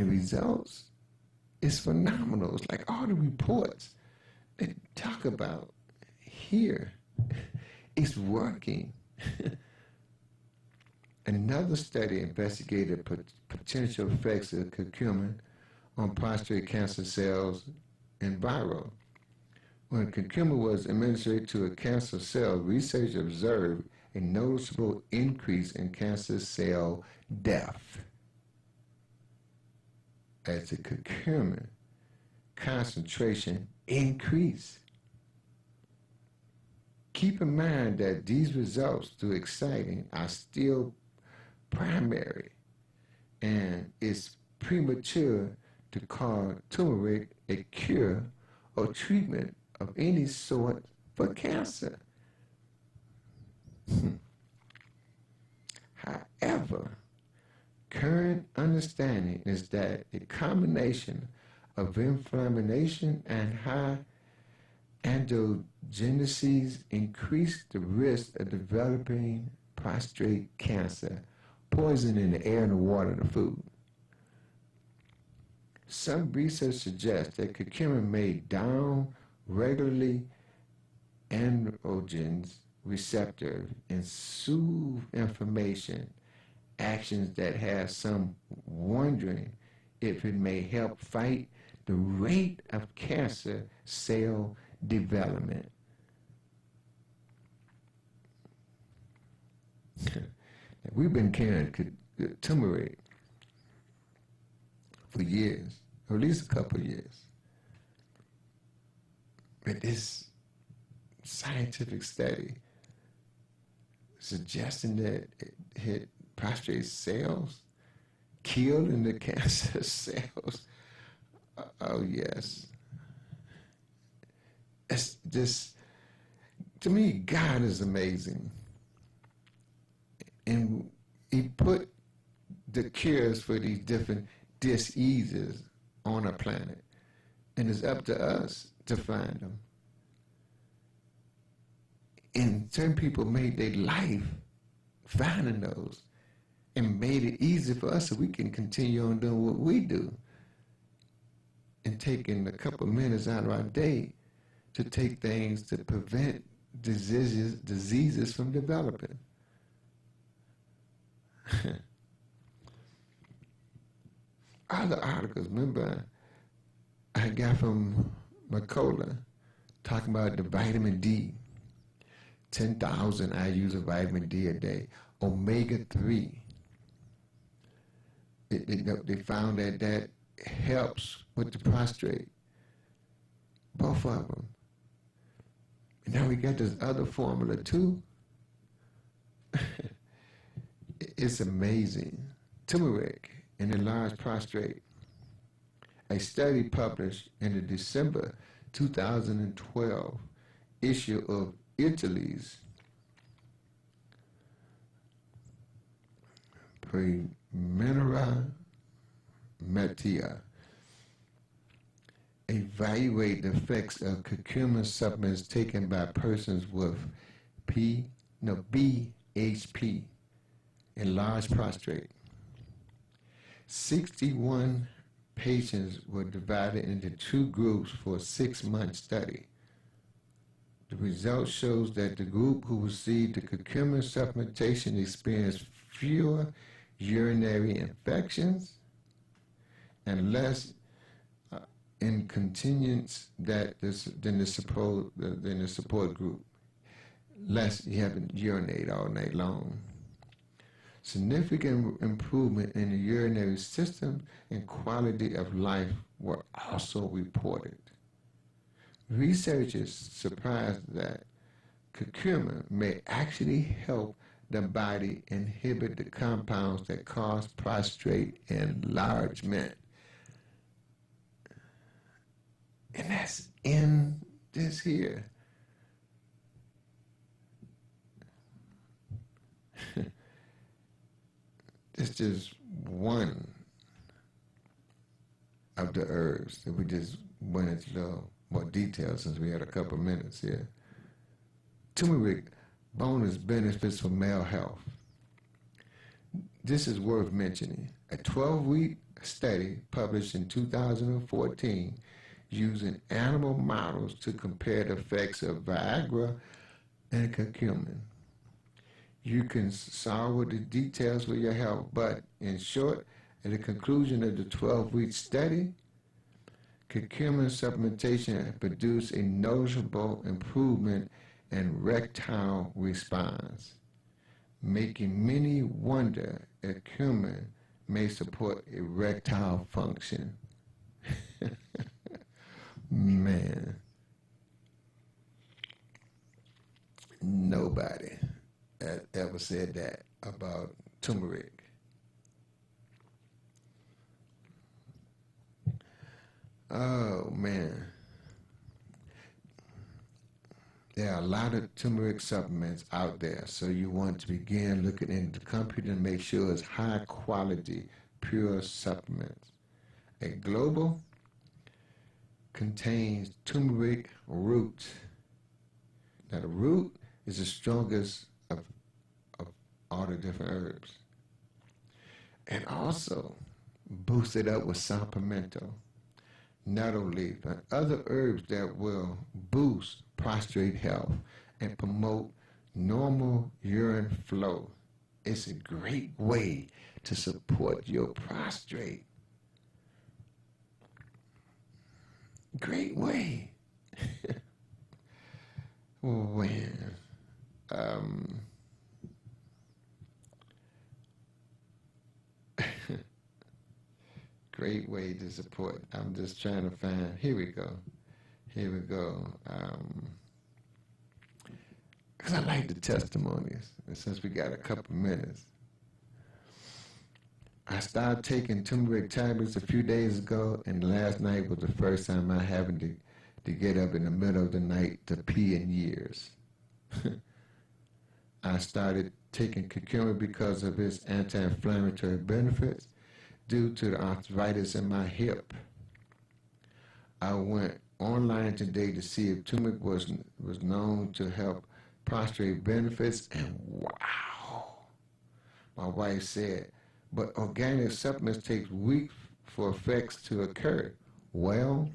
And the results is phenomenal. It's like all the reports that talk about here, it's working. Another study investigated potential effects of curcumin on prostate cancer cells in vivo. When curcumin was administered to a cancer cell, research observed a noticeable increase in cancer cell death as the curcumin concentration increased. Keep in mind that these results, though exciting, are still primary, and it's premature to call turmeric a cure or treatment of any sort for cancer. However, current understanding is that a combination of inflammation and high androgenesis increase the risk of developing prostate cancer, poison in the air and the water and the food. Some research suggests that curcumin may down regularly androgens receptor and soothe inflammation, actions that have some wondering if it may help fight the rate of cancer cell development. We've been carrying turmeric for years, or at least a couple of years. But this scientific study suggesting that it hit prostate cells, killing the cancer cells. Oh yes. It's just, to me, God is amazing. And he put the cures for these different diseases on our planet. And it's up to us to find them. And certain people made their life finding those and made it easy for us so we can continue on doing what we do and taking a couple of minutes out of our day to take things to prevent diseases from developing. Other articles, remember, I got from McCullough talking about the vitamin D. 10,000 IUs of vitamin D a day. Omega-3. They found that helps with the prostate. Both of them. And now we got this other formula too. It's amazing. Turmeric and enlarged prostate. A study published in the December 2012 issue of Italy's Primera Media evaluate the effects of curcumin supplements taken by persons with BHP, enlarged prostate. 61 patients were divided into two groups for a 6-month study. The result shows that the group who received the curcumin supplementation experienced fewer urinary infections and less incontinence than the support group. Less you have to urinate all night long. Significant improvement in the urinary system and quality of life were also reported. Researchers surprised that curcumin may actually help the body inhibit the compounds that cause prostate enlargement. And that's in this here. It's just one of the herbs that we just went into a little more detail since we had a couple of minutes here. Turmeric bonus benefits for male health. This is worth mentioning. A 12-week study published in 2014 using animal models to compare the effects of Viagra and curcumin. You can solve the details for your health, but in short, at the conclusion of the 12-week study, curcumin supplementation produced a noticeable improvement in erectile response, making many wonder if curcumin may support erectile function. Man, nobody had ever said that about turmeric. Oh man, there are a lot of turmeric supplements out there, so you want to begin looking into the company to make sure it's high quality, pure supplements. A global contains turmeric root. Now the root is the strongest of all the different herbs. And also boosted up with San Pimento, nettle leaf, and other herbs that will boost prostate health and promote normal urine flow. It's a great way to support your prostate. Great way. When great way to support. I'm just trying to find. Here we go. Because I like the testimonies. And since we got a couple minutes, I started taking turmeric tablets a few days ago, and last night was the first time I having to get up in the middle of the night to pee in years. I started taking curcumin because of its anti-inflammatory benefits due to the arthritis in my hip. I went online today to see if turmeric was known to help prostate benefits, and wow, my wife said, but organic supplements take weeks for effects to occur. Well,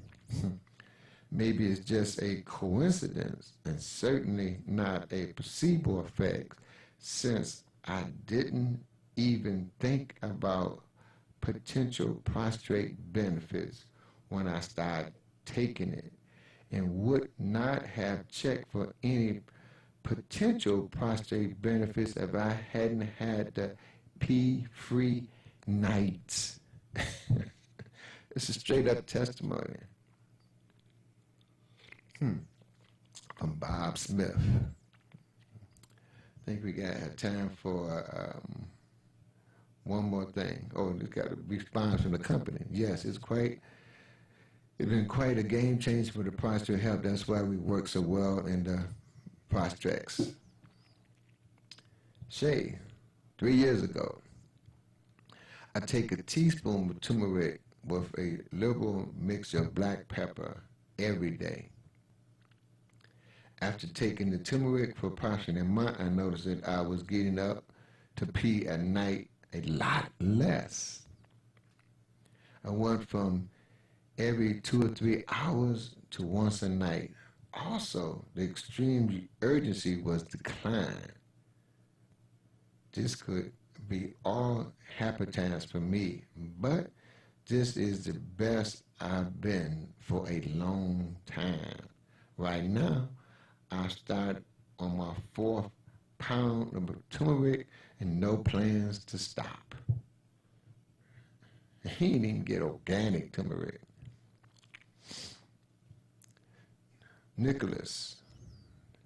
maybe it's just a coincidence and certainly not a placebo effect, since I didn't even think about potential prostate benefits when I started taking it, and would not have checked for any potential prostate benefits if I hadn't had the pee-free nights. It's a straight-up testimony. From Bob Smith. I think we got time for one more thing. Oh, we got a response from the company. Yes, it's been quite a game changer for the prostate health. That's why we work so well in the prostates. Shay, 3 years ago, I take a teaspoon of turmeric with a liberal mixture of black pepper every day. After taking the turmeric for approximately a month, I noticed that I was getting up to pee at night a lot less. I went from every 2 or 3 hours to once a night. Also, the extreme urgency was declined. This could be all hepatitis for me, but this is the best I've been for a long time. Right now, I start on my 4th pound of turmeric and no plans to stop. He didn't even get organic turmeric. Nicholas,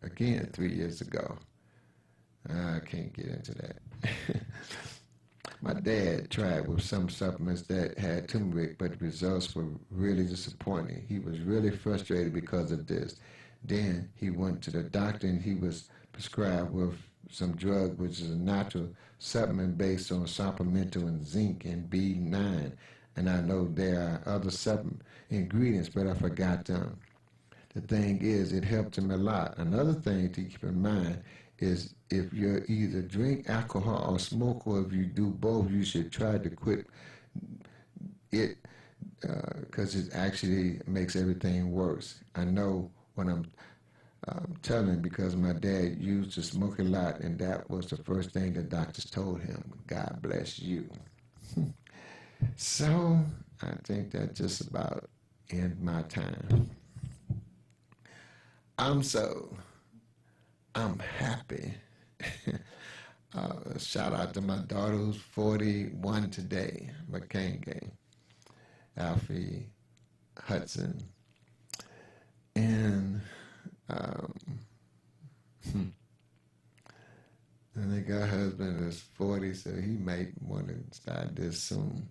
again 3 years ago. I can't get into that. My dad tried with some supplements that had turmeric, but the results were really disappointing. He was really frustrated because of this. Then he went to the doctor and he was prescribed with some drug, which is a natural supplement based on supplemental and zinc and B9. And I know there are other supplement ingredients, but I forgot them. The thing is, it helped him a lot. Another thing to keep in mind is if you either drink alcohol or smoke, or if you do both, you should try to quit because it actually makes everything worse. I know when I'm telling, because my dad used to smoke a lot, and that was the first thing the doctors told him, God bless you. So I think that just about ends my time. I'm happy. Shout out to my daughter who's 41 today, McCain, Alfie Hudson. And I think her husband is 40, so he might want to start this soon.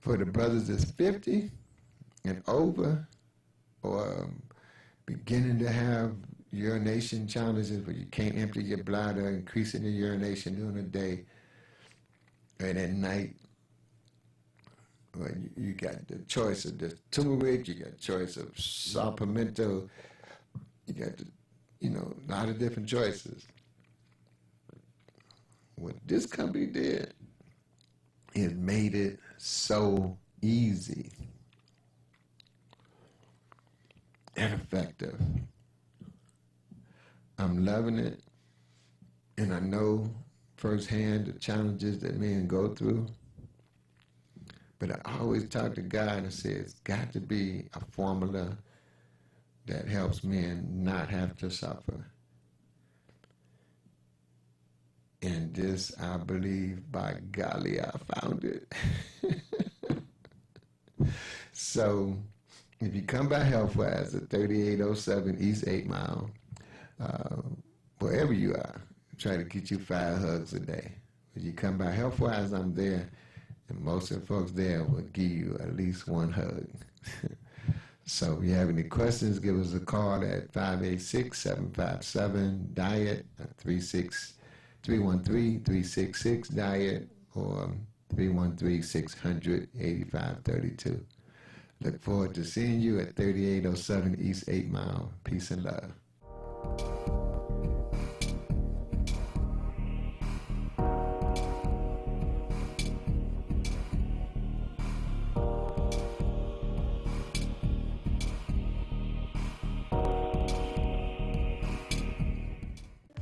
For the brothers that's 50 and over, or beginning to have urination challenges where you can't empty your bladder, increasing the urination during the day and at night, well, you got the choice of the turmeric, you got the choice of saw pimento, you got the, a lot of different choices. What this company did, it made it so easy and effective. I'm loving it, and I know firsthand the challenges that men go through. But I always talk to God and say it's got to be a formula that helps men not have to suffer. And this, I believe, by golly, I found it. So, if you come by HealthWise at 3807 East 8 Mile, wherever you are, try to get you 5 hugs a day. If you come by HealthWise, I'm there, and most of the folks there will give you at least 1 hug. So if you have any questions, give us a call at 586-757-DIET, 313-366-DIET, or 313-600-8532. Look forward to seeing you at 3807 East 8 Mile. Peace and love.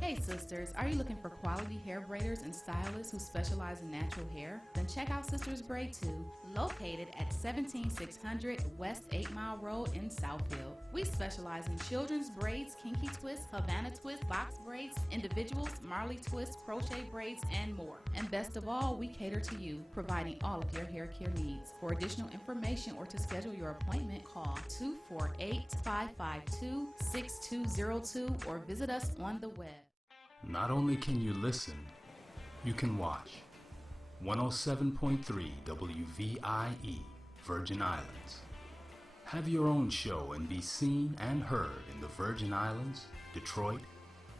Hey sisters, are you looking for quality hair braiders and stylists who specialize in natural hair? Then check out Sisters Braid 2, located at 17600 West 8 Mile Road in Southfield. We specialize in children's braids, kinky twists, Havana twists, box braids, individuals, Marley twists, crochet braids, and more. And best of all, we cater to you, providing all of your hair care needs. For additional information or to schedule your appointment, call 248-552-6202 or visit us on the web. Not only can you listen, you can watch. 107.3 WVIE, Virgin Islands. Have your own show and be seen and heard in the Virgin Islands, Detroit,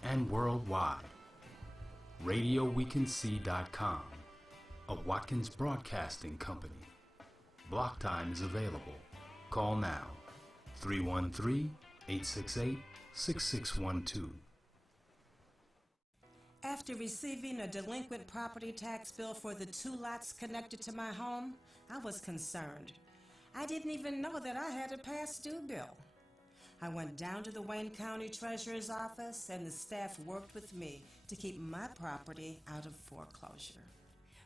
and worldwide. RadioWeCanSee.com, a Watkins Broadcasting Company. Block time is available. Call now, 313-868-6612. After receiving a delinquent property tax bill for the 2 lots connected to my home, I was concerned. I didn't even know that I had a past due bill. I went down to the Wayne County Treasurer's office, and the staff worked with me to keep my property out of foreclosure.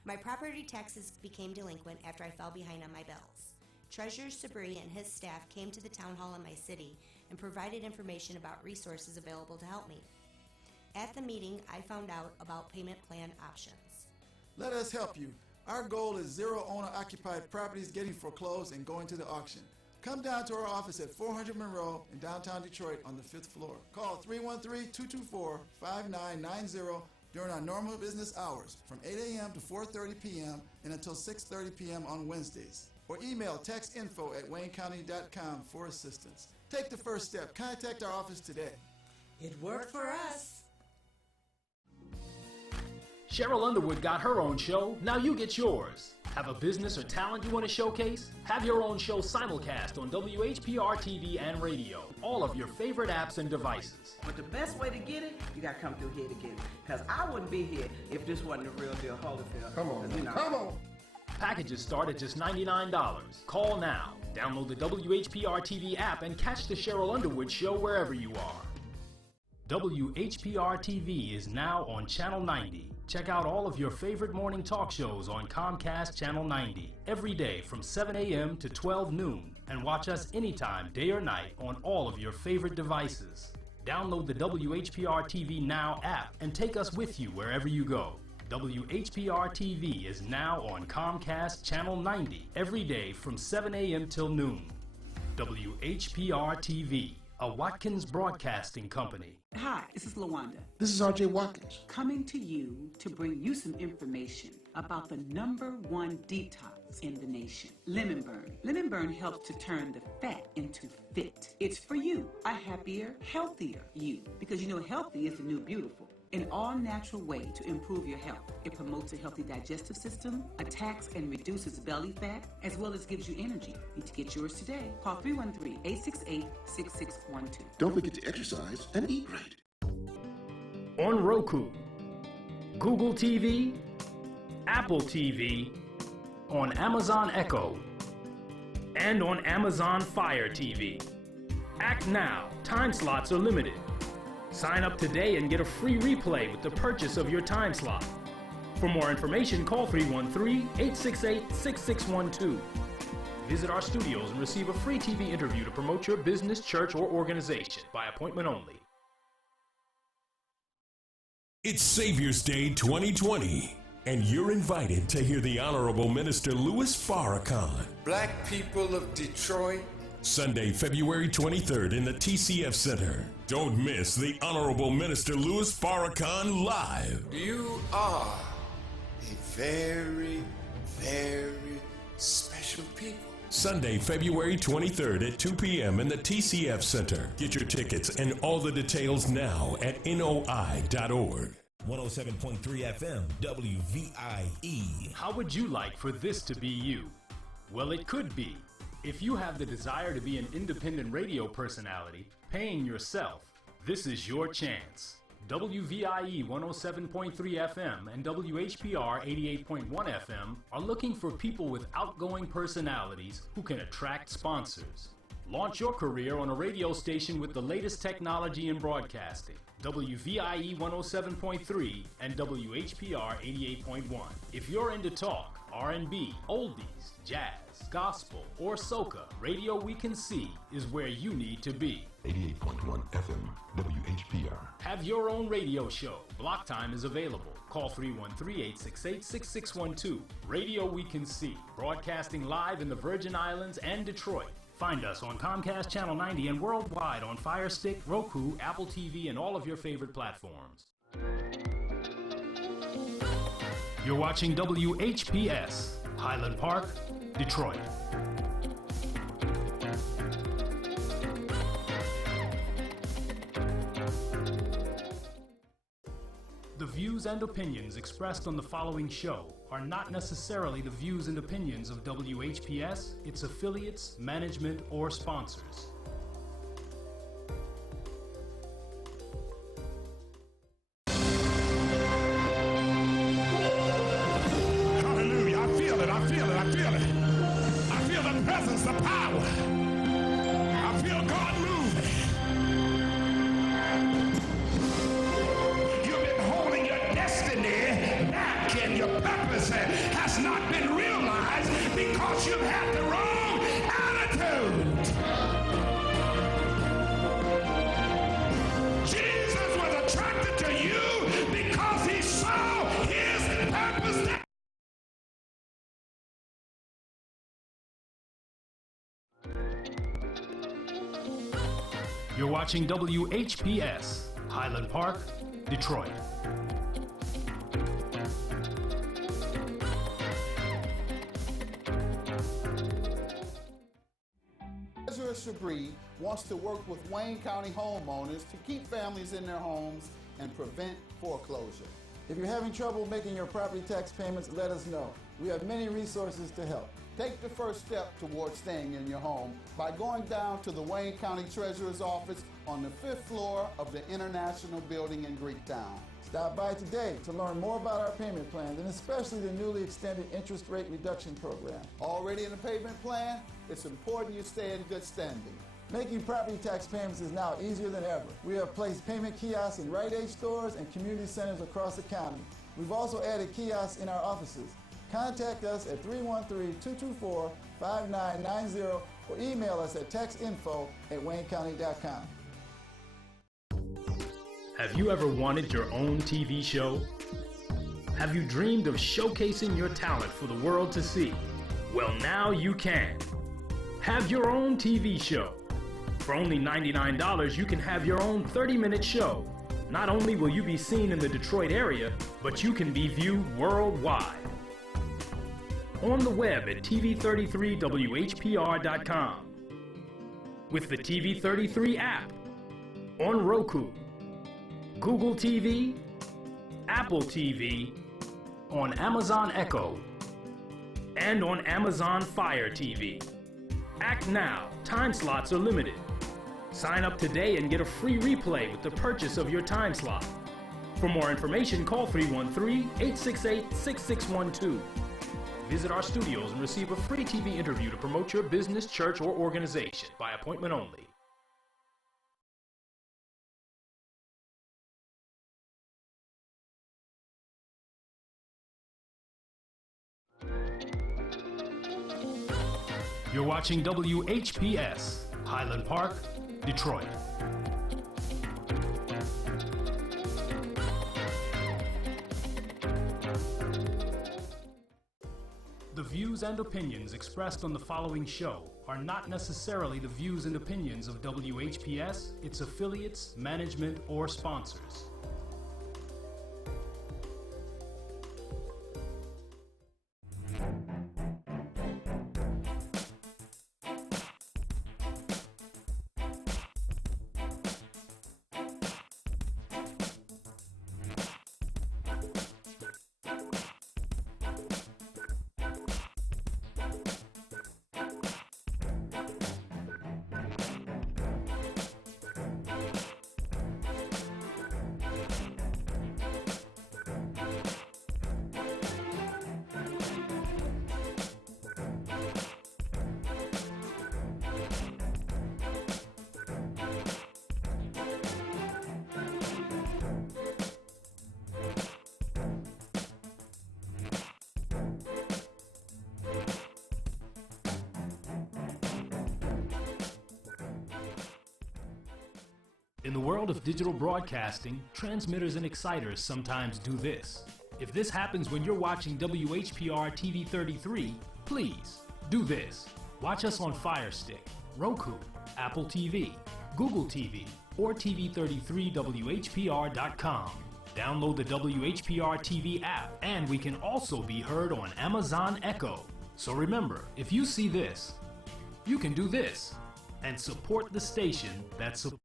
My property taxes became delinquent after I fell behind on my bills. Treasurer Sabri and his staff came to the town hall in my city and provided information about resources available to help me. At the meeting, I found out about payment plan options. Let us help you. Our goal is 0 owner-occupied properties getting foreclosed and going to the auction. Come down to our office at 400 Monroe in downtown Detroit on the 5th floor. Call 313-224-5990 during our normal business hours from 8 a.m. to 4:30 p.m. and until 6:30 p.m. on Wednesdays. Or email textinfo@waynecounty.com for assistance. Take the first step. Contact our office today. It worked for us. Cheryl Underwood got her own show, now you get yours. Have a business or talent you want to showcase? Have your own show simulcast on WHPR TV and radio, all of your favorite apps and devices. But the best way to get it, you got to come through here to get it. Because I wouldn't be here if this wasn't the real deal Holyfield. Come on, you know, come on. Packages start at just $99. Call now. Download the WHPR TV app and catch the Cheryl Underwood Show wherever you are. WHPR TV is now on Channel 90. Check out all of your favorite morning talk shows on Comcast Channel 90 every day from 7 a.m. to 12 noon, and watch us anytime, day or night, on all of your favorite devices. Download the WHPR TV Now app and take us with you wherever you go. WHPR TV is now on Comcast Channel 90 every day from 7 a.m. till noon. WHPR TV, a Watkins Broadcasting Company. Hi, this is LaWanda. This is R.J. Watkins. Coming to you to bring you some information about the #1 detox in the nation, Lemon Burn. Lemon Burn helps to turn the fat into fit. It's for you, a happier, healthier you, because you know healthy is the new beautiful. An all-natural way to improve your health. It promotes a healthy digestive system, attacks and reduces belly fat, as well as gives you energy. Need to get yours today. Call 313-868-6612. Don't forget to exercise and eat right. On Roku, Google TV, Apple TV, on Amazon Echo, and on Amazon Fire TV. Act now. Time slots are limited. Sign up today and get a free replay with the purchase of your time slot. For more information, call 313-868-6612. Visit our studios and receive a free TV interview to promote your business, church, or organization by appointment only. It's Savior's Day 2020, and you're invited to hear the Honorable Minister Louis Farrakhan. Black people of Detroit. Sunday, February 23rd in the TCF Center. Don't miss the Honorable Minister Louis Farrakhan live. You are a very, very special people. Sunday, February 23rd at 2 p.m. in the TCF Center. Get your tickets and all the details now at noi.org. 107.3 FM, WVIE. How would you like for this to be you? Well, it could be. If you have the desire to be an independent radio personality, paying yourself, this is your chance. WVIE 107.3 FM and WHPR 88.1 FM are looking for people with outgoing personalities who can attract sponsors. Launch your career on a radio station with the latest technology in broadcasting. WVIE 107.3 and WHPR 88.1. If you're into talk, R&B, oldies, jazz, gospel, or soca, Radio We Can See is where you need to be. 88.1 FM, WHPR. Have your own radio show. Block time is available. Call 313-868-6612. Radio We Can See, broadcasting live in the Virgin Islands and Detroit. Find us on Comcast Channel 90 and worldwide on Fire Stick, Roku, Apple TV, and all of your favorite platforms. You're watching WHPS, Highland Park, Detroit. The views and opinions expressed on the following show are not necessarily the views and opinions of WHPS, its affiliates, management, or sponsors. Hallelujah. I feel it. I feel it. I feel it. I feel the presence, the power. I feel God moving. You've been holding your destiny back, and your purpose has not been realized because you've had the wrong attitude. Jesus was attracted to you because he saw his purpose. You're watching WHPS, Highland Park, Detroit. Treasurer Shabri wants to work with Wayne County homeowners to keep families in their homes and prevent foreclosure. If you're having trouble making your property tax payments, let us know. We have many resources to help. Take the first step towards staying in your home by going down to the Wayne County Treasurer's office on the 5th floor of the International Building in Greektown. Stop by today to learn more about our payment plans and especially the newly extended interest rate reduction program. Already in a payment plan? It's important you stay in good standing. Making property tax payments is now easier than ever. We have placed payment kiosks in Rite Aid stores and community centers across the county. We've also added kiosks in our offices. Contact us at 313-224-5990 or email us at textinfo@waynecounty.com. Have you ever wanted your own TV show? Have you dreamed of showcasing your talent for the world to see? Well, now you can. Have your own TV show. For only $99, you can have your own 30-minute show. Not only will you be seen in the Detroit area, but you can be viewed worldwide. On the web at tv33whpr.com. With the TV33 app. On Roku. Google TV, Apple TV, on Amazon Echo, and on Amazon Fire TV. Act now. Time slots are limited. Sign up today and get a free replay with the purchase of your time slot. For more information, call 313-868-6612. Visit our studios and receive a free TV interview to promote your business, church, or organization by appointment only. You're watching WHPS, Highland Park, Detroit. The views and opinions expressed on the following show are not necessarily the views and opinions of WHPS, its affiliates, management, or sponsors. In the world of digital broadcasting, transmitters and exciters sometimes do this. If this happens when you're watching WHPR TV 33, please do this. Watch us on Fire Stick, Roku, Apple TV, Google TV, or TV33WHPR.com. Download the WHPR TV app, and we can also be heard on Amazon Echo. So remember, if you see this, you can do this and support the station that supports.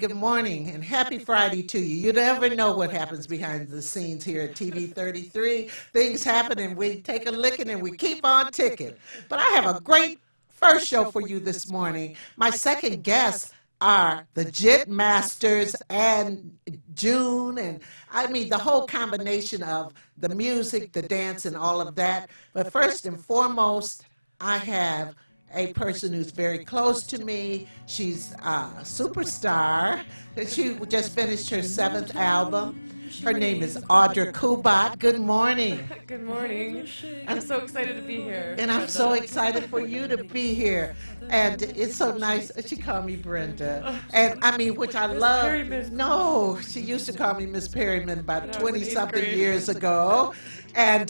Good morning, and happy Friday to you. You never know what happens behind the scenes here at TV 33. Things happen, and we take a licking, and we keep on ticking. But I have a great first show for you this morning. My second guests are the Jit Masters and June, and I mean the whole combination of the music, the dance, and all of that. But first and foremost, I have a person who's very close to me. She's a superstar. She just finished her 7th album. Her name is Audra Kubat. Good morning. Good morning. I'm so excited to be here. And I'm so excited for you to be here. And it's so nice. She called me Brenda. And I mean, which I love. Perryman. No, she used to call me Miss Perryman about 20-something years ago. And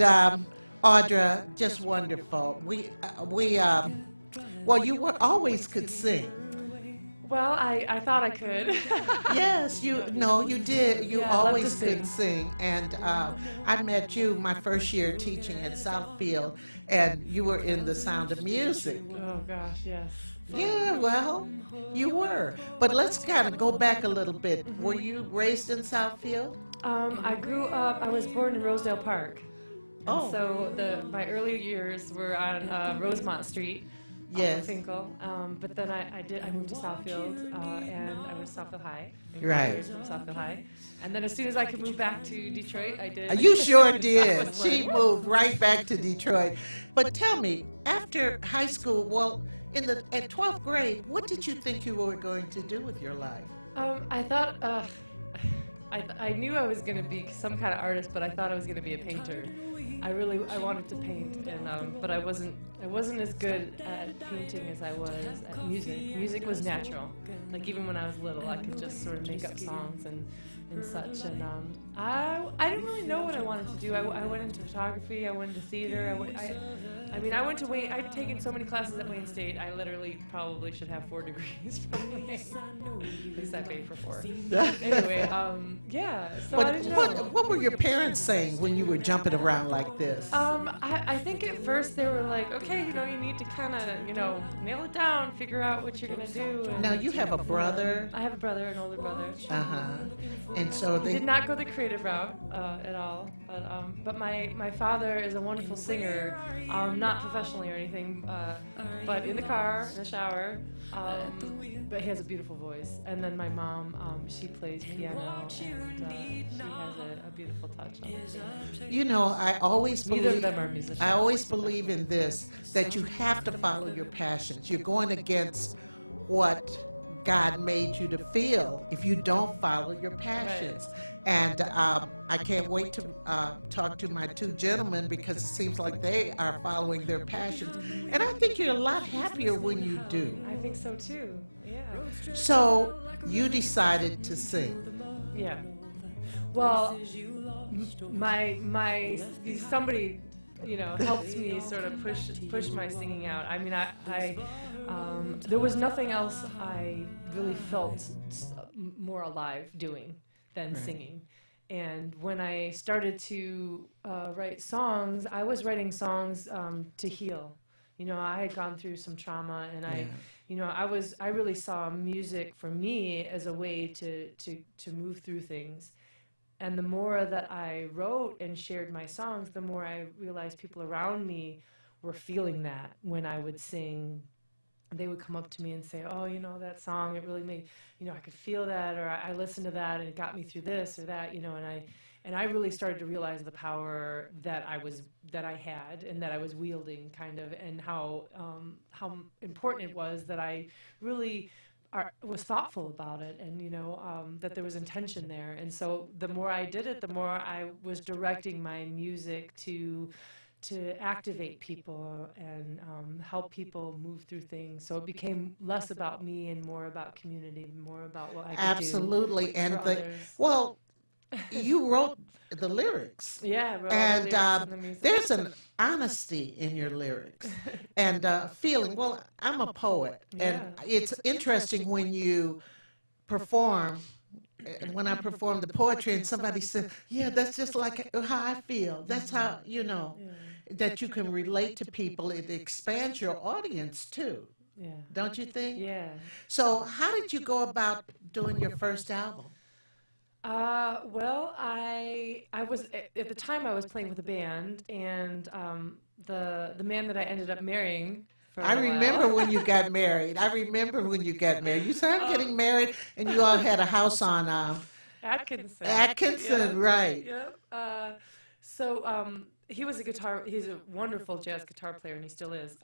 Audra, just wonderful. Well, you were always could sing. Well, I thought I could. Yes, you did. You Yeah, I love to always could sing. sing. And I met you my first year teaching at Southfield, and you were in The Sound of Music. Oh gosh, yes. Yeah, well, you were. But let's kind of go back a little bit. Were you raised in Southfield? I was born in Rosedale Park. Oh. And so my early years were on Rosemont Street. Yes. Finkel. But then I moved to Southfield, and I was Southfield High. Right. From Southfield High. And then as soon as I could move back to Detroit, I did. You sure did. She moved right back to Detroit. But tell me, after high school, well, at 12th grade, what did you think you were going to do with your life? I thought I knew I was going to be some kind of artist, but I thought I was going to be a painter. I wanted to paint, and but I wasn't as good at painting as I was at music. Music was natural. Like even when I was little, I could just sort of make up songs and such. And I didn't really know what I wanted to do. I went into photography. I went into theater. I went to Wayne. I'd taken so many classes at Wayne State. I literally probably should have 4 degrees from Wayne. At least I paid for 4. Anyway, yeah. So I didn't know. What were your parents saying when you were jumping around like this? I think at first they were like, okay, you need to kind of, nail it down, figure out what you're gonna do. And now you have a brother. I have a brother, an older brother. And so he did not go the creative route at all. But my father is a wonderful singer, not professionally or anything, but in the car, in the shower. But he has a beautiful voice. And then my mom, she plays piano, and she has a beautiful touch on it. I always believe. Neither of them are musicians. I always believe in this, that you have to follow your passions. You're going against what God made you to feel if you don't follow your passions. Right. And I can't wait to talk to my 2 gentlemen, because it seems like they are following their passions. And I think you're a lot happier when you do. I think so too, yeah. So you decided to sing. Yeah. Well, somebody helped me sort of push my singing out. I mean, there was nothing else I really felt more alive doing than singing. And when I started to write songs, I was writing songs to heal. I had gone through some trauma, and I really saw music for me as a way to move through things. And the more that I wrote and shared my songs, the more I realized people around me were feeling that when I would sing. They would come up to me and say, oh, that song, it really made, I could feel that, or I listened to that and it got me through this or that, and I really started to realize the power that I had and that I was wielding, kind of, and how important it was that I really was thoughtful about it, and that there was intention there. And so the more I did it, the more I was directing my music to activate people and help people move through things. So it became less about me and more about community, more about what I could Absolutely. do And for others. Well, you wrote the lyrics. Yeah, I wrote and the lyrics and the music. There's an honesty in your lyrics and feeling. Well, I'm a poet, and it's interesting when you perform. When I perform the poetry and somebody says, yeah, that's just like how I feel. That's how, that you can relate to people. It expands your audience too. Yeah. Don't you think? Yeah. So how did you go about doing your first album? Well, I was at the time I was playing with a band, and the man that I ended up marrying. I remember when you got married. You said, I'm getting married, and you all had a house on Atkinson, right. Yep. So he was he's a wonderful jazz guitar player, and he still is.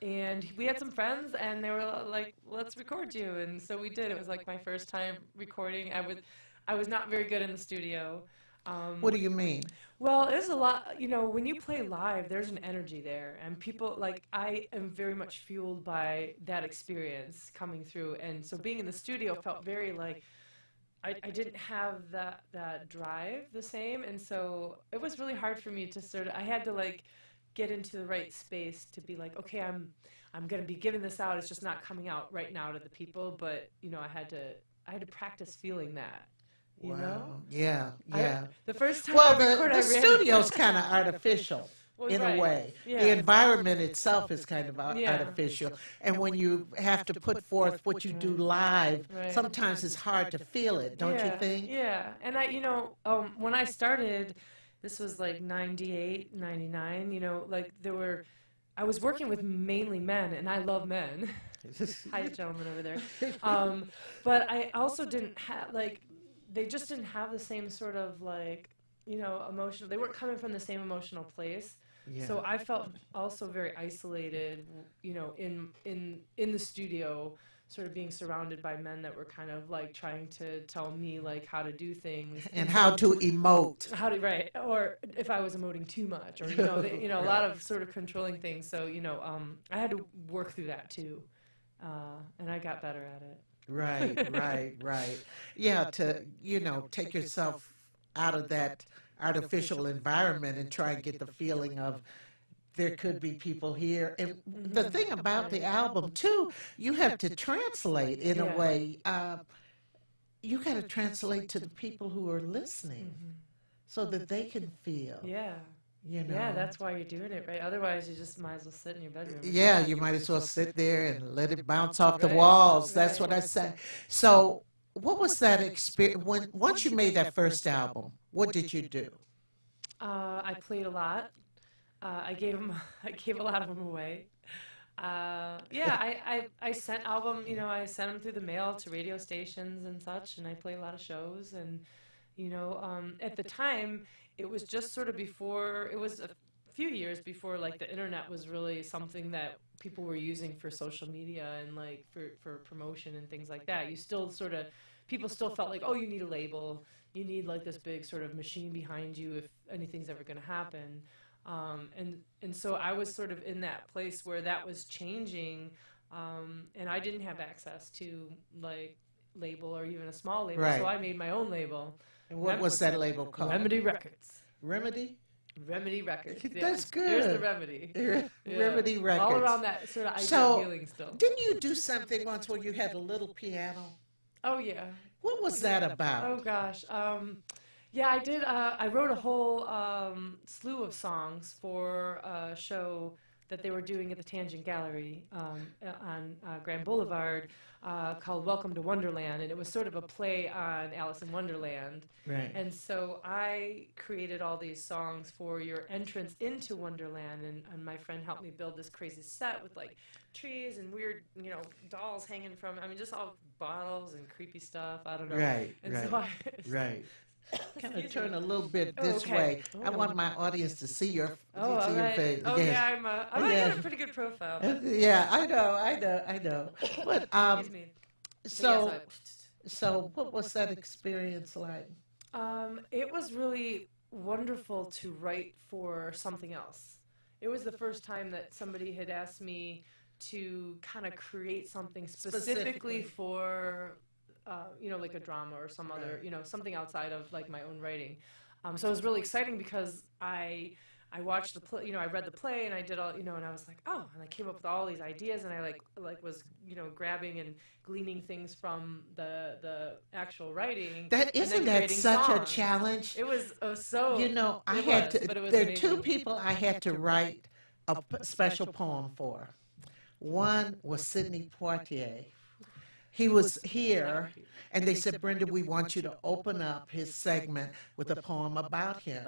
And we had some friends, and they were like, let's record you. And so we did. It was like my first time recording. I was not very good in the studio. What do you mean? Well, there's a lot, when you play live, there's an energy there, and people, I am very much fueled by that experience coming through, and so being in the studio felt very I didn't have that drive the same, and so it was really hard for me to sort of, I had to like get into the right space to be like, okay, I'm going to be giving this out. It's just not coming out right now to the people, but you know, I had to practice feeling that. You know? Yeah. The first time well, I recorded, the studio's kind of artificial. Well, in right. a way. Yeah. The environment itself is kind of artificial. And when you have to put forth what you do live, sometimes it's hard to feel it, don't you think? Yeah. And when I started, this was like 98, 99, you know, like I was working with mainly men, and I love men. Hi, gentlemen over there. But I also didn't have, like, they just didn't have the same sort of, like, you know, emotional, they weren't coming from the same emotional place. Yeah. So I felt also very isolated, you know, in the studio, sort of being surrounded by men that were kind of like trying to tell me like how to do things and how to emote. Right, or if I was emoting too much, or a lot of sort of controlling things. So I had to work through that too, and I got better at it. Right. Yeah, to take yourself out of that artificial environment and try and get the feeling of there could be people here. And the thing about the album too, you have to translate in a way. You got to translate to the people who are listening so that they can feel. Yeah. You know? Yeah, that's why you're doing it, right? Otherwise, you just might as well sit in your bedroom. Yeah, you might as well sit there and let it bounce off the walls. That's what I say. So what was that experience? Once you made that first album, what did you do? I played a lot. I gave a lot of them away. I sent I sent them through the mail to radio stations and such, and I played a lot of shows. And at the time, it was just sort of before. It was a few years before like the internet was really something that people were using for social media and like for promotion and things like that. You still sort of, people still felt like, oh, you need a label, you need like this big sort of machine behind you if anything's ever going to happen. And so I was sort of in that place where that was changing, and I didn't have access to like label or even a small label, so I made my own label. And what was that label called? Remedy Records. Remedy? Remedy Records. Yeah. That's good. Here's the Remedy. Remedy Records. All around that sort of idea of healing still. Didn't you do something once where you had a little piano? Oh, yeah. What was that about? Oh, gosh. Yeah, I did. I wrote a whole slew of songs for a show that they were doing at the Tangent Gallery on Grand Boulevard called Welcome to Wonderland, and it was sort of a play on Alice in Wonderland. Right. And so I created all these songs for your entrance into Wonderland, and my friend helped me build this crazy set with like trees and weird, dolls hanging from, just all bottles and creepy stuff. I don't know. Right, and right. Kind of turn a little bit this way. I want my audience to see your face. Oh, yes. yeah, I got a pretty good profile. But yeah, I know. But so what was that experience like? It was really wonderful to write for something else. It was the first time that somebody had asked me to kind of create something specifically for like a drama or some other, something outside of like my own writing. So it was really exciting because I watched the play, I read the play and I did all, and I was like, oh, and I came up with all these ideas and I like was, grabbing and gleaning things from the actual writing. Isn't that such a challenge? It was so. There are two people I had to write a special poem for. One was Sidney Poitier. He was here, and they said, Brenda, we want you to open up his segment with a poem about him.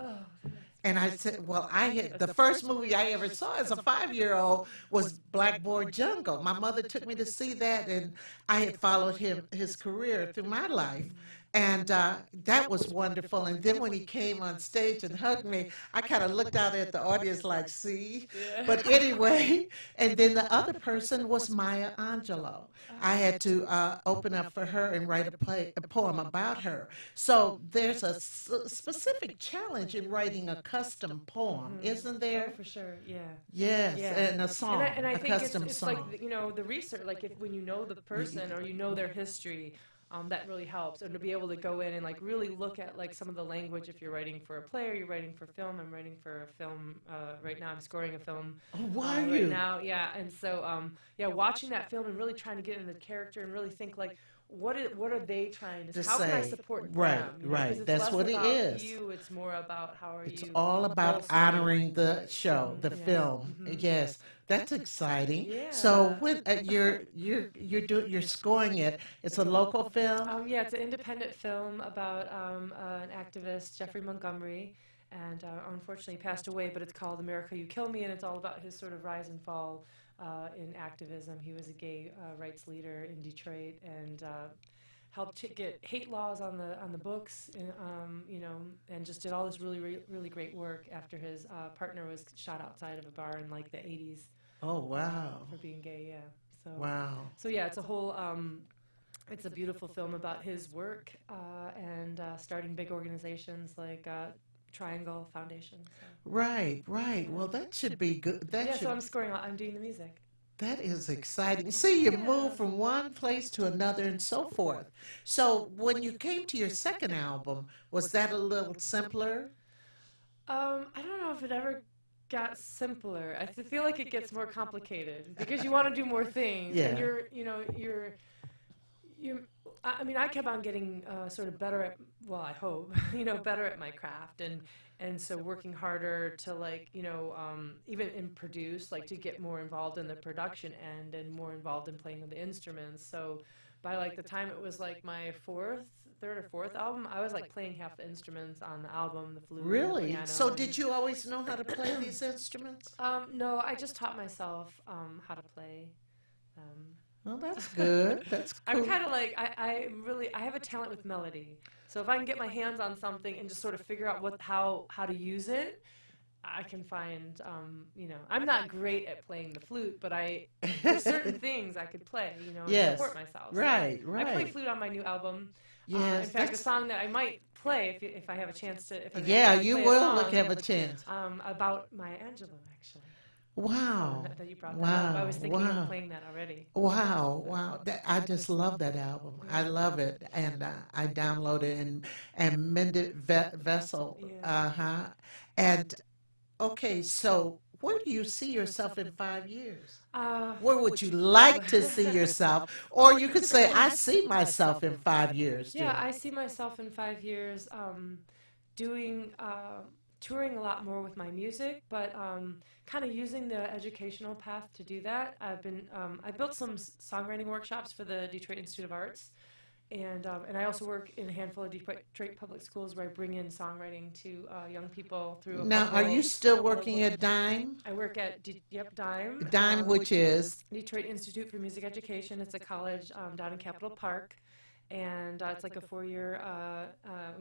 And I said, well, the first movie I ever saw as a 5-year-old was Blackboard Jungle. My mother took me to see that, and I had followed his career through my life. And that was wonderful. And then when he came on stage and hugged me, I kind of looked out at the audience like, see? Yeah. But anyway, and then the other person was Maya Angelou. I had to open up for her and write a poem about her. So there's a specific challenge in writing a custom poem, isn't there? Oh, for sure, yeah. Yes, yeah. And a song, and I a think custom it's song. like, the research, like when you know the person or you know their history, that really helps. And to be able to go in and like really look at like some of the language, if you're writing for a play or you're writing for film. I'm writing for a film right now. I'm scoring a film right now. Yeah, and so watching that film and really trying to get into the character and really think like, what are they trying to say? How can I support them? Right. That's what it is. You, it's more about how are you. It's all about honoring the show, the film. Yes, that's exciting. Yeah. So when you're scoring it, it's a local film. Yeah, it's an independent film about an activist, Jeffrey Montgomery, and unfortunately passed away. But it's called America You Kill Me, and it's all about his sort of rise and fall in activism. He was a gay rights leader in Detroit and helped get hate laws on the books, and just did all this really great work after his partner was shot outside of a bar in like the 80s. Oh wow! For being gay, yeah. So wow. So yeah, it's a whole. It's a beautiful film about his work and starting big organizations like Triangle Foundation. So. Right. Well, that should be good. So I'm doing the music. That is exciting. See, you move from one place to another and so forth. So when you came to your second album, was that a little simpler? I don't know if it ever got simpler. I feel like it gets more complicated because you want to do more things. Yeah. And I kept on getting sort of better at, well, I hope, better at my craft and so working harder to even in produce, like to get more involved in the production end and more involved in playing with the instruments. So by like the time it was like my third or fourth album, I was like playing half the instruments on the album, the flute. Really? The piano. So did you always know how to play these instruments? No, I just taught myself how to play them. Well, that's good. That's cool. I'm kind of like, I have a talent with melody. So if I can get my hands on something and just sort of figure out how to use it, I can find, I'm not great at playing the flute, but there's certain things I could play, and support myself. So right. I play flute on my new album. Yes, in fact, a song that I might play if I have a chance to. You will have a chance. About Maya Angelou, actually. Wow. That you brought that up. I was thinking of playing that already. Wow. I just love that album. I love it. And I downloaded and Mended Vessel. Yeah. And, okay, so where do you see yourself in 5 years? Where would you like to see yourself? Or you could say, I see myself in 5 years. Yeah, I see myself in 5 years touring a lot more with my music, but kind of using the educational path to do that. I built some songwriting workshops for the Detroit Institute of Arts, and I also work in a handful of Detroit public schools where I bring in songwriting to young people through. Now, are you still working at DIME? I work at DIME. DIME, which is Detroit Institute for Music Education. It's a college down in Capitol Park. And it's like a 4-year,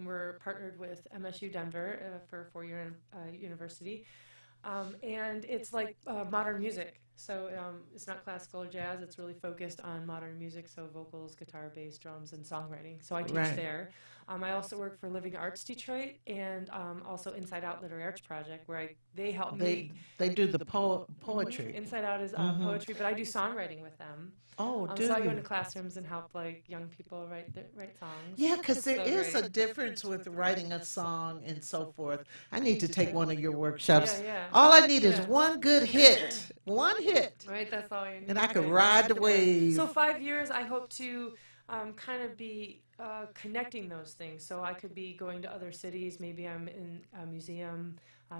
we're partnered with MSU Denver for a 4-year university. And it's like modern music. So it's not classical or jazz. It's really focused on modern music, so vocals, guitar, bass, drums, and songwriting. So I teach there. I also work for Living Arts Detroit and also Inside Out Literary Arts Project, where they help me. They do the poetry. Inside Out is poetry, but I do songwriting with them. Oh, so I go into classrooms and help like young people write songs. Yeah, because there is a difference with writing a song and so forth. I need to take one of your workshops. Yeah. All I need is one good hit. One hit. Right, that's all you need. And I could ride the wave. So 5 years, I hope to kind of be connecting those things. So I could be going to other cities. Maybe I'm in a museum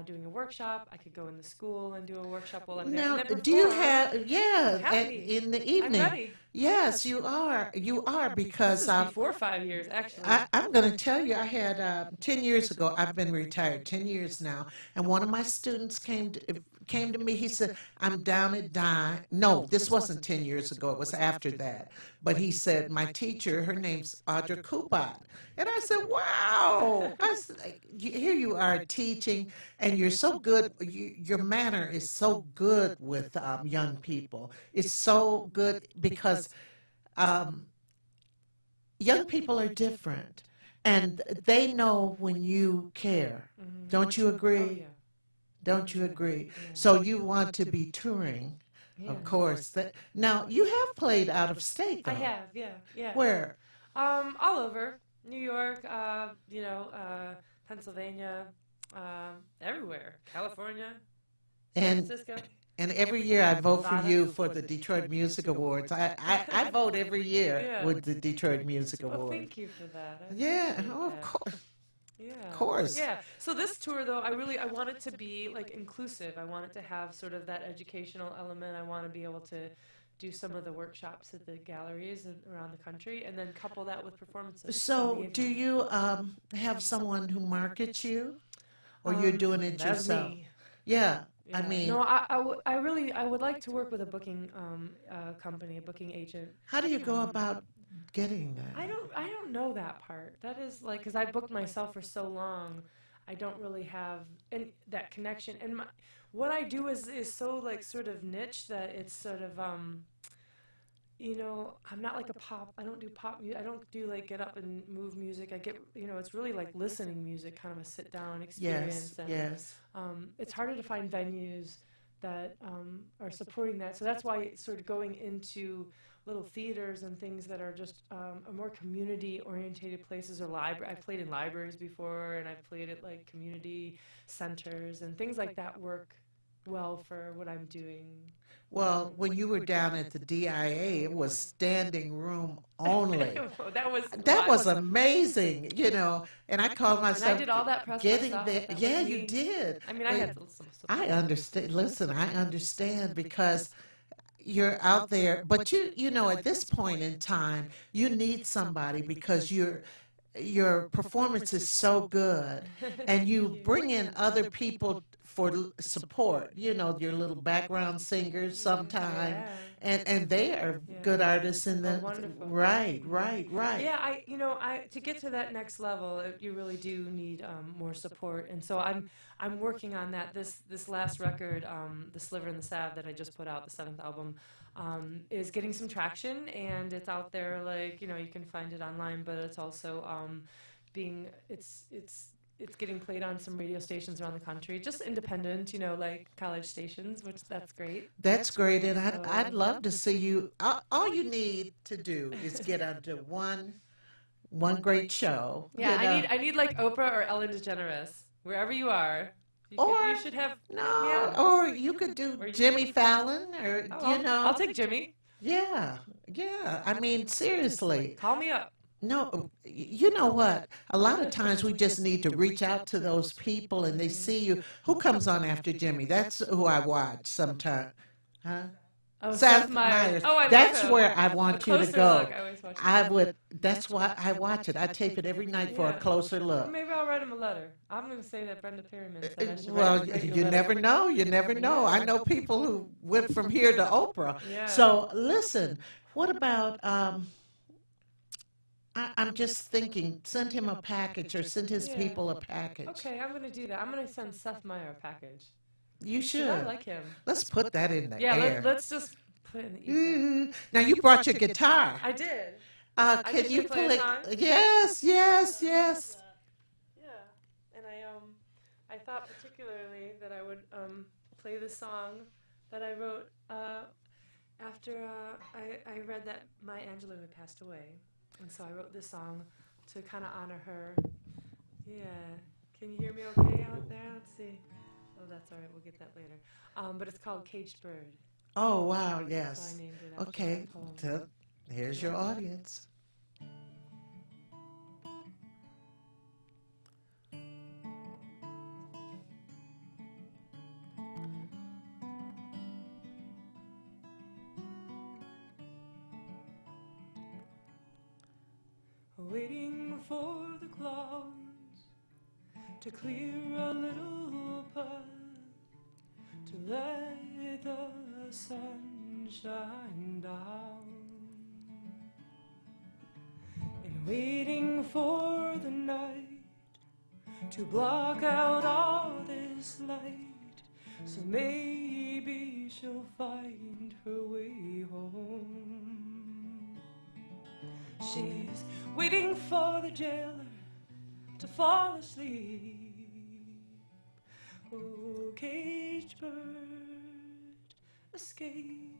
doing a workshop. I could go in the school and do a workshop while I'm there. Now, do you have, in the evening? I'm ready. Yes, you are. You are, because this is before 5 years, actually. I'm going to tell you, I had 10 years ago. I've been retired 10 years now, and one of my students came to me. He said, "I'm down at DIME." No, this wasn't 10 years ago. It was after that. But he said, my teacher, her name's Audra Kubat, and I said, "Wow!" I said, "Here you are teaching, and you're so good. Your manner is so good with young people. It's so good because." Young people are different, and they know when you care. Mm-hmm. Don't you agree? Oh, yeah. Don't you agree? Yeah. So you want to be touring, of course. Now, you have played out of state, though. I have, yeah. Where? All over. New York, Pennsylvania, everywhere. California, San Francisco. And every year I vote for you for the Detroit Music Awards. I vote every year with the Detroit Music Awards. Well, thank you for that. Of course. Yeah. Of course. Yeah. So this tour, though, I want it to be like inclusive. I want it to have sort of that educational element. I want to be able to do some of the workshops at the galleries around the country, and then couple that with performances. So do you have someone who markets you, or you're doing it yourself? Me. Yeah. I mean, no, I would like to work with a booking company, a booking agent. How do you go about getting that? I don't know that part. That is like, because I booked myself for so long, I don't really have that connection. And what I do is so like sort of niche that it's sort of I'm not like a pop. I don't do pop music. I don't do like get up and move music. I get, it's really like listening music, kind of a sit down experience. Yes. It's harder to find venues that are supporting that. So that's why it's sort of going into little theaters and things that are just a more community orientated places, or library. I've played in libraries before, and I've played at like community centers and things like that work well for what I'm doing. Well, when you were down at the DIA, it was standing room only. that was amazing, And I called myself. And I did all that press getting myself. there. Yeah, you did. I mean, I had some support. I understand. Listen, I understand because you're out there, but at this point in time, you need somebody because your performance is so good, and you bring in other people for support, your little background singers sometime, and they are good artists in the right. Yeah, to get to that next level, you really do need more support, and so I'm working on that. This last record, The Sliver and the Salve, that I just put out, the 7th album, is getting some traction, and it's out there. Like, you can find it online, but it's also it's getting played on some radio stations around the country, just independent, like college stations, which that's great. That's great, and I'd love to see you. All you need to do is get onto one great show. Yeah, I need like Oprah or Ellen DeGeneres, wherever you are. You should have or you could do Jimmy Fallon, or I'll take Jimmy. Yeah. I mean, seriously. Call me up. No, you know what? A lot of times we just need to reach out to those people, and they see you. Who comes on after Jimmy? That's who I watch sometimes. Huh? Oh, Seth Meyers. Oh, that's where I want you to go. Look. I always watch would. That's why I watch it. I tape it every night for a closer look. Maybe I'll write him a letter. I'm going to say that Brenda Perryman said I should well, write him you never know. You never know. I know people who went from here to Oprah. Yeah. So listen. What about? I'm just thinking, send him a package or send his people a package. Okay, I'm going to do that. I'm going to send Seth Meyer a package. You should. I like him. Let's put that in the air. Yeah, let's just put it in the ether. Now, you brought your guitar. I did. Can you play a song? Yes. Yeah, and I thought particularly that I would play the song that I wrote after I read that Maya Angelou had passed away. And so I wrote this song to kind of honor her. Yeah. Can you hear me okay out there? Let's see. Oh, that's all right. We'll get that later. But it's called Caged Bird. Oh, wow. Yes. So I named it after okay. that poem. Here's your audience. Waiting for the clouds to clear a little path, to let the sun shine down, and waiting for the night to block out all this light, so maybe she'll find her way home. She's waiting for the jailer to fall asleep. Oh, caged bird, escape.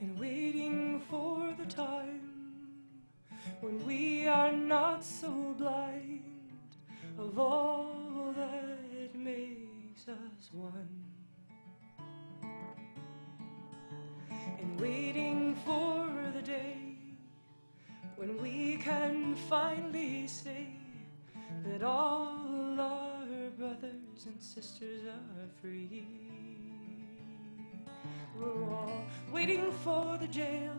and waiting for the time when we are not so blind of all that makes us one, and waiting for the day when we can finally say that all our brothers and sisters are free. We're all waiting for the jailer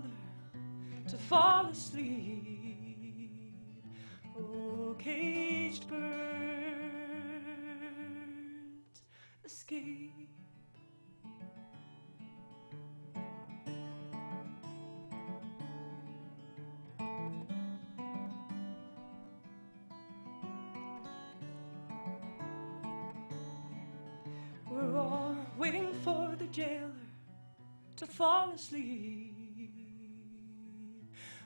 to fall asleep. Oh, caged birds escape. We're all waiting for the jailer to fall asleep.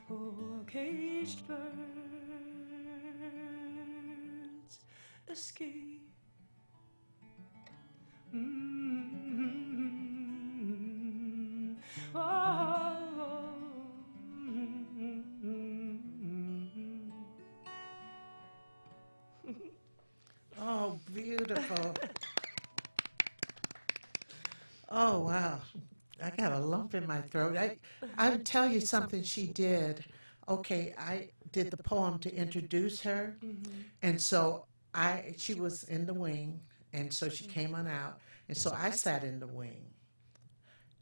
Oh, caged birds escape. Mm-hmm. Oh, mm-hmm. Oh, beautiful. Oh, wow. I got a lump in my throat. I would tell you something she did. Okay, I did the poem to introduce her, and so she was in the wing, and so she came on out, and so I sat in the wing.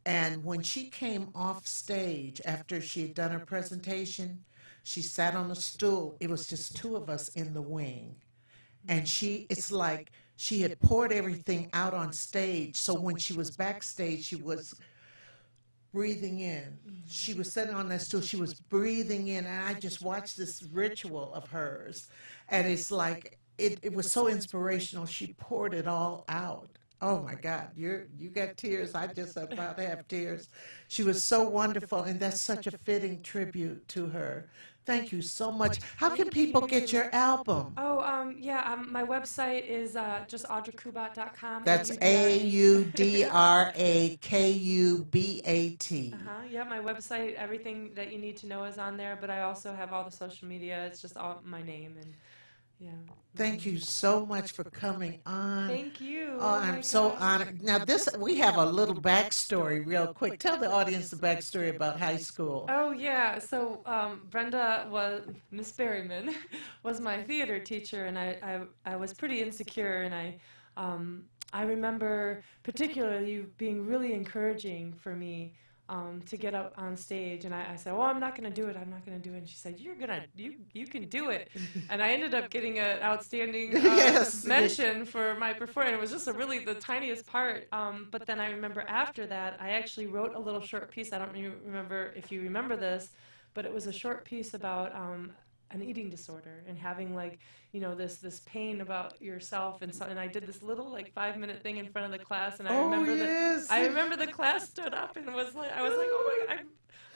And when she came off stage after she had done her presentation, she sat on a stool. It was just two of us in the wing. And it's like she had poured everything out on stage. So when she was backstage, she was breathing in. She was sitting on that stool. She was breathing in. And I just watched this ritual of hers. And it's like, it was so inspirational. She poured it all out. Oh my God, you got tears. I just about to have tears. She was so wonderful. And that's such a fitting tribute to her. Thank you so much. How can people get your album? Oh, my website is just audrakubat.com. That's AUDRAKUBAT. Yeah, my website, everything that you need to know is on there, but I also have all the social media. It's just all my name, and yeah. Thank you so much for coming on. Thank you. Oh, I'm so honored. Now, we have a little backstory real quick. Tell the audience the backstory about high school. Oh, yeah. So Miss Berryman was my theater teacher, and I was pretty insecure, and I remember particularly you being really encouraging for me to get up on stage, and I said, "Oh, I'm not going to do it. I'm not going to do it." And she said, "You can do it." And I ended up getting an outstanding mention for my performance. It was just the tiniest part. But then I remember after that, I actually wrote a little short piece. I don't remember if you remember this, but it was a short piece about an eating disorder and having this pain about yourself, and I did this little 5-minute thing in front of the class, and I remember the class stood up and I was like, oh my God,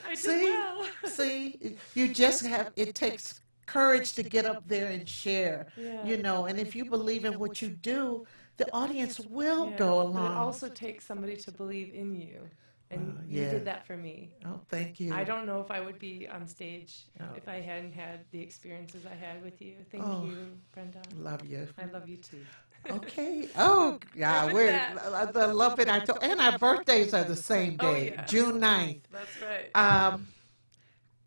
I did well. See, you just it takes courage to get up there and share, and if you believe in what you do, the audience will go along. But it also takes somebody to believe in you. And you did that for me. Oh, thank you. I don't know if I would be on stage if I hadn't had the experiences I had with you. Thank you, Brenda. Love you. I love you too. Okay. Oh, yeah. The love it. And our birthdays are the same day, June 9th. That's right.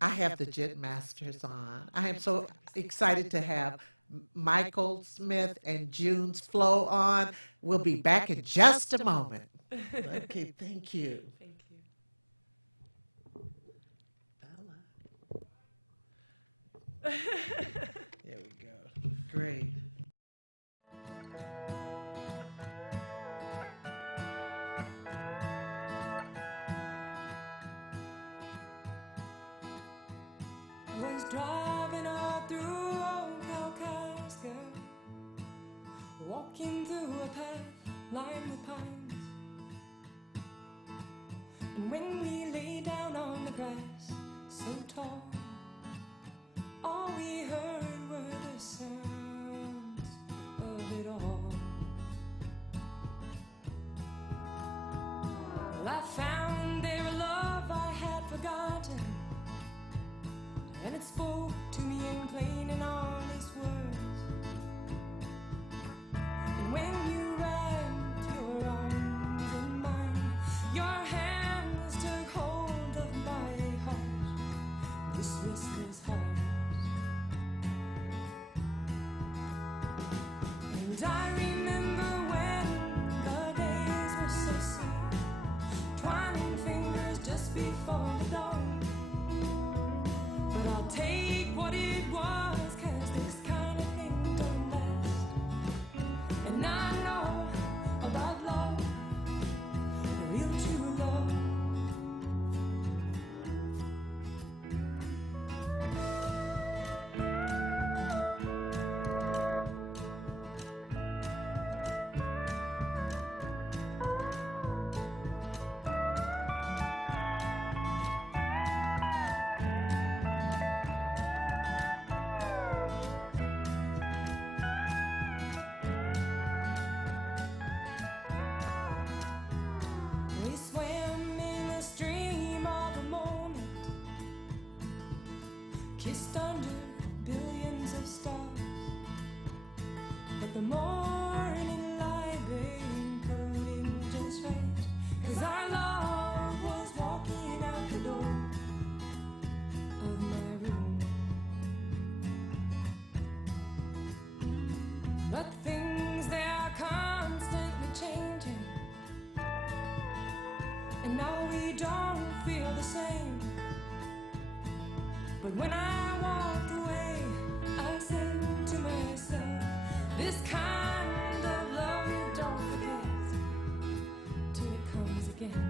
I have the Jet Masters on. I am so excited to have Michael Smith and June's Flow on. We'll be back in just a moment. Okay, thank you. Thank you. Bella. There we go. Great. Was driving all through old Comcast, walking through a path lined with pines. And when we lay down on the grass, so tall, all we heard were the sounds of it all. Well, I found there a love I had I remember when the days were so sweet, twining fingers just before the dawn. But I'll take what it was, 'cause this kind of thing don't last. And I know about love, real true love. We swam in a stream of the moment, kissed under billions of stars. But the morning light beam put in just right, 'cause our love was walking out the door of my room. But things, they are constantly changing, and now we don't feel the same. But when I walked away, I said to myself, this kind of love you don't forget till it comes again.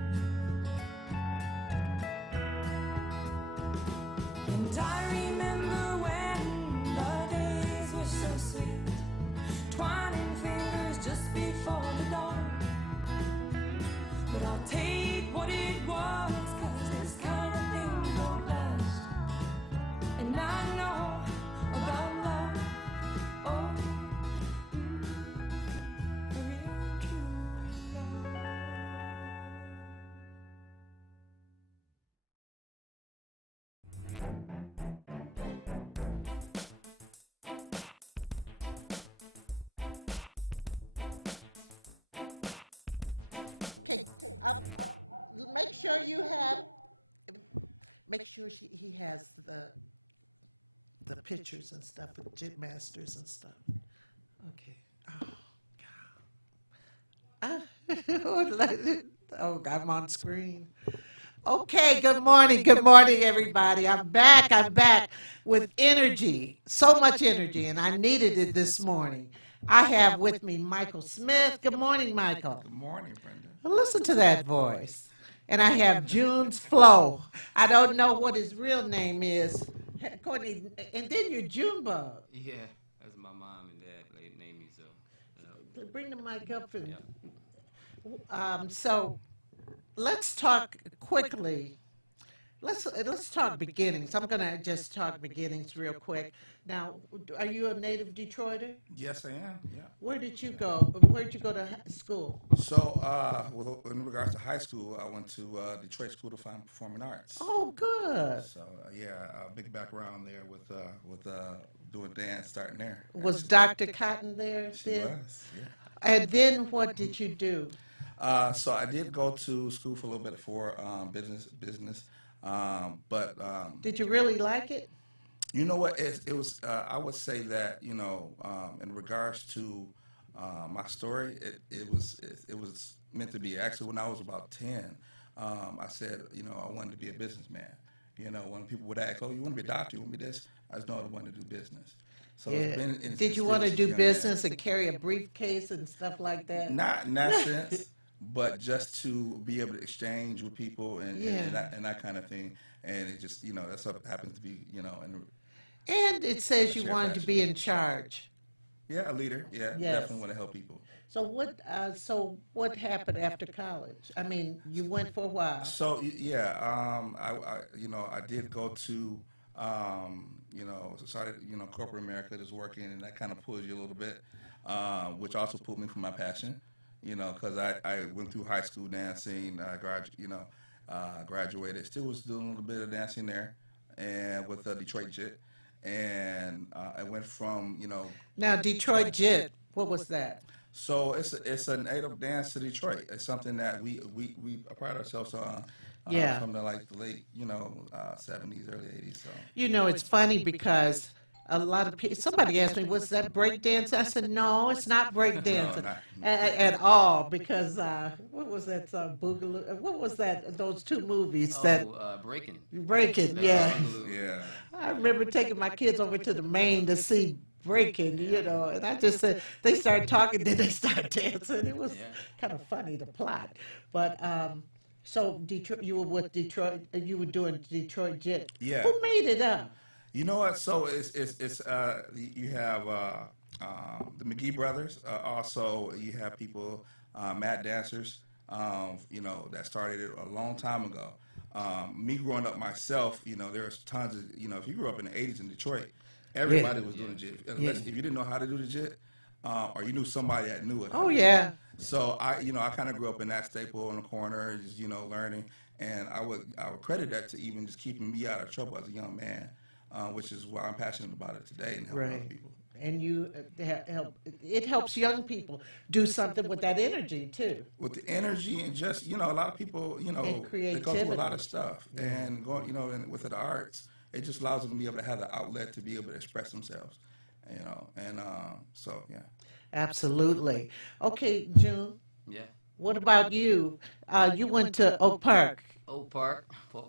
And I remember when the days were so sweet, twining fingers just before the dawn. But I'll take what it was, 'cause this kind of thing don't last. And I know about love, oh, real true love. Okay, make sure you have. Make sure he has the pictures and stuff with Jit Masters and stuff. Okay. Oh God. Oh, I'm on screen. Okay, good morning, everybody. I'm back with energy, so much energy, and I needed it this morning. I have with me Michael Smith. Good morning, Michael. Good morning, Brenda. Listen to that voice. And I have June's Flow. I don't know what his real name is. Courtney, and then you're Junebug. Yeah, that's my mom and dad. They named me so. Bring the mic up. So let's talk quickly. Let's talk beginnings. I'm going to just talk beginnings real quick. Now, are you a native Detroiter? Yes, I am. Yeah. Where did you go? Where did you go to school? So, in regards to high school, I went to Detroit School of Fine Performing Arts. Oh, good. So, a big background there with doing dance, starting there. Was Dr. Cotton there? She was. Yeah. And then what did you do? So I did go to school for a little bit for business. But did you really like it? You know what? It was. I would say that in regards to my story, it was meant to be. Actually, when I was about 10, I said I wanted to be a businessman. When people would ask, "Oh, you want to be a doctor? You want to be this?" I just know I wanted to do business. So yeah. Did you want to do business and carry a briefcase and stuff like that? Not in that sense. But just to be able to exchange with people and that kind of thing, and it just that's what happens to be and it says you wanted to be in charge. Yeah, a leader. Yeah, yes. Definitely want to help people. So what happened after college? I mean, you went for a while. So I did go to started corporate America, just working, and that kind of pulls you a little bit, which also pulled me from my passion. Because I went through high school dancing, graduated, still was doing a little bit of dancing there, and with Detroit Jit, and I went from Now Detroit Jit, what was that? So it's a native dance to Detroit. It's something that we pride ourselves on. From the late 70s, early 80s. So it's funny because a lot of people. Somebody asked me, "Was that break dance?" I said, "No, it's not break dancing at all." Because what was that Boogaloo? What was that? Those two movies that Breaking. Breaking, yeah. Yeah. I remember taking my kids over to the Maine to see Breaking, and I just said they started talking, then they started dancing. It was kind of funny, the plot. But so Detroit, you were with Detroit, you were doing Detroit Jet. Yeah. Who made it up? You know what? So it's you have the McGee brothers. Also, you have people, Matt Dancers. That started it a long time ago. Me growing up myself, there's tons of if you grew up in the '80s in Detroit, everybody was doing the jit. If you didn't know how to do the jit, or you knew somebody that knew it. Oh yeah. So I kind of grew up in that staple in the corner, just learning, and I would credit that to even just keeping me out of trouble as a young man. Which is why I'm passionate about it today and helping other people. And you it helps young people do something with that energy too. With the energy and just a lot of people they go through a lot of stuff and going and with the arts it just allows them to be able to have the outlet to be able to express themselves, and so yeah. Absolutely. Okay, June. Yeah. What about you? You went to Oak Park. Oak Park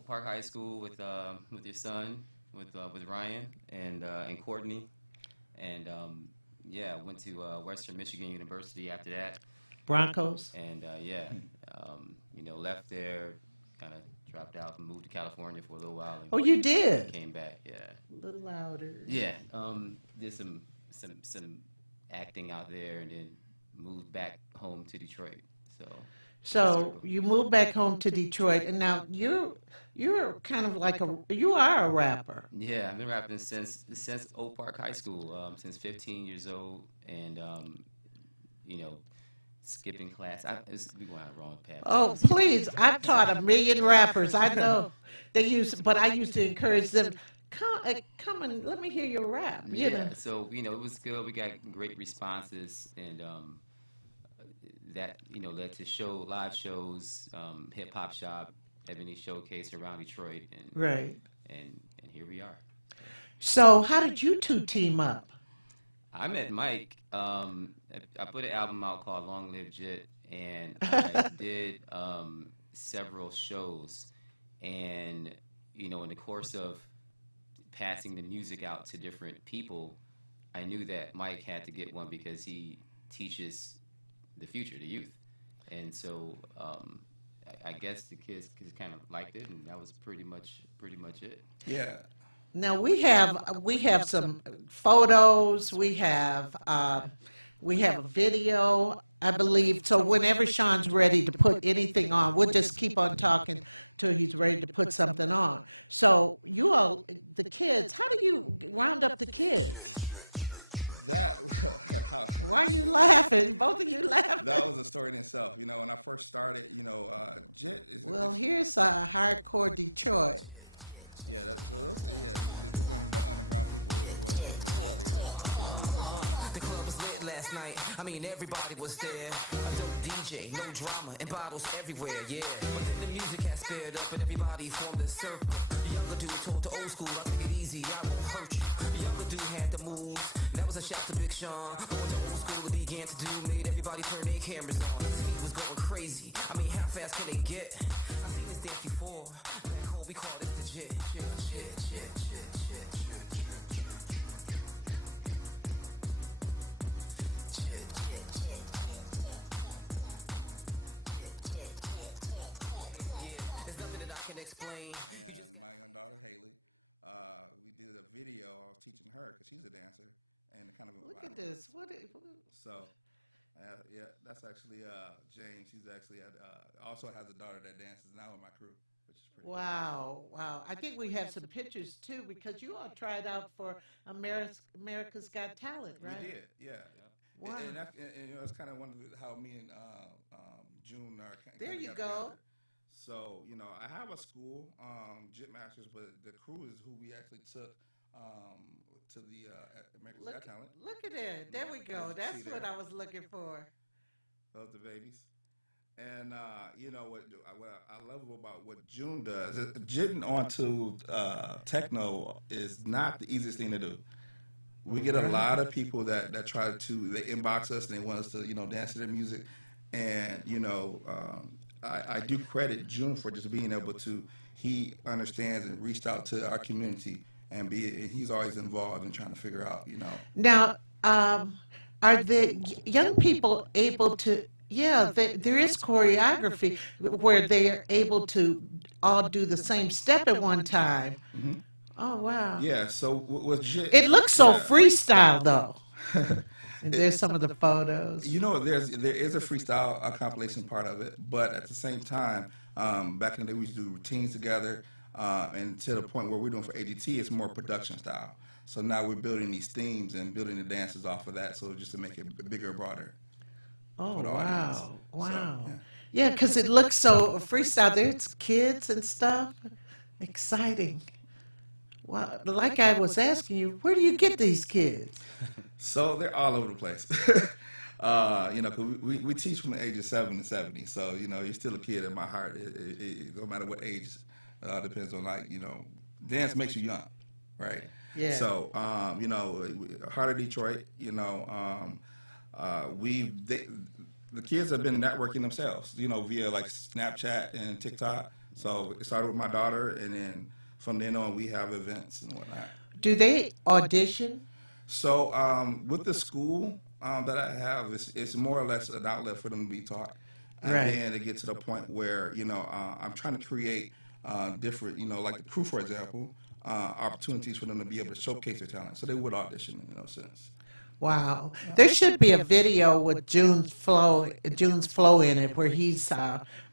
High School with your son. With Ryan and Courtney, and went to Western Michigan University after that. Broncos. And left there, kind of dropped out and moved to California for a little while. And you did? Came back, yeah. A little louder. Yeah, did some acting out there, and then moved back home to Detroit. So you moved back home to Detroit, and now you're kind of like you are a rapper. Yeah, I've been rapping since Oak Park High School, since 15 years old, and skipping class. We went out wrong path. Oh, please! I've taught a million rappers. I know but I used to encourage them. Come and let me hear your rap. You know. So it was good. We got great responses, and that led to live shows, Hip Hop Shop, Ebony Showcase around Detroit, and right, and here we are. So how did you two team up? I met Mike. I put an album out called Long Live Jit, and I did several shows, and in the course of passing the music out to different people, I knew that Mike had to get one because he teaches the future, the youth, and so I guess the kids kind of liked it, and that was pretty much it. Yeah. Now we have some photos. We have a video, I believe. So whenever Sean's ready to put anything on, we'll just keep on talking till he's ready to put something on. So you all, the kids, how do you round up the kids? Why are you laughing? Both of you laughing. That was a story in itself. When I first started, Jit is. Well, here's hardcore Detroit. Yeah, it's one of the underground people that was speaking of earlier that was going on. The club was lit last night. I mean, everybody was there. Dope DJ, no drama, and bottles everywhere, yeah. But then the music had sped up and everybody formed a circle. The younger dude told the old school, I take it easy, I won't hurt you. The younger dude had the move. That was a shout to Big Sean. What the old school began to do made everybody turn their cameras on. The scene was going crazy. I mean, how fast can they get? I've seen this dance before. We call it the jit. And my young daughter Haley, we did a video. I was teaching her because she's a dancer, and kind of look at this. So, that's actually Jane. She's actually also has a daughter that dances now with my crew, which is pretty. Wow. I think we have some pictures too because you all tried out for America's Got Talent, right? We did, yeah. Wow. And it's kind of one of how me and June are. There you go. Together. So, I have a school, Jit Masters, but the crew is who we actually took to the America's Got Talent. Look at it. There we go. That's what I was looking for. Those the babies. And, what I love about what June does, jitting onto techno is not the easiest thing to do. We get a lot of people that try to, they inbox us and they want us to, dance to their music. And, I do credit June for just being able to, he understands and reached out to our community and he's always involved in trying to figure out, Now, are the young people able to, there is choreography where they are able to all do the same step at one time. Mm-hmm. Oh, wow. Yeah, so with it looks so freestyle, though. And there's some of the photos. There is a freestyle compilation part of it, but at the same time, back in the day, we used to do routines together, and to the point where we're doing for ADT, it's more production style. So now we're building these themes and building the dances off of that, so just to make it bigger, broader. Oh, wow. Wow. So, yeah, because it looks so freestyle. There's kids and stuff. Exciting. Well, like I was asking you, where do you get these kids? So they're all over the place. Cause we teach from the age of 7 to 70. So, you're still a kid in my heart. No matter what age, depends on dance makes you young, right? Yeah. So, Heart of Detroit, the kids have been networking themselves, via like Snapchat and TikTok. So it started with my daughter, and then from then on, we have events and whatnot. Do they audition? So with the school that I have, it's more or less an outlet for them to be taught. And then it gets to the point where, I'm trying to create different, like the crew, for example, opportunities for them to be able to showcase their talent. So they would audition in a sense. Wow. There should be a video with June's flow in it where he's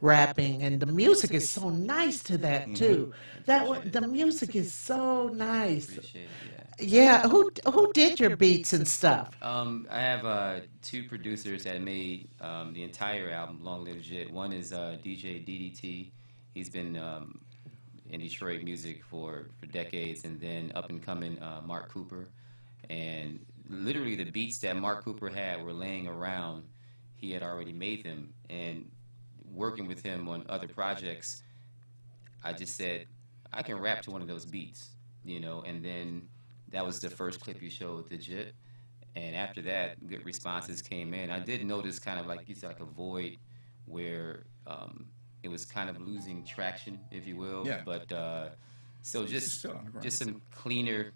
rapping, and the music is so nice to that too. The music is so nice. Appreciate it, yeah. Who did your beats and stuff? I have 2 producers that made the entire album, Long Live Jit. One is DJ DDT. He's been in Detroit music for decades, and then up and coming Mark Cooper. And literally the beats that Mark Cooper had were laying around. He had already made them, and working with him on other projects, I just said, I can rap to one of those beats, and then that was the first clip you showed, the JIT, and after that, good responses came in. I did notice kind of like, like a void where it was kind of losing traction, if you will, but so just some cleaner,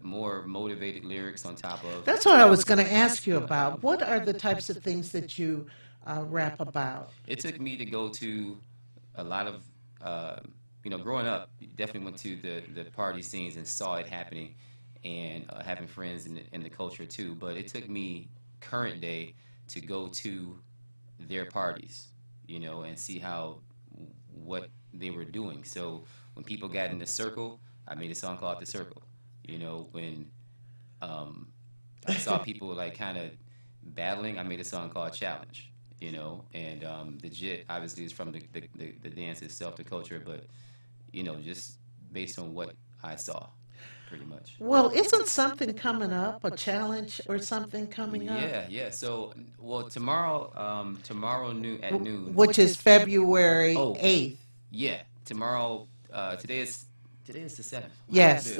more motivated lyrics on top of. That's what I was going to ask you about. What are the types of things that you rap about? It took me to go to a lot of, growing up, definitely went to the party scenes and saw it happening, and having friends in the culture too. But it took me current day to go to their parties, and see what they were doing. So when people got in the circle, I made a song called The Circle. When I saw people like kind of battling, I made a song called Challenge, and the JIT obviously is from the dance itself, the culture, but, just based on what I saw, pretty much. Well, isn't something coming up, a challenge or something coming up? Yeah. So, tomorrow at noon. Which is February 8th. Yeah, tomorrow, today is the 7th. Yes.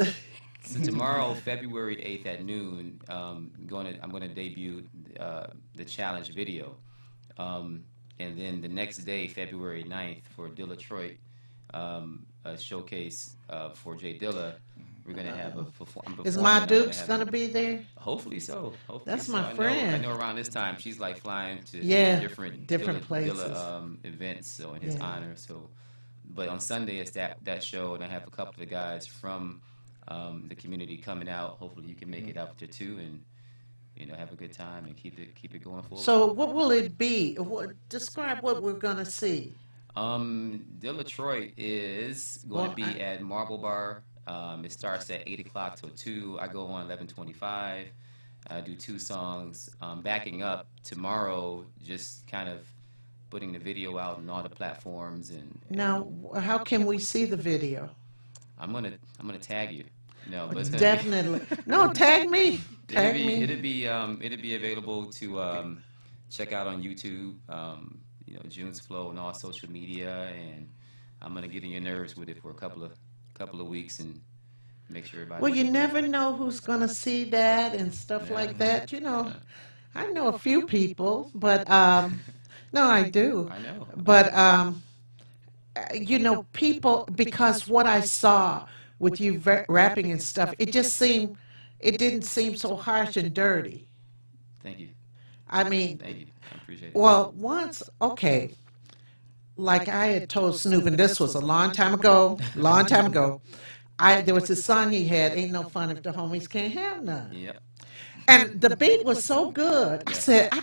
So tomorrow, February 8th at noon, I'm going to debut the challenge video. And then the next day, February 9th, for Detroit, a showcase for Jay Dilla, we're going to have a performance. Is Ma Dukes going to be there? Hopefully so. That's my friend. I know around this time, she's like flying to different places. Dilla, events, so in his honor. So, but on Sunday, it's that show, and I have a couple of guys from the community coming out. Hopefully you can make it out to 2 and have a good time and keep it going forward. So what will it be? Describe what we're going to see. Detroit is going to be at Marble Bar. It starts at 8 o'clock till 2. I go on 11:25. I do 2 songs. Backing up tomorrow, just kind of putting the video out on all the platforms. And now, how can we see the video? I'm gonna tag you. No, but it's definitely. No, tag me. It'll be available to check out on YouTube. June's Flow and all social media, and I'm gonna get in your nerves with it for a couple of weeks and make sure everybody. Well, you never know who's going to see that and stuff like that. You know, I know a few people, but no, I do. I know. But you know, people, because what I saw with you rapping and stuff, it didn't seem so harsh and dirty. Thank you. I mean, thank you. I appreciate it. Well, once, okay, like I had told Snoop, and this was a long time ago, there was a song he had, Ain't No Fun If the Homies Can't Have None. Yep. And the beat was so good. I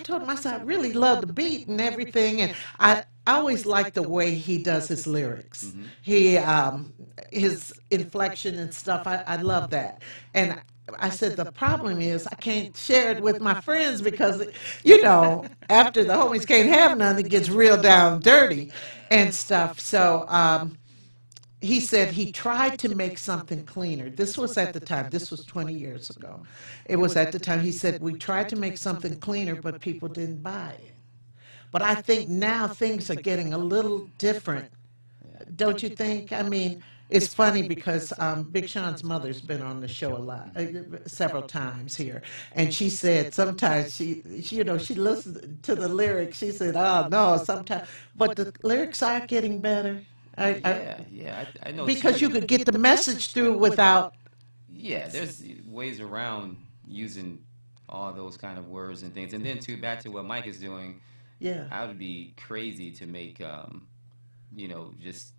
told him, I said, I really love the beat and everything. And I always like the way he does his lyrics. His inflection and stuff, I love that. And I said, the problem is I can't share it with my friends because, you know, after the homies can't have none, it gets real down dirty and stuff. So he said he tried to make something cleaner. This was at the time. This was 20 years ago. It was at the time. He said, we tried to make something cleaner, but people didn't buy it. But I think now things are getting a little different. Don't you think? I mean, it's funny because Big Sean's mother's been on the show a lot, several times here, and she said sometimes she listened to the lyrics. She said, "Oh no," sometimes, but the lyrics are getting better. I know. Because you could get the message through without. Yeah, there's ways around using all those kind of words and things, and then too, back to what Mike is doing. Yeah, I would be crazy to make, just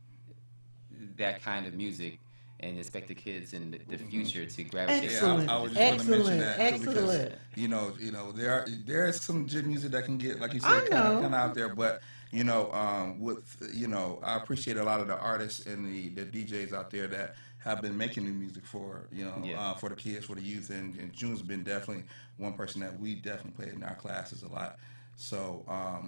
that kind of music and expect the kids in the future to gravitate. Excellent. I was just going to mention that Excellent. because there is some good music that can get, like you said, kind of out there, but I appreciate a lot of the artists and the DJs out there that have been making new music for for the kids, for the youth, and June's been definitely one person that we definitely played in our classes a lot. So,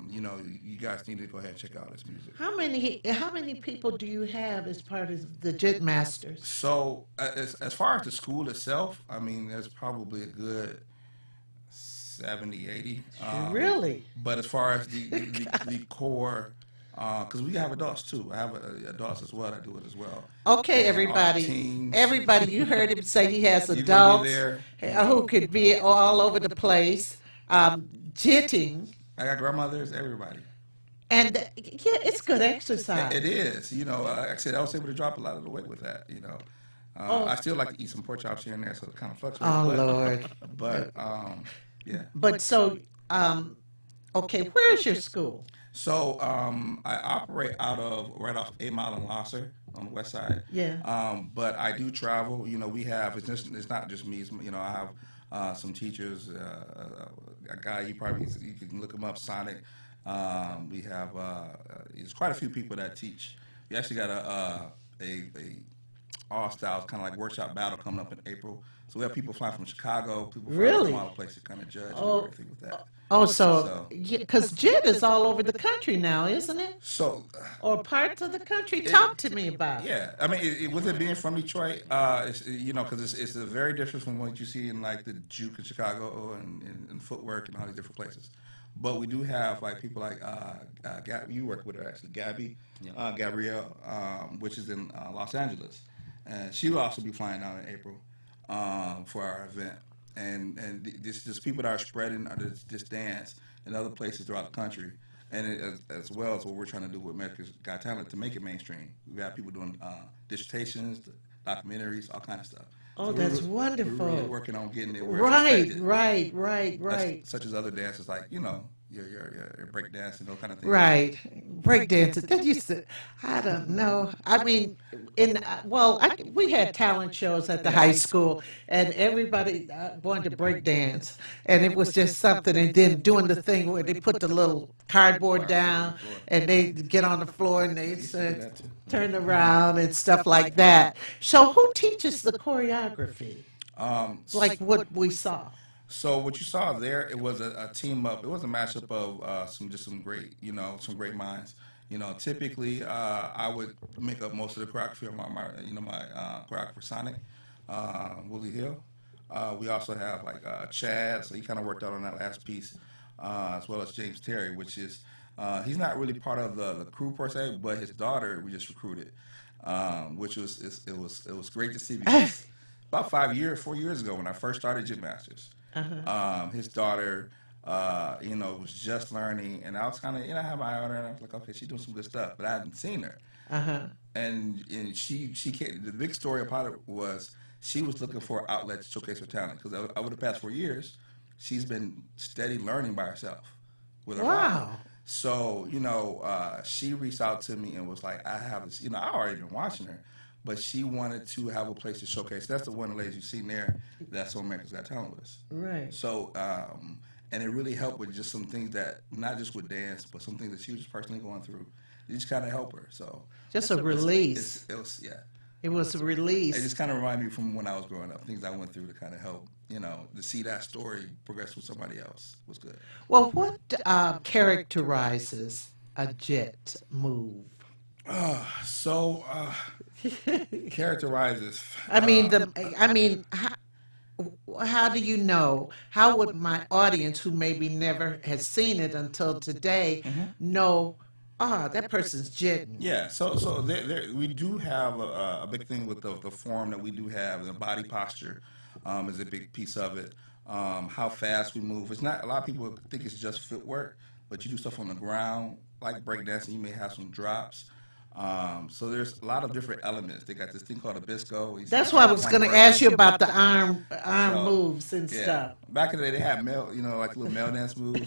you guys need to go ahead and check out this music. How many people do you have as part of the Jit Masters? So, as far as the school itself, I mean, there's probably a good 70, 80. Really? But as far as the core, because we have adults too. I have adults as well that do it as well. Okay, and everybody, you heard him say he has adults who could be all over the place, jitting. I got grandmothers, everybody. And it's good exercise. It is. Like I said, I was able to drop a lot of the weight with that. I still like to eat some pork chops here and there, so it kind of fluctuates. Oh, Lord. But yeah. But so, okay, where is your school? So I operate right off 8 Mile and Losser on the west side. Yeah. But I do travel. We have. It's not just me. I have some teachers. A guy you can look him up, Sonic. We have there's quite a few people that teach. We actually got a all styles kind of like workshop battle coming up in April. So we have people flying from Chicago, people flying from all places to kind of judge and everything with that. Because JIT is all over the country now, isn't it? Or parts of the country. Talk to me about it. Yeah, I mean, with it being from Detroit, because it's a very different from what you see in like the juke in Chicago and footwork and all these different places. But we do have like people like you work with her actually, Gabrielle, which is in Los Angeles, and she will also be flying out in April for our event. And just people that are spreading this dance in other places throughout the country, and as well as what we're trying to do with America's Got Talent to make it mainstream. We have people doing dissertations, documentaries, all kind of stuff. Oh, so that's wonderful. We're really working on getting it where it's expected. Right. Such as other dances like, your break dance and those kind of things. Right. Break dancing. That used to, I don't know. I mean, we had talent shows at the high school, and everybody wanted to break dance, and it was just something. And then doing the thing where they put the little cardboard down, and they get on the floor and they turn around and stuff like that. So who teaches the choreography? Like what we saw. So what you saw there, it was a team up. It was a mashup of some great minds. Typically I would make up most of the choreography of my choreographer Sonic, Willie Hill. We also have like Chad, so he kind of worked out on that last piece, as well as James Terry, which is he's not really part of the crew per se, but his daughter we just recruited, which was it was great to see because about 4 years ago when I first started Jit Masters. His daughter, was just learning, and I was kind of, I had my eye on her, and I was like, okay, she's doing some good stuff, but I hadn't seen her. And she came, the big story about it was she was looking for an outlet to showcase her talent, because over the past 4 years, she's been steady learning by herself with her body. So, she reached out to me and was like, I have this, I already been watching her, but she wanted to have a place to showcase. That's the one of the ladies you've seen there that's on America's Got Talent list. Right. So, and it really helped with just some things that, not just with dance, but some things that she was personally going through. It just kind of helped her. So just a release. It was, yeah. It was a release. It just kind of reminded me from when I was growing up, things I went through to kind of help, to see that story progress with somebody else was good. Well, what characterizes a Jit move? Characterizes. How do you know? How would my audience, who maybe never has seen it until today, know? That person's jitting. Yeah, so we do have a big thing with the form that we do have. The body posture is a big piece of it. How fast we move. It's not, a lot of people think it's just footwork, but you do stuff on the ground, like breakdancing. You may have some drops. So there's a lot of different elements. They got this thing called a bisco. That's why I was going to ask you about the arm moves and stuff. Back in the day, they had like little male dance moves.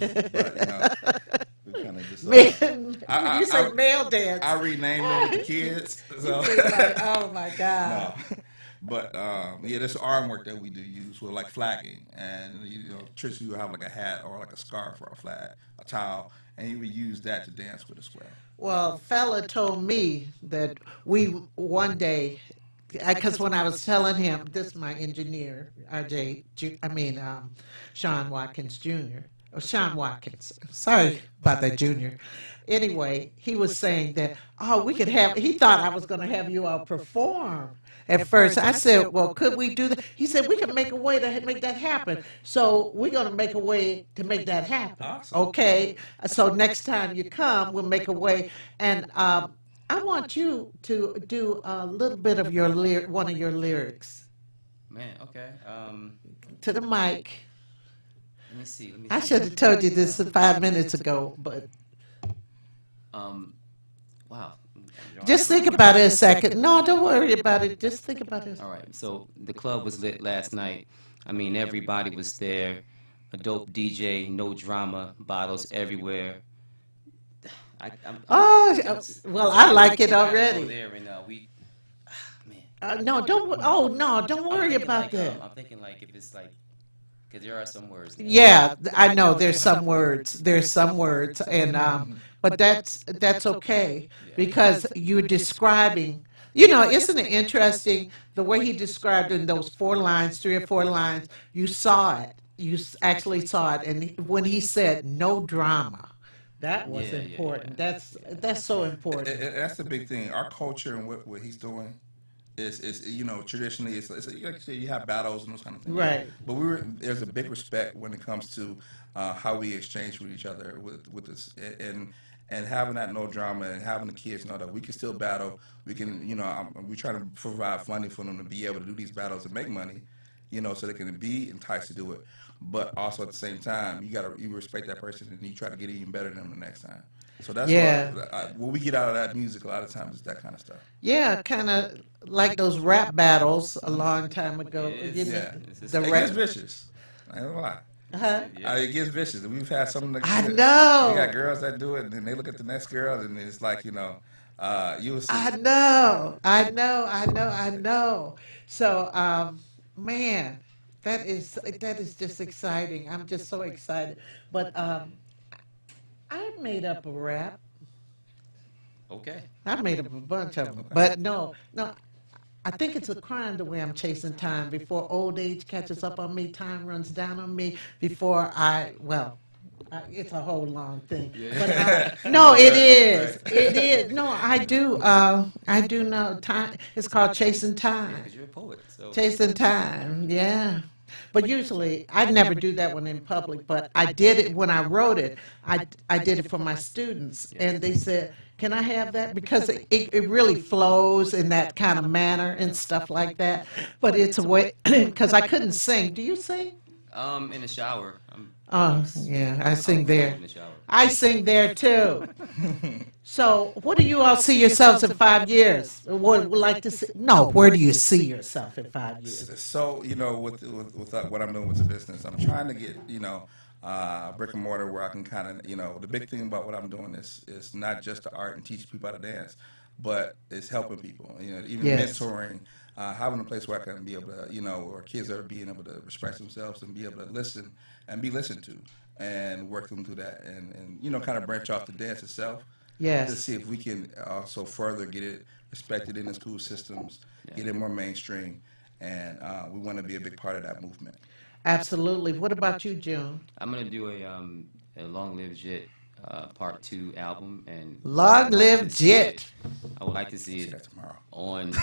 But, kind of just, you said male dance. I renamed them with the kids. So. Like, oh my God. No. But there's arm work that we do use with like flagging, and traditionally you have like a hat or like a scarf or a flag, a towel, and you would use that to dance with as well. Well, fella told me that we one day, because when I was telling him, this is my engineer, Sean Watkins Jr. Sean Watkins. Sorry about that, Junior. Anyway, he was saying that, we could have, he thought I was going to have you all perform. At first, I said, well, could we do that? He said, we can make a way to make that happen. So we're going to make a way to make that happen. Awesome. Okay? So next time you come, we'll make a way. And I want you to do a little bit of one of your lyrics. Man, okay. To the mic. Let me see. I should have told you this 5 minutes ago, but. Wow. Just think about it a second. No, don't worry about it. Just think about it. All right. So the club was lit last night. Everybody was there. A dope DJ, no drama, bottles everywhere. I like it already. There and don't worry about that. I'm thinking like if it's like. Because there are some words. Yeah, I know there's some words. And but that's okay because you're describing. Isn't it interesting the way he described in those 4 lines, 3 or 4 lines? You saw it. You actually saw it, and when he said no drama, that was important. Yeah. That's so important. That's the big thing. Our culture and what he's doing. Is traditionally it's like you said, you have battles and those kind of things. Right. But there's a big respect when it comes to how we exchange with each other with this and having that no drama and having the kids know that we can still battle. We can we try to provide funding for them to be able to do these battles and make money, so they can be enticed to do it. But also at the same time, you respect that person and you try to get even better than them the next time. So that's what we get out of that music a lot of times is that kind of stuff. Yeah, kind of like those rap battles a long time ago. It gets vicious. I ain't gonna lie. It gets vicious. We've had some. I know. We got girls that do it, and then they look at the next girl, and it's like you will see. I know. So, man, that is just exciting. I'm just so excited. But I made up a rap. Okay. I made up a bunch of them. But no, I think it's a crime the way I'm chasing time. Before old age catches up on me, time runs down on me. Before it's a whole long thing. Yeah. But no, it is. It is. No, I do know time. It's called Chasing Time. Yeah, 'cause you're a poet. So. Chasing Time, yeah. But usually, I never do that one in public, but I did it when I wrote it. I did it for my students, and they said, can I have that? Because it really flows in that kind of manner and stuff like that. But it's a way, because I couldn't sing. Do you sing? In the shower. Yeah, I sing there. In the shower. I sing there too. So, what do you all see yourselves in 5 years? What would like to see? No, where do you see yourself in 5 years? So, with what I'm doing with the business, I'm trying to get, brick and mortar where I can kind of, the big thing about what I'm doing is not just the art and teach people how to dance, but it's helping people, even mentoring, having a place where I can be able to, where kids are being able to express themselves and be able to listen and be listened to and work them through that and kind of branch off the dance itself. Yes. To see if we can also further get it respected in the school systems, get it more mainstream, and we want to be a big part of that movement. Absolutely. What about you, June? I'm gonna do a Long Live Jit Part 2 album, and Long Live Jit. I would like to see it tomorrow on,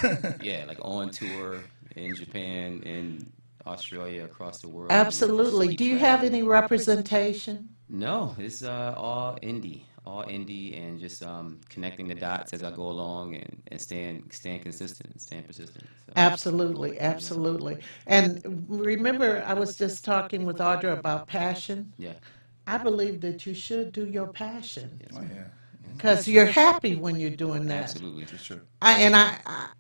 on tour in Japan, in Australia, across the world. Absolutely. Do you have any representation? No, it's all indie, and just connecting the dots as I go along and staying consistent, staying persistent. So. Absolutely. And remember, I was just talking with Audra about passion. Yeah. I believe that you should do your passion. Yes. Oh, yeah. Because you're happy when you're doing that. Absolutely, that's true.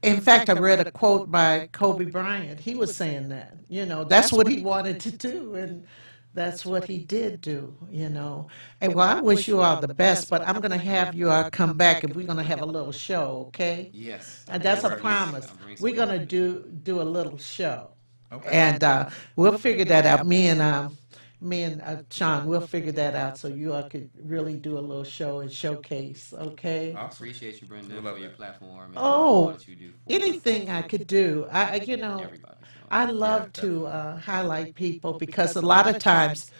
In fact, I read a quote by Kobe Bryant. He was saying that, that's what he wanted to do, and that's what he did do, And well, I wish you all the best, but I'm going to have you all come back and we're going to have a little show, okay? Yes. And that's a promise. We're going to do a little show. Okay. And we'll figure that out. Me and Sean, we'll figure that out so you all could really do a little show and showcase, okay? I appreciate you, Brenda, for your platform. And Oh, all that you do for anything I could do. everybody. I love to highlight people because a lot of times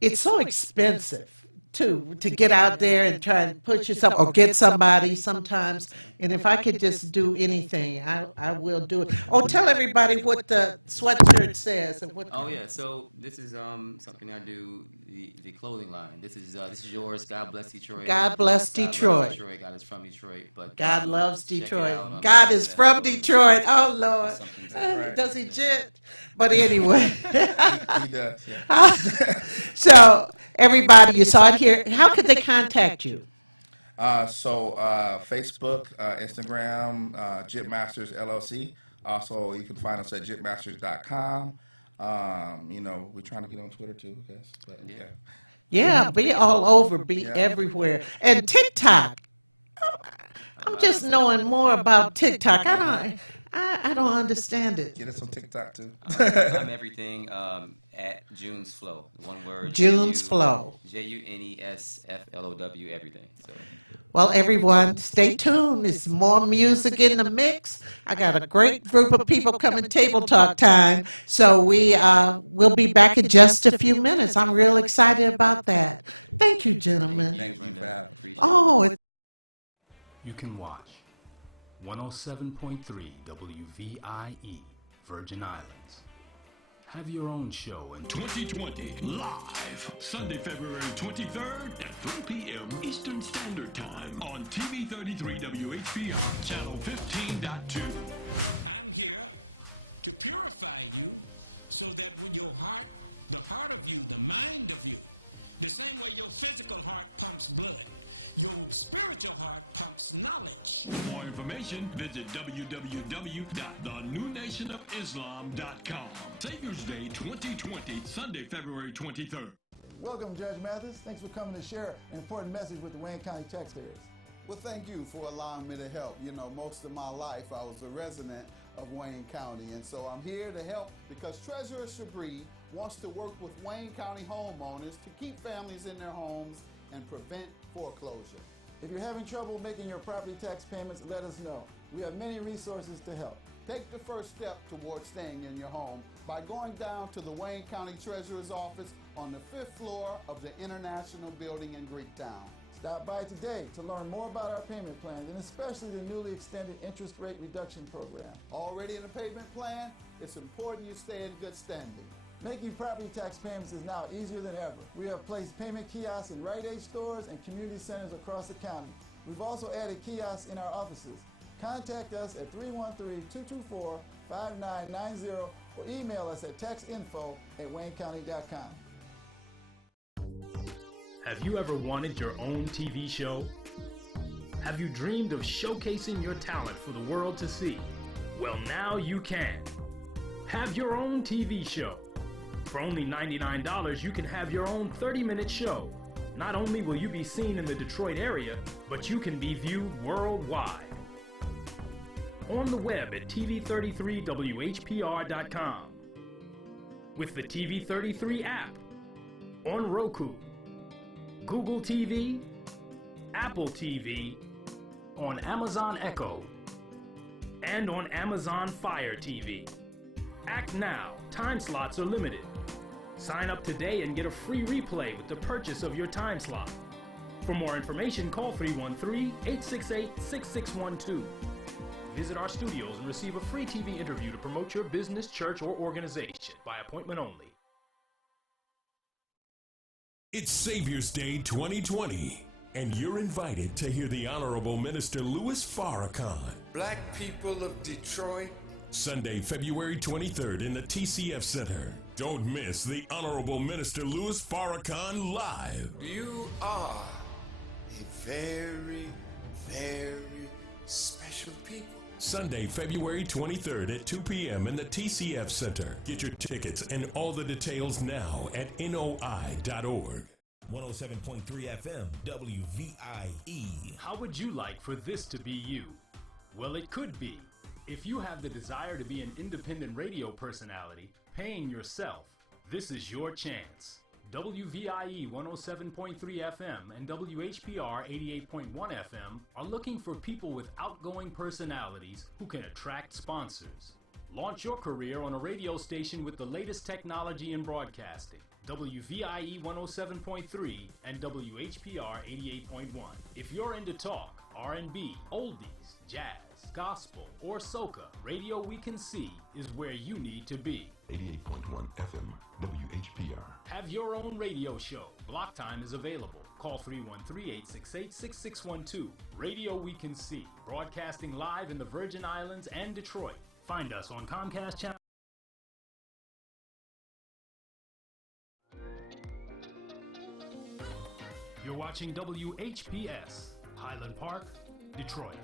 it's so expensive to get out there and try and push yourself or get somebody sometimes. And if I could just do anything, I will do it. Oh, tell everybody what the sweatshirt says and what. Oh yeah, so this is something I do, the clothing line. This is yours. God bless Detroit. God bless Detroit. Detroit. God is from Detroit, but God loves check it Detroit. out on God is from Detroit. Oh Lord, right. does he jit? But anyway, he does. Yeah. So everybody, you saw it here. How could they contact you? Facebook, Instagram, Jit Masters LLC. Also, you can find us at jitmasters.com. We're trying to get on Twitter too, I guess. But yeah. Yeah, be all over, be everywhere. And TikTok. I'm just knowing more about TikTok. I don't understand it. Get us on TikTok too. I'm everything at June's Flow. One word. June's Flow. JUNESFLOW. Everything. So. Well, everyone, stay tuned. There's more music in the mix. I got a great group of people coming Table Talk time. So we'll be back in just a few minutes. I'm real excited about that. Thank you, gentlemen. Thank you for having me. Oh, You can watch 107.3 WVIE, Virgin Islands. Have your own show in 2020 live Sunday, February 23rd at 3 p.m. Eastern Standard Time on TV 33 WHPR Channel 15.2. I'm here to purify you so that when your heart, the heart of you, the mind of you, the same way your physical heart pumps blood, your spiritual heart pumps knowledge. For more information, visit www.thenewnationofislam.com. Savior's Day 2020, Sunday, February 23rd. Welcome, Judge Mathis. Thanks for coming to share an important message with the Wayne County taxpayers. Well, thank you for allowing me to help. Most of my life I was a resident of Wayne County, and so I'm here to help because Treasurer Sabri wants to work with Wayne County homeowners to keep families in their homes and prevent foreclosure. If you're having trouble making your property tax payments, let us know. We have many resources to help. Take the first step towards staying in your home by going down to the Wayne County Treasurer's office on the 5th floor of the International Building in Greektown. Stop by today to learn more about our payment plans and especially the newly extended interest rate reduction program. Already in a payment plan? It's important you stay in good standing. Making property tax payments is now easier than ever. We have placed payment kiosks in Rite Aid stores and community centers across the county. We've also added kiosks in our offices. Contact us at 313-224-5990 or email us at taxinfo@waynecounty.com. Have you ever wanted your own TV show? Have you dreamed of showcasing your talent for the world to see? Well, now you can. Have your own TV show. For only $99, you can have your own 30-minute show. Not only will you be seen in the Detroit area, but you can be viewed worldwide. On the web at tv33whpr.com. With the TV33 app. On Roku. Google TV, Apple TV, on Amazon Echo, and on Amazon Fire TV. Act now. Time slots are limited. Sign up today and get a free replay with the purchase of your time slot. For more information, call 313-868-6612. Visit our studios and receive a free TV interview to promote your business, church, or organization by appointment only. It's Savior's Day 2020, and you're invited to hear the Honorable Minister Louis Farrakhan. Black people of Detroit. Sunday, February 23rd in the TCF Center. Don't miss the Honorable Minister Louis Farrakhan live. You are a very, very special people. Sunday, February 23rd at 2 p.m. in the TCF Center. Get your tickets and all the details now at NOI.org. 107.3 FM, WVIE. How would you like for this to be you? Well, it could be. If you have the desire to be an independent radio personality, paying yourself, this is your chance. WVIE 107.3 FM and WHPR 88.1 FM are looking for people with outgoing personalities who can attract sponsors. Launch your career on a radio station with the latest technology in broadcasting. WVIE 107.3 and WHPR 88.1. If you're into talk, R&B, oldies, jazz, gospel, or soca, Radio We Can See is where you need to be. 88.1 FM, WHPR. Have your own radio show. Block time is available. Call 313-868-6612. Radio We Can See, broadcasting live in the Virgin Islands and Detroit. Find us on Comcast Channel. You're watching WHPS, Highland Park, Detroit.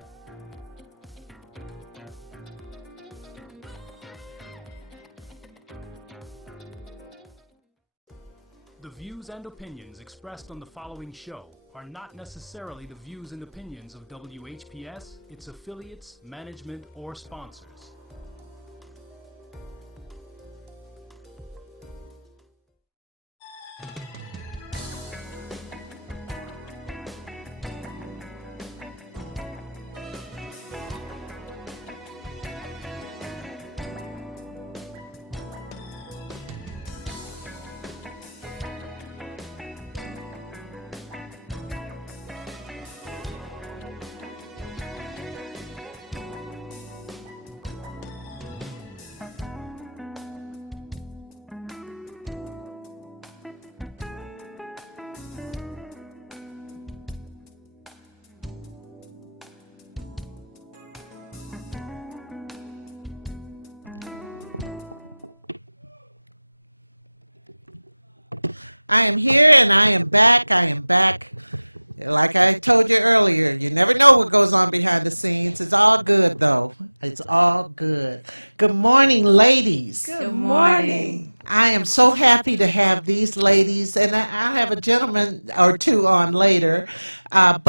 The views and opinions expressed on the following show are not necessarily the views and opinions of WHPS, its affiliates, management, or sponsors. I am here and I am back. I am back. Like I told you earlier, you never know what goes on behind the scenes. It's all good, though. It's all good. Good morning, ladies. Good morning. I am so happy to have these ladies, and I'll have a gentleman or two on later. A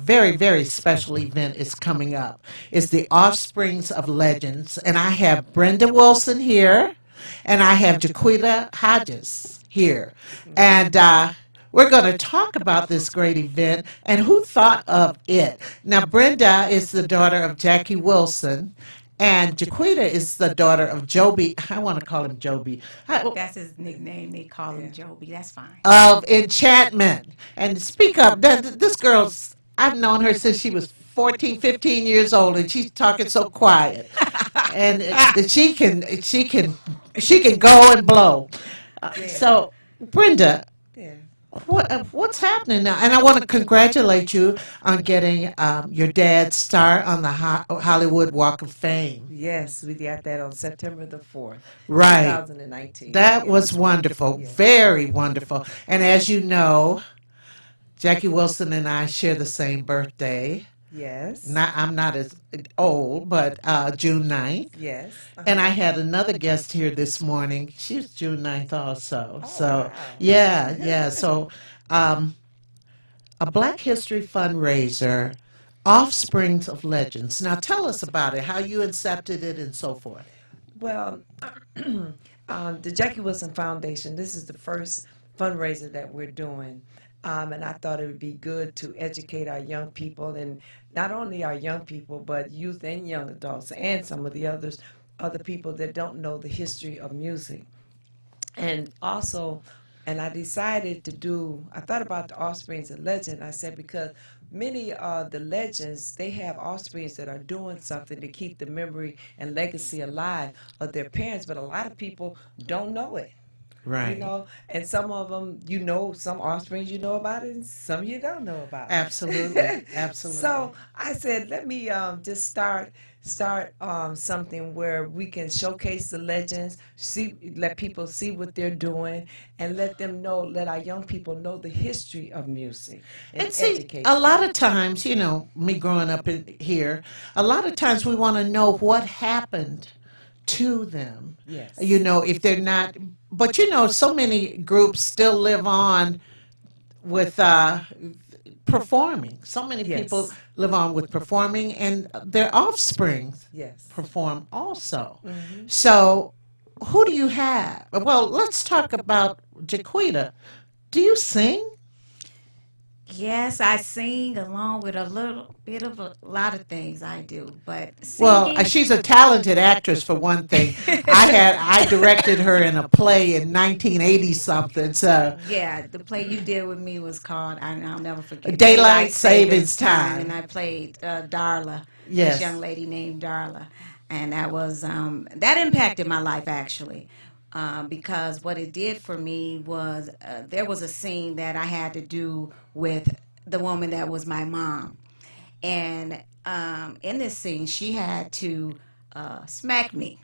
very, very special event is coming up. It's the Offsprings of Legends, and I have Brenda Wilson here. And I have Jaquita Hodges here. And we're going to talk about this great event and who thought of it. Now, Brenda is the daughter of Jackie Wilson, And Jaquita is the daughter of Joby. I want to call him Joby. That's his nickname. They call him Joby. That's fine. Of Enchantment. And speak up. This girl's, I've known her since she was 14, 15 years old, and she's talking so quiet. And she can go and blow. So, Brenda, what's happening now? And I want to congratulate you on getting your dad's star on the Hollywood Walk of Fame. Yes, we got that on September the 4th, Right. 2019. That was wonderful, very wonderful. And as you know, Jackie Wilson and I share the same birthday. Yes. I'm not as old, but June 9th. Yes. And I had another guest here this morning. She was June 9th also. Oh, So, wow. yeah. So, a Black History fundraiser, Offsprings of Legends. Now, tell us about it, how you incepted it and so forth. Well, the Jackie Wilson Foundation, this is the first fundraiser that we're doing. And I thought it would be good to educate our young people, and not only our young people, but youth and young adults, and some of the other people that don't know the history of music. And also, I decided I thought about the offsprings of legend. I said, because many of the legends, they have offsprings that are doing something to keep the memory and legacy alive of their parents, but a lot of people don't know it. Right. You know, and some of them, some offsprings you know about it, and some you don't know about. Absolutely, absolutely. So I said, let me just start something where we can showcase the legends, let people see what they're doing, and let our young people know the history of music. And see, a lot of times, me growing up here, a lot of times we want to know what happened to them. Yes. If they're not, but so many groups still live on with performing. So many people live on with performing, and their offspring perform also. Mm-hmm. So, who do you have? Well, let's talk about Jaquita. Do you sing? Yes, I sing along with a little bit of a lot of things I do, but well, she's a talented actress for one thing. I directed her in a play in 1980 something. So yeah, the play you did with me was called I'll never forget Daylight Savings Time, and I played Darla, yes, this young lady named Darla, and that was that impacted my life actually. Because what it did for me was there was a scene that I had to do with the woman that was my mom. And in this scene, she had to smack me.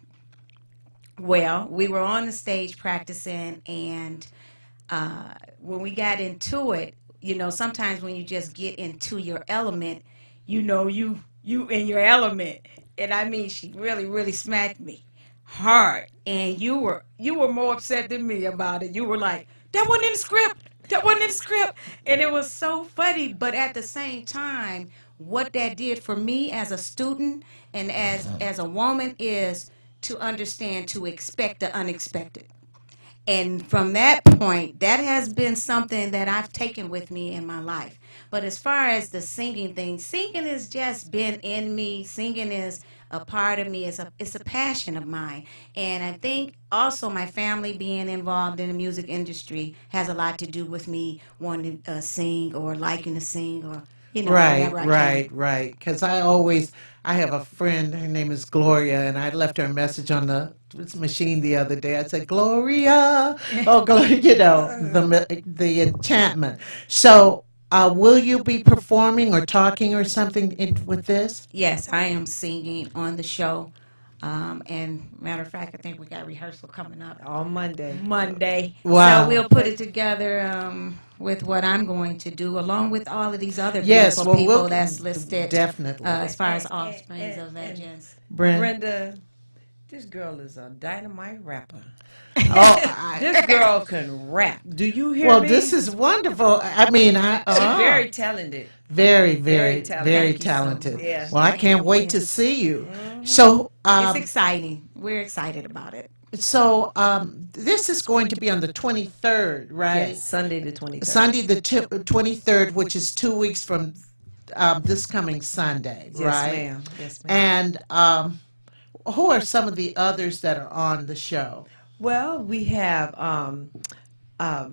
Well, we were on the stage practicing, and when we got into it, sometimes when you just get into your element, you in your element. And I mean, she really, really smacked me hard, and you were more upset than me about it. You were like, that wasn't in the script, and it was so funny. But at the same time, what that did for me as a student and as a woman is to understand to expect the unexpected. And from that point, that has been something that I've taken with me in my life. But as far as the singing thing, singing has just been in me. Singing is a part of me. It's a passion of mine. And I think also my family being involved in the music industry has a lot to do with me wanting to sing or liking to sing or, Right. Because I have a friend, her name is Gloria, and I left her a message on the machine the other day. I said, Gloria, the enchantment. So, will you be performing or talking or something with this? Yes, I am singing on the show. And matter of fact, I think we got rehearsal coming up on Monday. Wow. So we'll put it together with what I'm going to do, along with all of these other beautiful people that's listed. Definitely. As far as offsprings of legends. Brenda, this girl is a dynamite rapper. This girl can rap. Do you hear me? Well, this is wonderful. I mean, she's very talented. Very talented. Yeah. Well, I can't wait to see you. Mm-hmm. So it's exciting. We're excited about it. So this is going to be on the 23rd, right? Yes, Sunday the 23rd. Sunday the 23rd, which is 2 weeks from this coming Sunday, right? Yes, ma'am. And who are some of the others that are on the show? Well, we have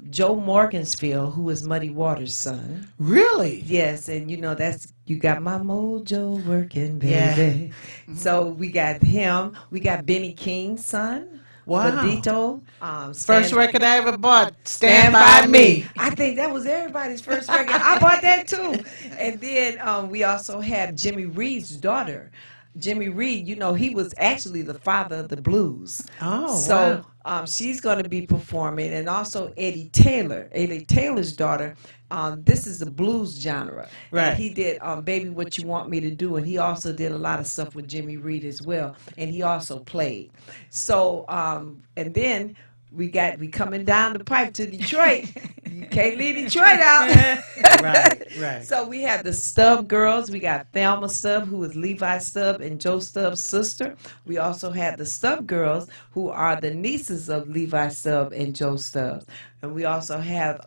Joe Morgansfield, who is Muddy Waters' son. Really? Yes, and that's you got my mojo working, baby. Yeah. So we got him. We got Benny King's son. Wow. Badito. First record I ever bought, Stand By Me. I think that was everybody's first record. I bought that too. And then we also have Jimmy Reed's daughter. Jimmy Reed, he was actually the father of the blues. Oh, so wow. She's going to be performing, and also Eddie Taylor's daughter. This is the blues genre. Right. And he did Baby What You Want Me to Do, and he also did a lot of stuff with Jimmy Reed as well, and he also played. So, and then we coming down the pipe to Detroit. You can't leave Detroit out. Right. So we have the Stubb girls. We got Thelma Stubb, who is Levi Stubb and Joe Stubb's sister. We also have the Stubb girls, who are the nieces of Levi Stubb and Joe Stubbs. And we also have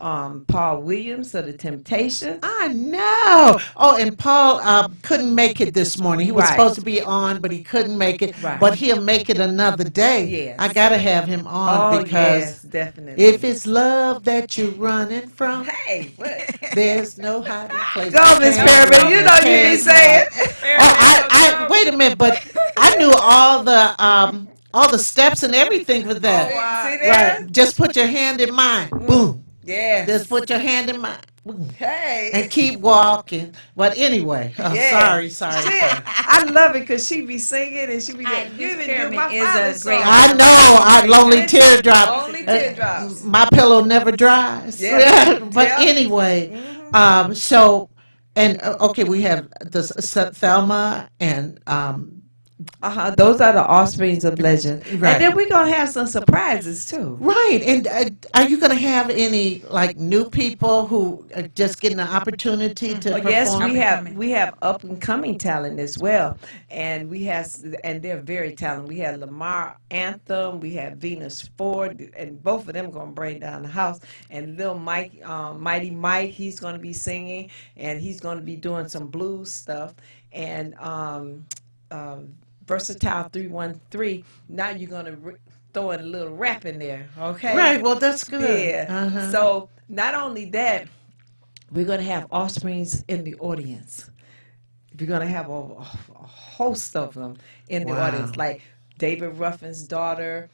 Paul Williams of the Temptations. I know. Oh, and Paul couldn't make it this morning. He was supposed to be on, but he couldn't make it. Right. But he'll make it another day. Yes. I got to have him on because yes, definitely. if it's love that you're running from, hey, what? There's no hiding place. Go, Miss Fairbanks. You know you be saying. I wait a minute, but I knew all the steps and everything for that. Oh, wow. See there? Right. Just put your hand in mine. Boom. Yes. Just put your hand in mine. Hey. And keep walking. But anyway, sorry. I love it because she be singing and she be getting is a great. I know. Lonely teardrop. Only teardrops. My pillow never dries. Yeah. But anyway, so and okay, we have the Thelma and those are the offsprings of legend. Right. And then we're going to have some surprises too. Right. And are you going to have any like new people who are just getting an opportunity to perform? Yes, we have up and coming talent as well. And they're very talented. We have Lamar Anthem, we have Venus Ford, and both of them going to bring down the house. And Lil Mike, Mighty Mike, he's going to be singing, and he's going to be doing some blues stuff. And Versatile 313. Now you're gonna throw in a little rap in there, okay? Right. Well, that's good. Yeah. So not only that, we're gonna have offsprings in the audience. We're gonna have a host of them in the audience, like David Ruffin's daughter,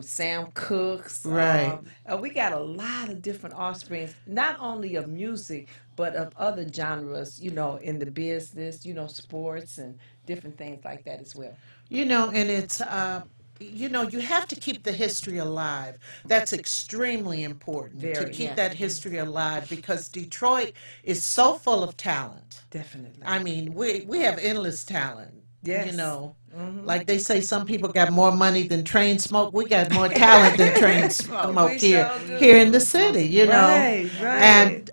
Sam Cooke's. Right. We got a lot of different offsprings, not only of music, but of other genres, in the business, sports and different things like that as well. And it's, you have to keep the history alive. That's extremely important to keep that history alive because Detroit is so full of talent. Definitely. I mean, we have endless talent. Yes. Like they say, some people got more money than train smoke. We got more talent than train smoke here in the city, Right. And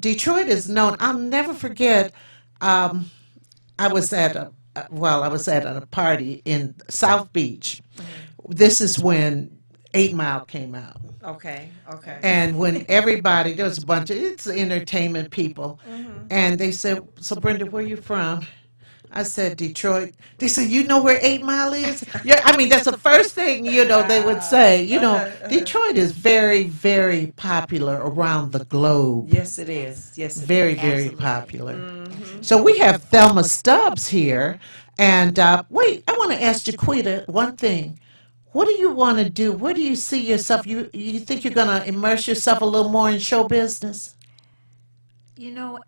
Detroit is known. I'll never forget. I was at a party in South Beach. This is when 8 Mile came out. Okay. And when there was a bunch of entertainment people, and they said, "So Brenda, where you from?" I said, "Detroit." They said, "You know where 8 Mile is?" Yeah, I mean, that's the first thing, they would say. Detroit is very, very popular around the globe. Yes, it is. Yes, very, very popular. So we have Thelma Stubbs here. And wait, I want to ask Jaquita one thing. What do you want to do? Where do you see yourself? You think you're going to immerse yourself a little more in show business?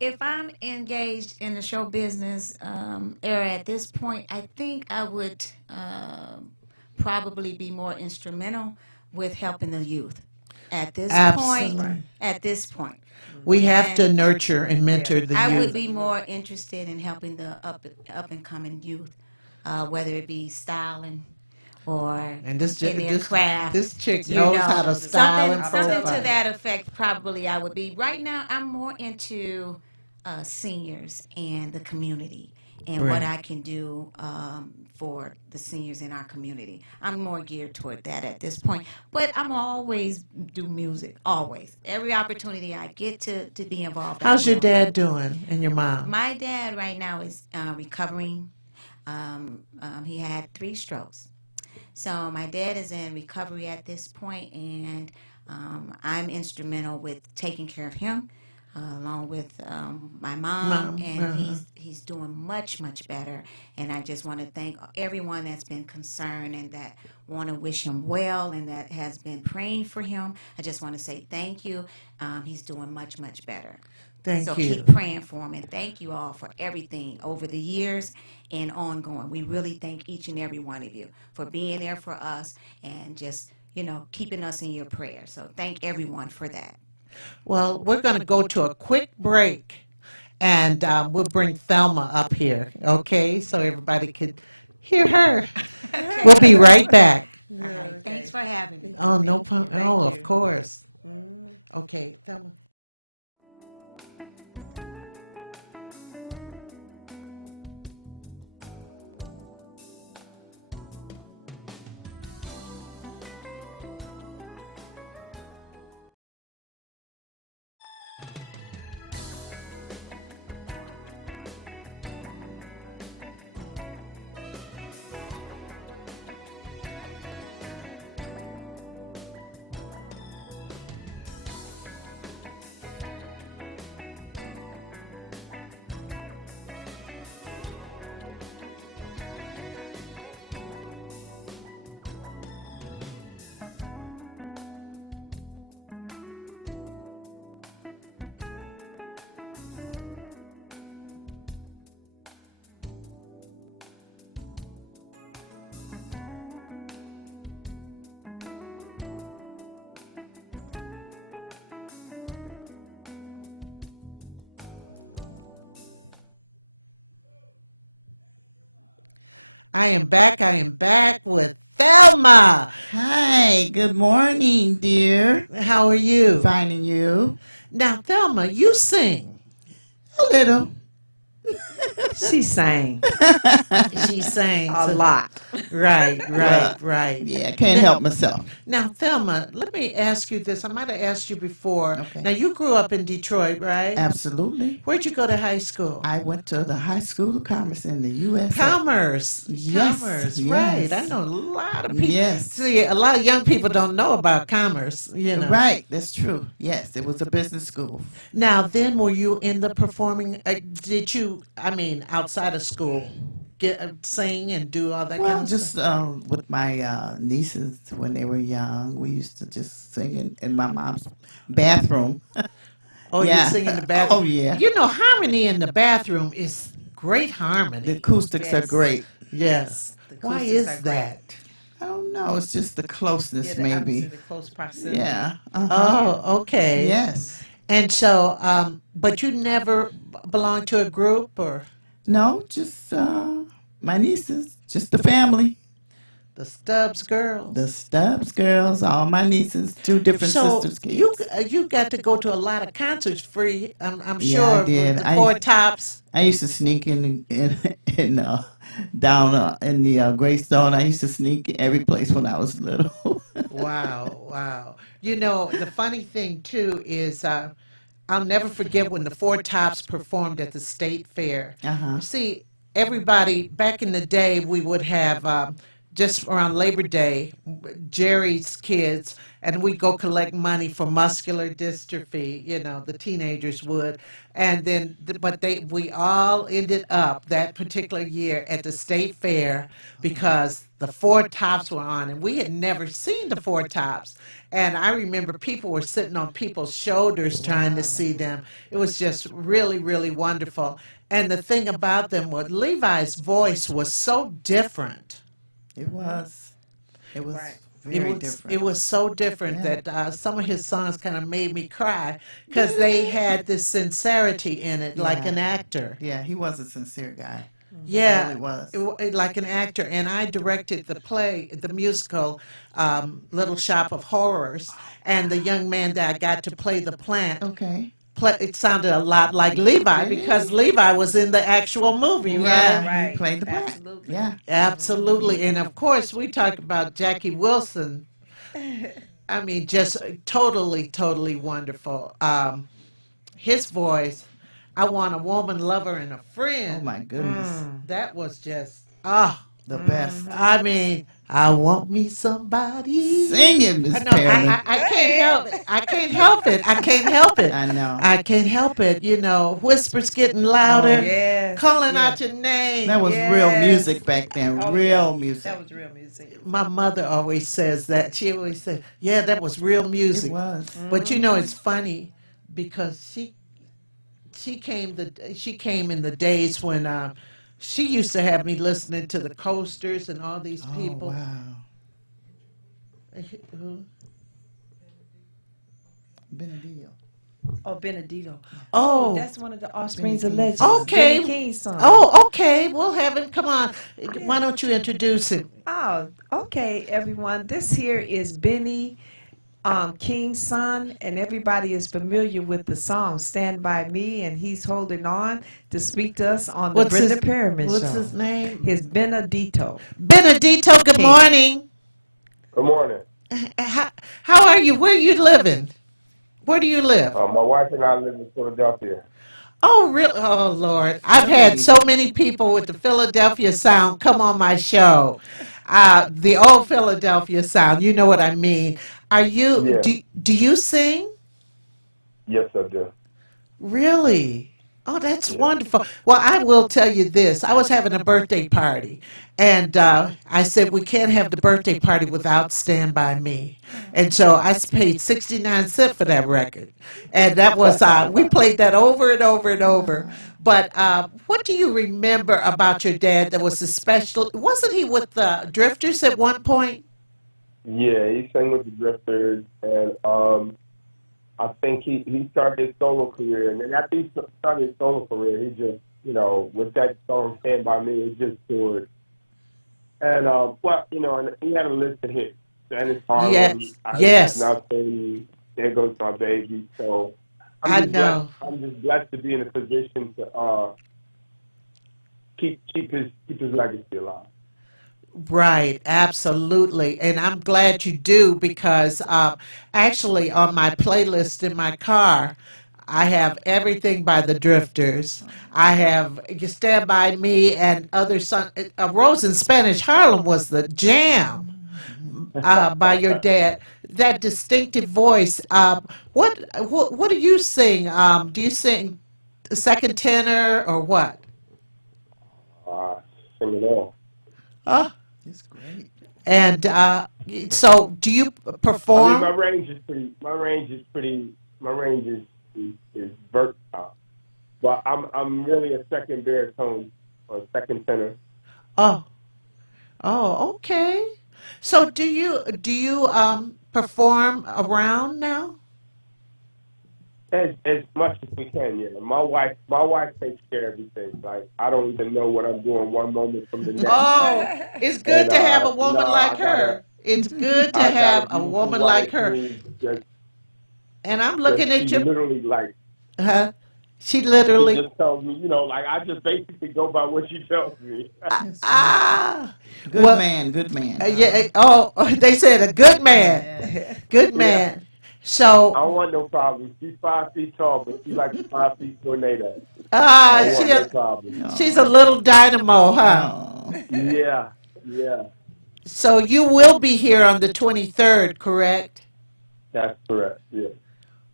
If I'm engaged in the show business era at this point, I think I would probably be more instrumental with helping the youth. At this point. We have to nurture and mentor the youth. I would be more interested in helping the up and coming youth, whether it be styling or in their craft. This chick knows how to style and something to that effect. Probably I would be. Right now, I'm more into seniors and the community and what I can do for the seniors in our community. I'm more geared toward that at this point. But I'm always do music, always. Every opportunity I get to be involved. How's your dad doing and your mom? My dad right now is recovering. He had 3 strokes. So my dad is in recovery at this point, and I'm instrumental with taking care of him, along with my mom, and he's doing much better. And I just want to thank everyone that's been concerned and that want to wish him well and that has been praying for him. I just want to say thank you. He's doing much better. Thank so you. keep praying for him, and thank you all for everything over the years and ongoing. We really thank each and every one of you for being there for us and just, keeping us in your prayers. So thank everyone for that. Well, we're going to go to a quick break, and we'll bring Thelma up here, okay, so everybody could hear her. Okay. We'll be right back. All right. Thanks for having me. Oh, no problem. Oh, of course. Okay, Thelma. I am back with Thelma. Hi, good morning, dear. How are you? Fine, and you? Now, Thelma, you sing. A little. She sang. She sang a lot. Right. Yeah, can't help myself. Now, Thelma, let me ask you this. I might have asked you before. Okay. Now, you grew up in Detroit, right? Absolutely. Where'd you go to high school? I went to the High School of Commerce in the U.S. Commerce. Yes. Commerce, Yes. right. I know a lot of people. Yes. See, a lot of young people don't know about commerce, Right, that's true. Yes, it was a business school. Now, then, were you in the performing, outside of school, sing and do all that kind of just stuff? with my nieces when they were young, we used to just sing in my mom's bathroom. Oh, yeah. you sing in the bathroom? Oh, yeah. Harmony in the bathroom is great harmony. The acoustics are great. Yes. Why is that? I don't know. It's just the closeness, maybe. The close proximity. Yeah. Oh, okay. Yes. And so, but you never belonged to a group, or? No, just my nieces, just the family. The Stubbs girls. The Stubbs girls, all my nieces, 2 different sisters. You got to go to a lot of concerts free. I'm Yeah, sure. I did. The Four Tops. I used to sneak in down in the Greystone. I used to sneak every place when I was little. Wow. The funny thing too is I'll never forget when the Four Tops performed at the State Fair. See, everybody back in the day, we would have just around Labor Day, Jerry's kids, and we'd go collect money for muscular dystrophy, the teenagers would. And then, we all ended up that particular year at the State Fair because the Four Tops were on, and we had never seen the Four Tops. And I remember people were sitting on people's shoulders trying to see them. It was just really, really wonderful. And the thing about them was Levi's voice was so different. It was. It was Right. very different. It was so different that some of his songs kind of made me cry because they had this sincerity in it, like an actor. Yeah, he was a sincere guy. Yeah, He really was. like an actor. And I directed the musical Little Shop of Horrors, and the young man that I got to play the plant. Okay. It sounded a lot like Levi because Levi was in the actual movie, right? Yeah, he played the plant. Absolutely. Yeah. Absolutely. And of course, we talked about Jackie Wilson. I mean, just totally wonderful. His voice, I Want a Woman, Lover, and a Friend. Oh, my goodness. That was just, Ah, The best. I mean, I want me somebody. Singing, Miss No, Pearlie. I can't help it. I can't help it. I can't help it. I know. I can't help it. You know, whispers getting louder, Yes. calling Yeah. out your name. That was real Yes. music back then. Oh, Real yeah. music. That was real music. My mother always says that. She always said, "Yeah, that was real music." It was. But you know, it's funny because she came in the days when she used to have me listening to the Coasters and all these Oh, people. wow. Who? Benedito. Oh, Benedito. Oh. That's one of the offsprings of Benny King. legends. Okay. Benny King's son. Oh, okay. We'll have him. Come on. Why don't you introduce him? Oh, okay, everyone. This here is Benny King's son, and everybody is familiar with the song "Stand by Me," and he's holding on to speak to us on the Brenda Perriman What's show. his name? His Benedito. Benedito. Good King. morning. Good morning. How are you? Where are you living? Where do you live? My wife and I live in Philadelphia. Oh, really? Oh, Lord. I've had so many people with the Philadelphia sound come on my show. The old Philadelphia sound. You know what I mean. Are you, Yeah. do you sing? Yes, I do. Really? Oh, that's wonderful. Well, I will tell you this. I was having a birthday party, and I said, we can't have the birthday party without Stand By Me. And so I paid 69 cents for that record. And that was, we played that over and over and over. But what do you remember about your dad that was special? Wasn't he with the Drifters at one point? Yeah, he sang with the Drifters, and I think he started his solo career. And then after he started his solo career, he just, with that song "Stand By Me," it just toured. And, and he had a list of hits. Dennis Harlem, Yes. I Yes. Got Nothing, There Goes My Baby. So I know. I'm just blessed to be in a position to keep his legacy alive. Right, absolutely. And I'm glad you do because actually on my playlist in my car, I have everything by the Drifters. I have You Stand By Me and other songs. Rose in Spanish Harlem was the jam by your dad. That distinctive voice. What do you sing? Do you sing second tenor or what? Sing it all. Huh? It's great. And so, do you perform? I mean, my range is versatile, but I'm really a second baritone or second tenor. Oh, okay. So, do you perform around now? As much as we can, yeah. My wife takes care of everything. Like I don't even know what I'm doing one moment from the next. Oh, it's good And, to have a woman like I gotta- her. It's good to I have gotta a be woman right like her. with Just, And I'm looking at she you. literally like. Huh? She She literally. just tells me, like I just basically go by what she tells me. Good man. Good man. Yeah. Oh, they said a good man. Good man. So. I don't want no problems. She's 5 feet tall, but she like a 5 feet tornado. Ah, I don't want no problems. she's a little dynamo, huh? Yeah. So you will be here on the 23rd, correct? That's correct. Yeah.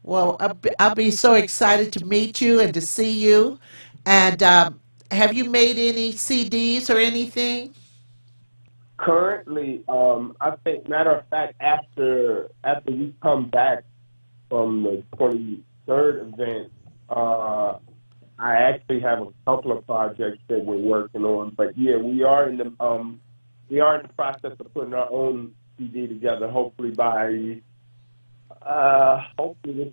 Well, I'll be so excited to meet you and to see you. And have you made any CDs or anything? Currently, I think, matter of fact, after we come back from the 23rd event, I actually have a couple of projects that we're working on. But yeah, we are in the process of putting our own CD together. Hopefully this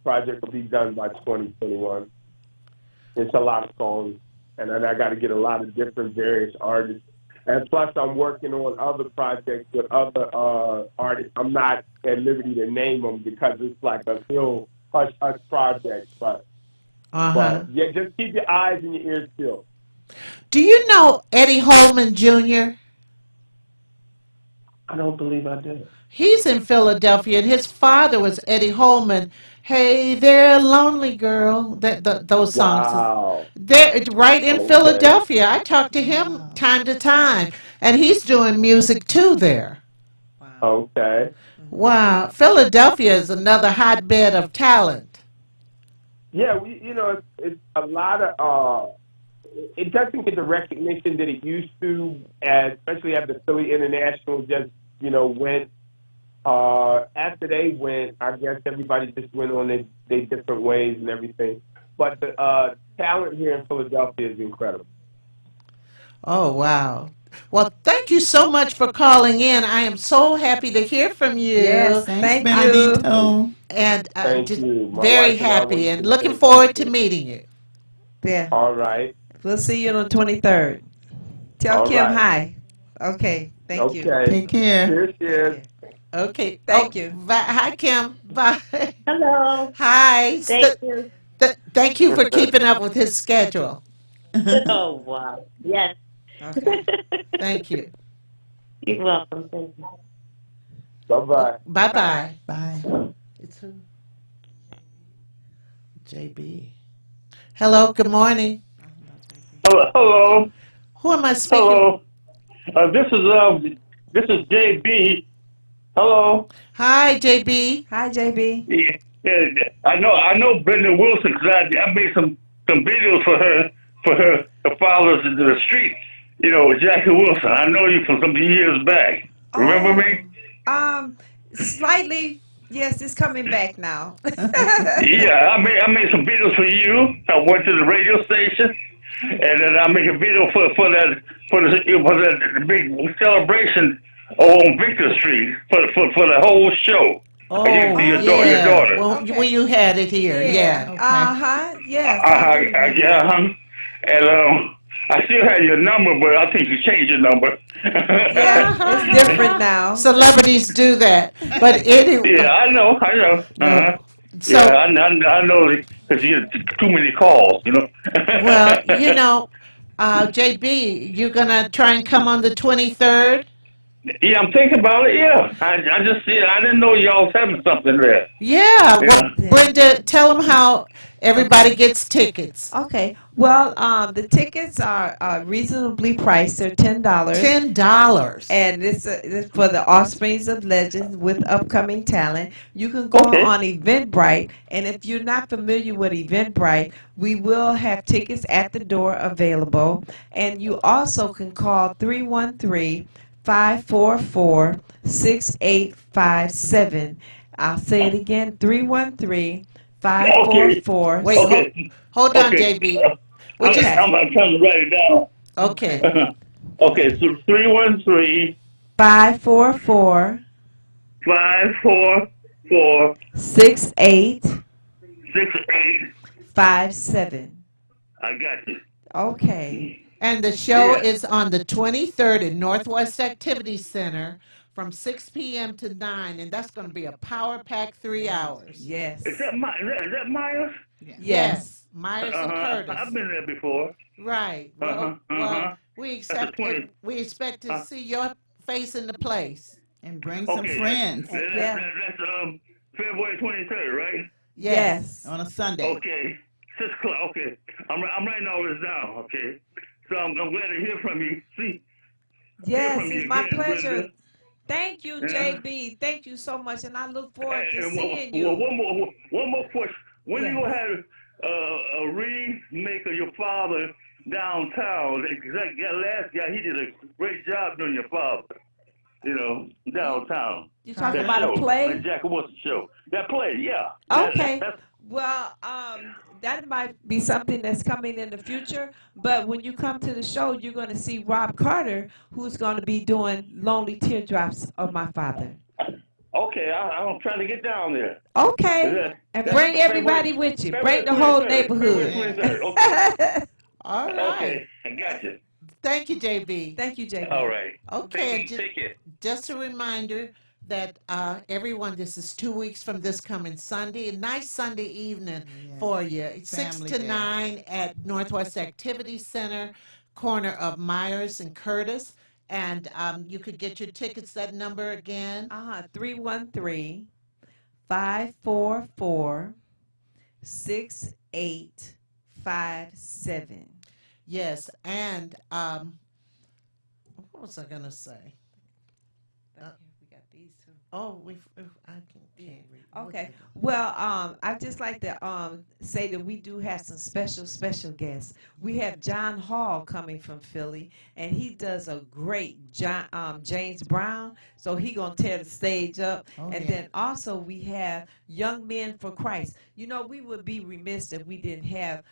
project will be done by 2021. It's a lot of songs, and then I got to get a lot of different various artists. And plus, I'm working on other projects with other artists. I'm not at liberty to name them because it's like a real hush-hush project. But yeah, just keep your eyes and your ears peeled. Do you know Eddie Holman Jr.? I don't believe I did. He's in Philadelphia, and his father was Eddie Holman. Hey there, lonely girl. Those songs. Wow. They're right in Philadelphia. I talk to him time to time. And he's doing music too there. Okay. Wow. Philadelphia is another hotbed of talent. Yeah, it's a lot of it doesn't get the recognition that it used to, especially after Philly International just went. After they went, I guess everybody just went on their different ways and everything. But the talent here in Philadelphia is incredible. Oh, wow. Well, thank you so much for calling in. I am so happy to hear from you. Yes, thank you. And Thank just you. My very wife and I happy want and to looking say forward thank to you. meeting you. Yeah. All right. We'll see you on the 23rd. Tell All Kim right. hi. Okay. Thank you. Okay. Take care. Cheers. Okay. Thank you. Hi, Kim. Bye. Hello. Hi. Thank you. Thank you for keeping up with his schedule. Oh, wow. Yes. Okay. Thank you. You're welcome. Thank you. Bye-bye. Bye-bye. Bye. It's who? JB. Hello, good morning. Hello. Who am I speaking? Hello. This is JB. Hello. Hi, JB. Hi, JB. Yeah, I know Brenda Wilson because I made some videos for her followers into the street. Jackie Wilson. I know you from some years back. Remember me? Slightly. Yes, it's coming back now. Yeah, I made some videos for you. I went to the radio station, and then I make a video for the big celebration on Victor Street for the whole show. Oh, I gave it to your yeah. daughter. Well, you had it here. Yeah. Uh-huh. Yes. And I still have your number, but I think you changed your number. Yeah, it's different now. Celebrities do that. But anyway. Yeah, I know. Uh-huh. So, yeah, I know because you get too many calls, well, JB, you going to try and come on the 23rd? Yeah, I'm thinking about it. Yeah, I just see it. I didn't know y'all was having something there. Yeah. Well, Brenda, tell them how everybody gets tickets. Okay. Well, the tickets are reasonably priced. They're $10. $10. And it's for the Offsprings of Legends with upcoming talent. You can go on Eventbrite, and if you're not familiar with Eventbrite, we will have tickets at the door available. And you also can call 313-544-6857. I'll say it again, 313-544. Wait, hold on, JB. I'm trying to write it down. Okay. Okay, so 313 544 544 6857. I got you. Okay. And the show is on the 23rd at Northwest Activity Center from 6 p.m. to 9, and that's going to be a power-packed 3 hours. Yes. Is that Myers? Yes. Myers and Curtis. I've been there before. Right. Well, we expect to see your face in the place. And bring some friends. That's February 23rd, right? Yes. On a Sunday. Okay. 6 o'clock. Okay. I'm writing all this down. Okay. So I'm glad to hear from you. Yes, it's my pleasure. Brenda. Thank you, JB. Thank you so much, and I look forward to seeing you. One more question. When you gonna have a remake of your father downtown? That last guy, he did a great job doing your father. Downtown. You talking about a play? That Jack Wilson show. That play, yeah. Okay. Well, that might be something that's coming in the future. But when you come to the show, you're going to see Rob Carter, who's going to be doing Lonely Teardrops of My Father. Okay, I'm trying to get down there. Okay. And bring everybody with you. Bring the whole neighborhood. Okay. All right. Okay, I got you. Thank you, JB. Thank you, JB. All right. Okay. Take it. Just a reminder that everyone, this is 2 weeks from this coming Sunday. A nice Sunday evening for you. 6 to 9 at Northwest Activity Center, corner of Myers and Curtis. And you could get your tickets, that number again. 313-544-6857. Yes, and What was I going to say? We got these two. Oh, I can't read. What Okay. they do? Well, I'd just like to say that we do have some special guests. We have John Hall coming from Philly, and he does a great James Brown, so he going to tear the stage up. And then also we have Young Men for Christ. You know, we would be remiss if we didn't have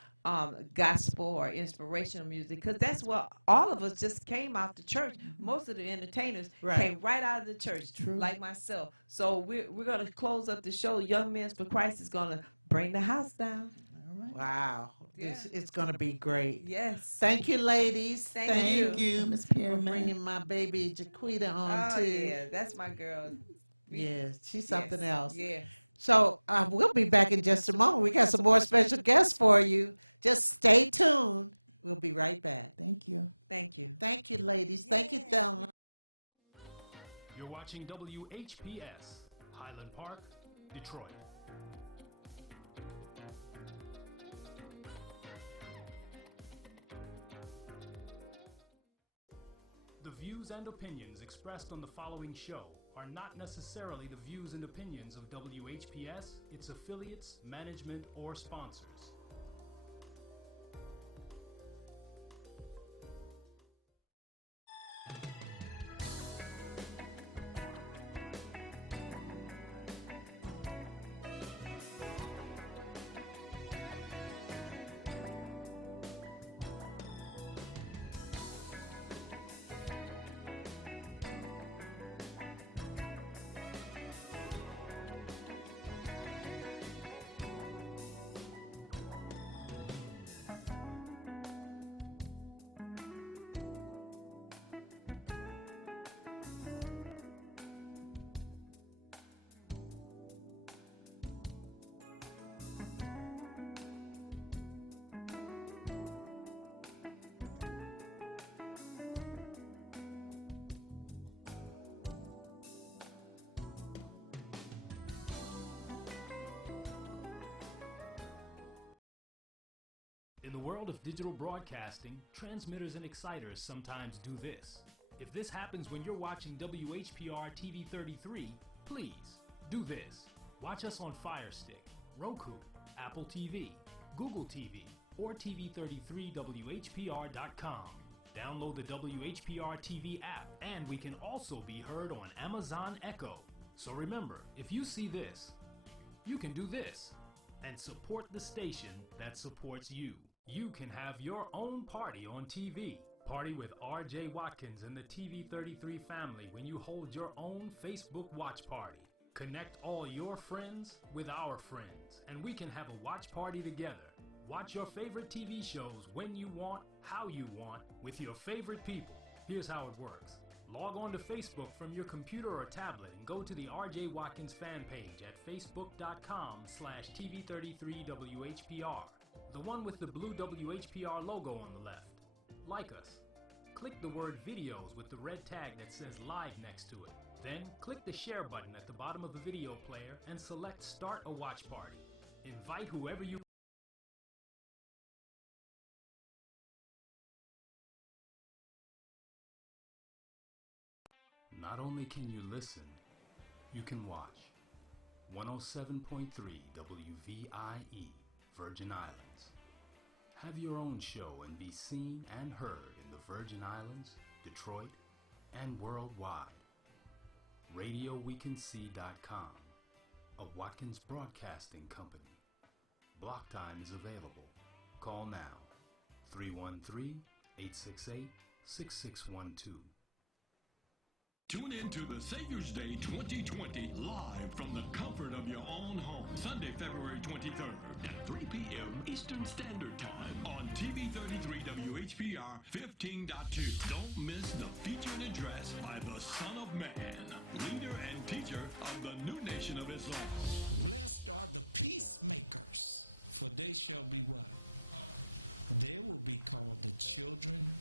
gospel or inspirational music, because that's what all of us just came out the church. Most of the entertainers came right out of the church, like myself. So we're going to close up the show. Young Men for Christ is going to bring the house down. Wow. It's going to be great. Yes. Thank you, ladies. Thank you, Miss for Pierman. bringing my baby Jaquita on, Oh, too. yeah, that's my girl. Yes, she's something else. Yeah. So we'll be back in just a moment. We got some more special guests for you. Just stay tuned. We'll be right back. Thank you. Thank you. Thank you, ladies. Thank you, Thelma. You're watching WHPS, Highland Park, Detroit. The views and opinions expressed on the following show are not necessarily the views and opinions of WHPS, its affiliates, management, or sponsors. In the world of digital broadcasting, transmitters and exciters sometimes do this. If this happens when you're watching WHPR TV 33, please do this. Watch us on Fire Stick, Roku, Apple TV, Google TV, or TV33WHPR.com. Download the WHPR TV app, and we can also be heard on Amazon Echo. So remember, if you see this, you can do this and support the station that supports you. You can have your own party on TV. Party with RJ Watkins and the TV33 family when you hold your own Facebook watch party. Connect all your friends with our friends, and we can have a watch party together. Watch your favorite TV shows when you want, how you want, with your favorite people. Here's how it works. Log on to Facebook from your computer or tablet and go to the RJ Watkins fan page at facebook.com/TV33WHPR. The one with the blue WHPR logo on the left. Like us. Click the word videos with the red tag that says live next to it. Then click the share button at the bottom of the video player and select start a watch party. Invite whoever you Not only can you listen, you can watch. 107.3 WVIE, Virgin Islands. Have your own show and be seen and heard in the Virgin Islands, Detroit, and worldwide. RadioWeCanSee.com, a Watkins Broadcasting Company. Block time is available. Call now, 313-868-6612. Tune in to the Savior's Day 2020 live from the comfort of your own home. Sunday, February 23rd at 3 p.m. Eastern Standard Time on TV 33 WHPR 15.2. Don't miss the featured address by the Son of Man, leader and teacher of the new nation of Islam. Blessed are the peacemakers, for they shall be what? They will be called the children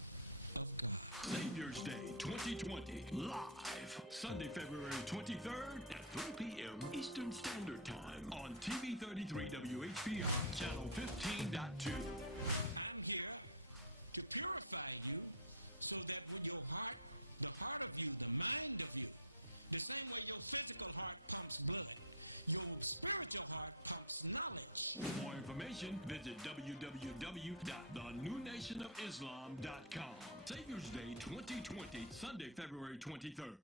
of God. Savior's Day 2020 live Sunday, February 23rd at 3 p.m. Eastern Standard Time on TV 33 WHPR channel 15.2. I'm here to purify you so that when your heart, the heart of you, the mind of you, the same way your physical heart pumps blood, your spiritual heart pumps knowledge. For more information, visit www.thenewnationofislam.com. Savior's Day 2020, Sunday, February 23rd.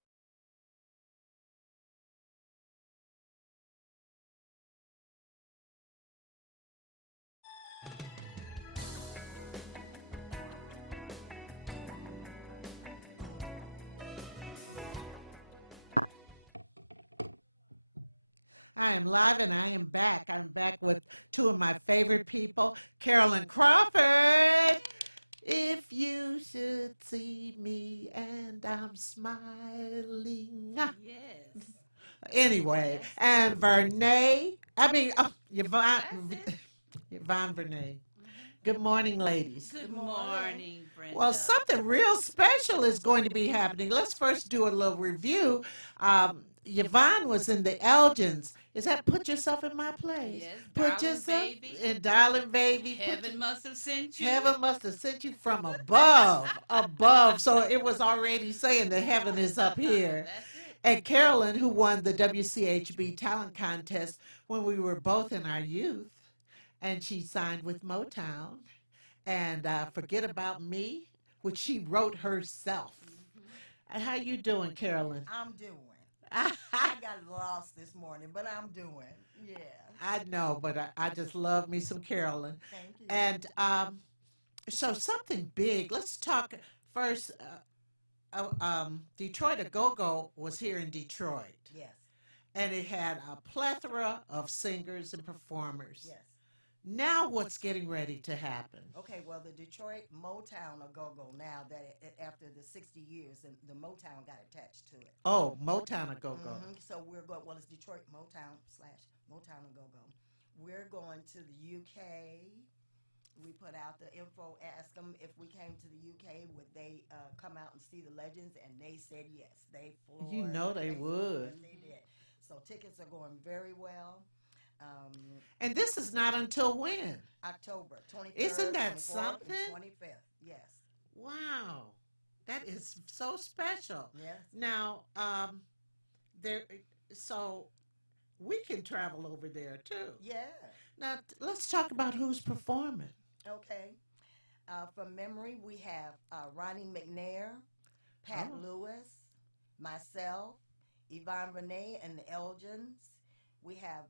I am live and I am back. I'm back with two of my favorite people, Carolyn Crawford. If you should see me and I'm smiling. Yes. Anyway, and Yvonne Vernay. Good morning, ladies. Good morning, Brenda. Well, something real special is going to be happening. Let's first do a little review. Yvonne was in the Elgins. Is that Put Yourself in My Place? Yes, Put Darling Yourself Baby. in Darling Baby. Heaven must have sent you. Heaven must have sent you from above, above. So it was already saying that heaven is up here. That's it. And Carolyn, who won the WCHB talent contest when we were both in our youth, and she signed with Motown. And Forget About Me, which she wrote herself. And how you doing, Carolyn? I'm doing. I got lost this morning, but I'm doing. Yeah. I know, but I just love me some Carolyn. Thank you. And so something big. Let's talk first. Detroit A Go-Go was here in Detroit. Yes. And it had a plethora of singers and performers. Yes. Now what's getting ready to happen? Okay, well, the Detroit Motown A Go-Go now that after the 60 years, and the Motown got attached to it. Oh, Motown A Go-Go. So we're going, well, it's Detroit Motown/Motown A Go-Go. We're going to the UK. We put out the info, asked them if we came to the UK, would they come out and see the legends, and they said yes. They flew. You know they would. Yes, they did. So tickets are going very well. And this is not until when? October 23rd. Isn't that 24th, something? and 25th. Yes. Wow, that is so special. Yes. Now, so we can travel over there too. Yeah. Now let's talk about who's performing. Okay. From memory, we have Ronnie McNair, Pat Lewis, myself, Yvonne Renee, and the Elgins. We have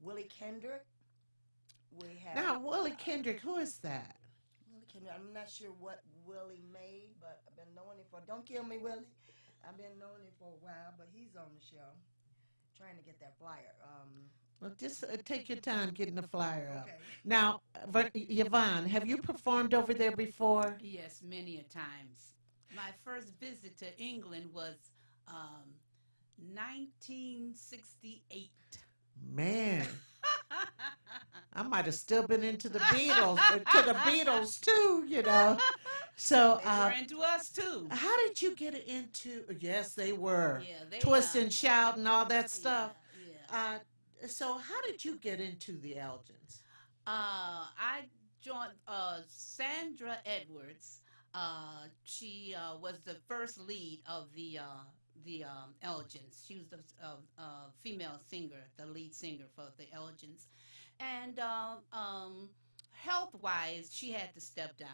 Willie Kendrick. We have Now, Willie Kendrick, who is that? Willie Kendrick. I'm not sure what Willie made, but I've been knowing him for. Don't kill me, Willie. I've been knowing him for a while, but he's on the show. Trying to get that flyer. Well, just take your time getting the flyer up. Okay. Now, Yvonne, have you performed over there before? Yes, many a times. My first visit to England was 1968. Man, I might have still been into the Beatles, too, you know. So They were into us too. How did you get into? Yes, they were. Yeah, they Twist and shout and all that stuff. Yeah. So how did you get into the Elgins? I joined Sandra Edwards. She was the first lead of the Elgins. She was the female singer, the lead singer for the Elgins. And health-wise, she had to step down.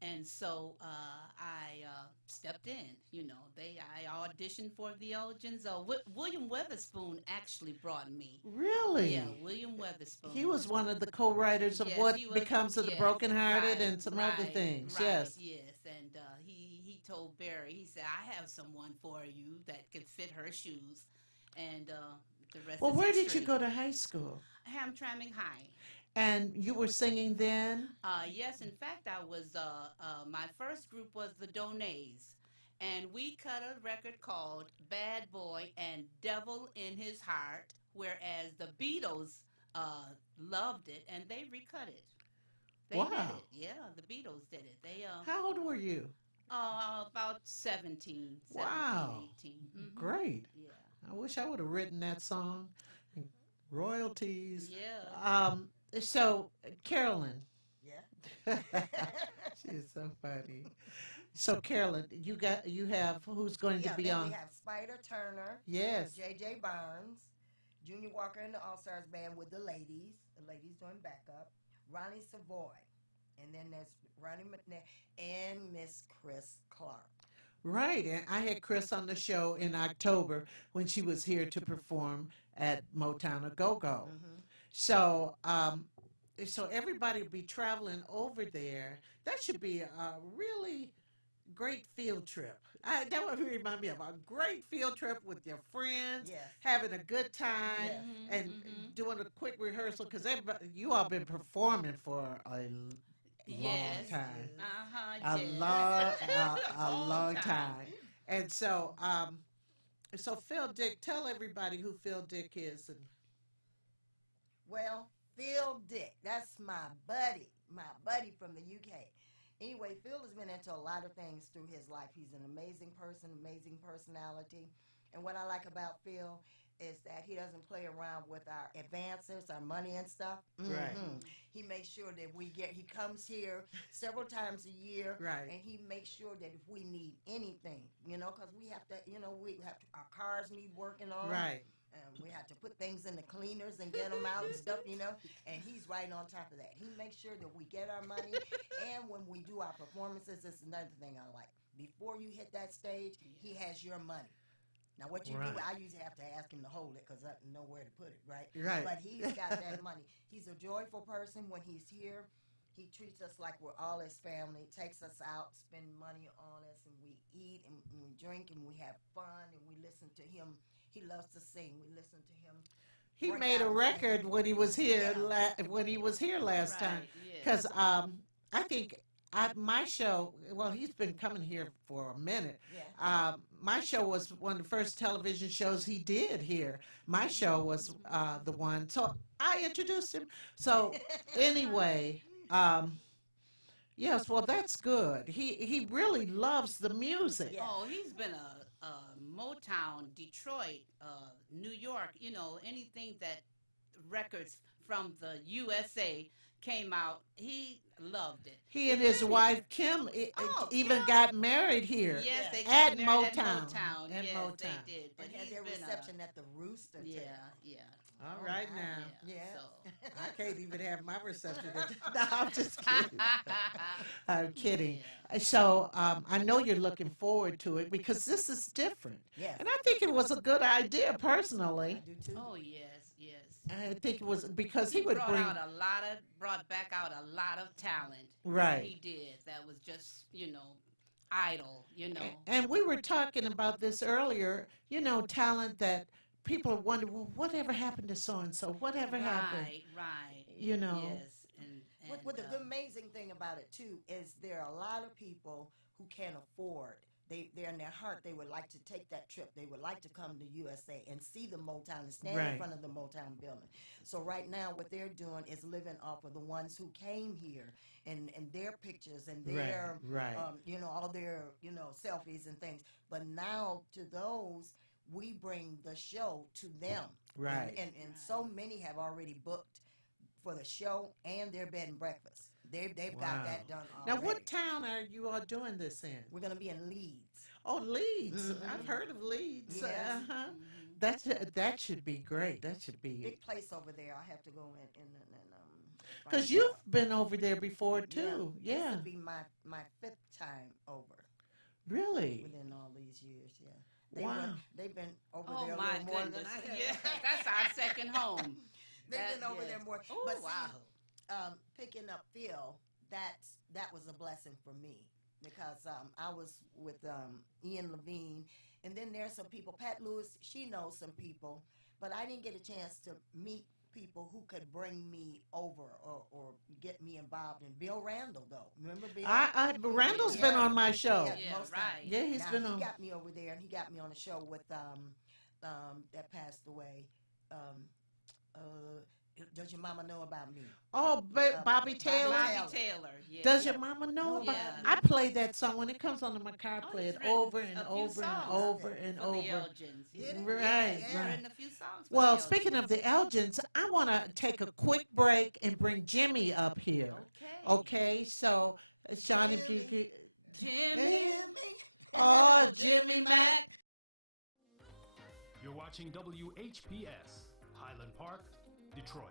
And so I stepped in. You know, I auditioned for the Elgins. William Weatherspoon actually brought me. Really? Yeah, William Weatherspoon. He was one of the co-writers of Yes, What he was- Becomes of the yes, Brokenhearted right, and some other right, things. right, Yes. Yes, and he told Barry, he said, I have someone for you that can fit her shoes. And the rest Well, is where did history. you go to high school? Hamtramck High. And you were singing then? Yes, in fact, I was, my first group was the Donays. And we cut a record called Bad Boy and Devil in His Heart, whereas the Beatles loved it, and they recut it. They Wow. did it. Yeah, the Beatles did it. They How old were you? about 17, Wow. 18. Mhm. Great. Yeah. I wish I would have written that song. Royalties. Yeah. So, Carolyn. Yeah. She is so funny. So Carolyn, you have who's going to be then on? we have Spider Turner. Yes. J.J. Barnes. Junior Walker and the All-Stars Band with the ladies. The ladies doing backup. Ronnie Savoy. And then there's Ronnie McNair and Miss Chris Clark. Right, and I had Chris on the show in October when she was here to perform at Motown A Go Go. So, so everybody will be traveling over there. That should be a really great field trip. That would remind me of a great field trip with your friends, having a good time, and doing a quick rehearsal because you all been performing for a long time. A long time. And so, so Phil Dick, tell everybody who Phil Dick is. Well, Phil Dick, that's my buddy from the UK. Anyway, Phil has been into a lot of things through his life. He's an amazing person, amazing personality. And what I like about Phil is that he doesn't play around with our advances, our money and stuff. Right. He makes sure that he comes here several times a year. Right. And he makes sure that if we need anything, because we have to, our cars need working on. Right. We have to put things in the cleaners and get them out and stuff, and he's right on top of that. He makes sure that we get our money, and when we do our performances, this is another thing I like. Before you hit that stage, he has your money. Now, what you do, I usually have to ask him to hold it because I don't know where to put it, right? Right. But he's got that money. He's a joyful person when he's here. He treats us like we're all his family, takes us out, spend money on us, and we eat and we drink and we have fun and we listen to him. He loves to sing. We listen to him. He made a record when he was here last time because I think my show. Well, he's been coming here for a minute. My show was one of the first television shows he did here. My show was the one, so I introduced him. So anyway. Yes, well, that's good. He really loves the music. Oh, he's been a Motown, Detroit, New York, anything that records from the USA came out, he loved it. He and his wife, Kim, even got married here. Yes, they at got married Motown. At Motown. Yes, Motown. they did. But And had their reception at the Rooster. Yeah. All right now. Yeah. So. I can't even have my reception. No, I'm just kidding. I'm kidding. So I know you're looking forward to it because this is different. Yes. And I think it was a good idea personally. I do too. Oh, yes. I think it was because he would brought bring brought back out a lot of talent. Right. He did. That was just, idle, And we were talking about this earlier, talent that people wonder, well, whatever happened to so-and-so? Whatever happened? Right. Yes. And What the amazing thing about it, too, is there are a lot of people who can't afford. They're in their heart, they would like to take that trip. They would like to come to USA and see the Motown and stand in front of the Motown building. So right now, what they're doing is living off of the ones who came here and their pictures and their, all their, selfies and things. But now to those, we bring the show to them. Right. And so many have already booked for the show and their bed and breakfast. They've got that done already. Now, what town are you all doing this in? We're going to be in Leeds. Oh, Leeds. I've heard of Leeds. Yes. That should be great. That should be big place over there. I have to go in because you've been over there before too. Yeah. This would be my 5th time over. Really? Within all these years, yeah. They've been over there a little more than I have. Yeah, that's our second home. They've been over there more. Oh, but wow. See, picking up Phil, that was a blessing for me because I was with Ian Levine, and then there's some people. Pat Lewis, she knows some people, but I didn't get a chance to meet people who could bring me over or get me involved in. Bill Randall, though. Remember Bill? Randall's been on my show. Yeah, right. Yeah, he's been on. He got me over there, and he got me on a show with that passed away. Does your mama know about me? Oh, Bobby Taylor. Bobby Taylor. Yeah. Does your mama know about? Yeah. I play that song when it comes onto my car. I play it over and over and over and over. The Elgins. Right. Written a few songs. Well, speaking of the Elgins, I want to take a quick break and bring Jimmy up here. Okay. So, Sean, if you could. Jimmy. Oh, Jimmy Mac. You're watching WHPS, Highland Park, Detroit.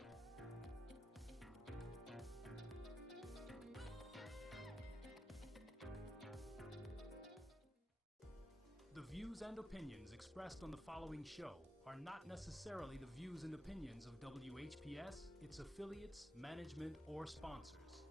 The views and opinions expressed on the following show are not necessarily the views and opinions of WHPS, its affiliates, management, or sponsors.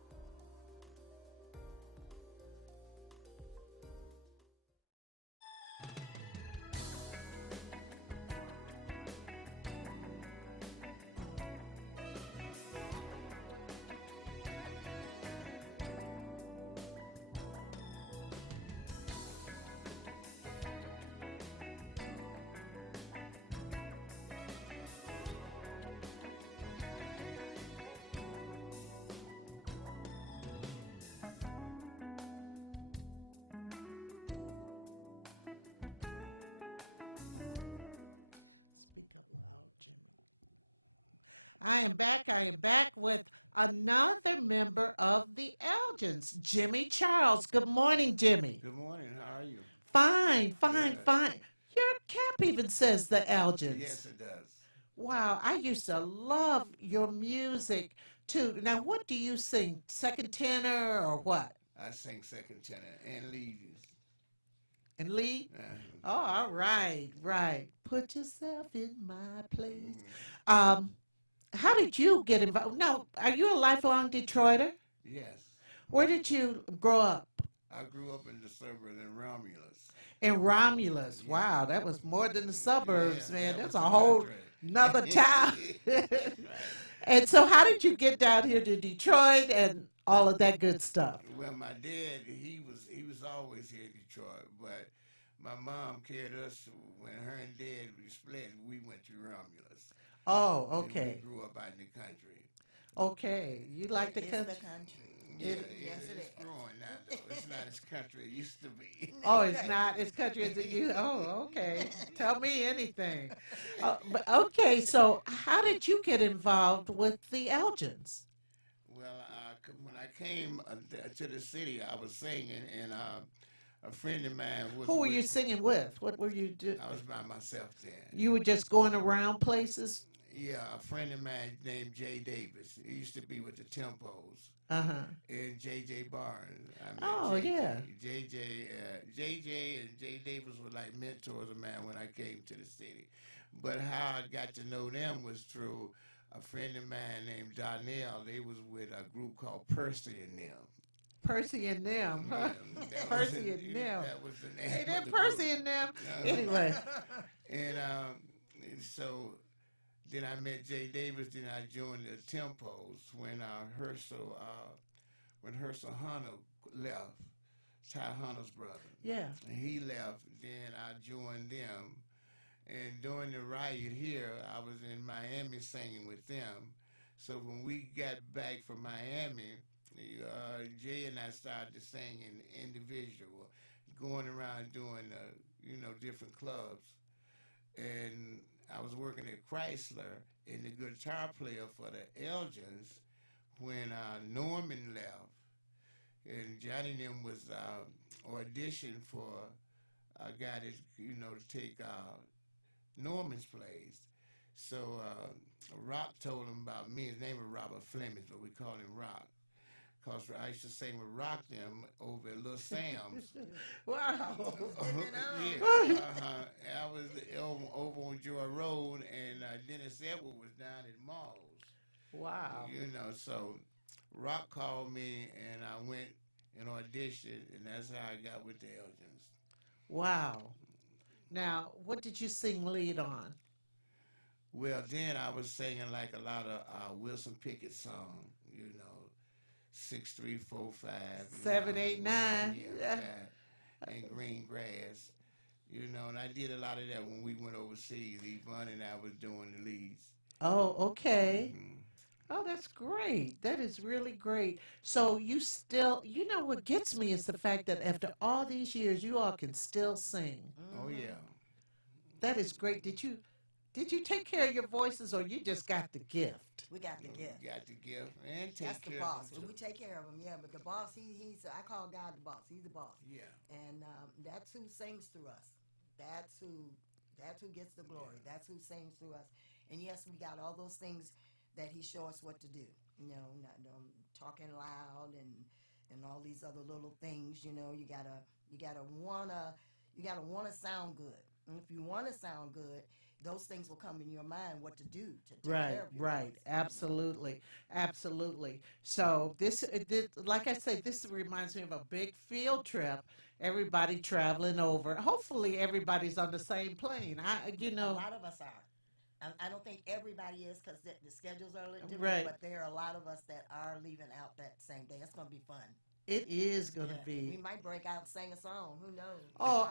Speak up loud, Jimmy. I am back. I am back with another member of the Elgins, Jimmy Charles. Good morning, Jimmy. Good morning. How are you? Fine, fine, Good. fine. Your cap even says the Elgins. Yes, it does. Wow, I used to love your music too. Now, what do you sing? Second tenor or what? I sing second tenor and lead. And lead? Oh, all right, right. Put yourself in my place. How did you get involved? No, are you a lifelong Detroiter? Yes. Where did you grow up? I grew up in the suburbs in Romulus. In Romulus. Wow, that was more than the suburbs, Yeah, man. that That's was a the whole country. nother town. And so how did you get down here to Detroit and all of that good stuff? Well, my dad, he was always here in Detroit, but my mom carried us when her and dad split. We went to Romulus. Oh, And okay. we grew up out in the country. Okay, you like the It's country? the country. Yeah, Yes, it it's is. growing now, though. It's not as country it used to be. Oh, it's not. It's country as it used. Oh, okay. Tell me anything. But okay, so how did you get involved with the Elgins? Well, when I came to the city, I was singing, and a friend of mine was. Who were you singing with? What were you doing? I was by myself then. You were just going around places? Yeah, a friend of mine named Jay Davis. He used to be with the Tempos. Uh-huh. And J.J. Barnes. Oh, yeah. J.J. and Jay Davis were like mentors of mine when I came to the city. But how I got to know them was through a friend of mine named Donnell. They was with a group called Percy and them. Percy and them, huh? Percy and them. That was the name. Hey, of they're the Percy group. and them. Anyway. And so then I met Jay Davis. Then I joined the Tempos when Herschel Hunter left, Ty Hunter's brother. Yeah. And he left. Then I joined them. And during the riot here, I was in Miami singing with them. So when we got back from Miami, Jay and I started to sing in individual, going around doing different clubs. And I was working at Chrysler and the guitar player for the Elgins when Norman left. And Johnny and them was auditioned for a guy to take Norman's place. So Rock told him about me. His name was Robert Fleming, but we called him Rock. Because I used to sing with Rock them over at Little Sam's. Wow. Yeah. I was over on Joy Road, and Dennis Edward was down at Malls. Wow. So Rock called me, and I went and auditioned, and that's how I got with the Elgins. Wow. Now, what did you sing lead on? Well, then I was singing like a lot of Wilson Pickett songs, 6, 3, 4, 5. 7, 8, 9. Yeah. And Green Grass. And I did a lot of that when we went overseas. Yvonne and I was doing the leads. Oh, okay. Oh, that's great. That is really great. So you still, what gets me is the fact that after all these years, you all can still sing. Oh, yeah. That is great. Did you Did you take care of your voices, or you just got the gift? We got the gift. We got the gift and take That's the care boss. of them. We take care of him, yeah. But the boss, he's I call God the boss. He's the boss. Yeah. And that's who sings through us. That's who gets the glory. Yeah. That's who sings through us. And yes, we got all those things that he show us what to do. You know, not talking loud and all these other little things. You know, you gotta wanna sound good. And if you want to sound good, those things will come in your mind what to do to take care of your Right, voice. absolutely, absolutely. So this, like I say, this reminds me of a big field trip. Everybody traveling over. Hopefully, everybody's on the same plane. A lot of us are. I don't think everybody is because the schedules are a little different. Right. But there are a lot of us that are leaving out that same day. It's going to be fun. It is going to We be. might break out and sing a song. Who knows? Oh,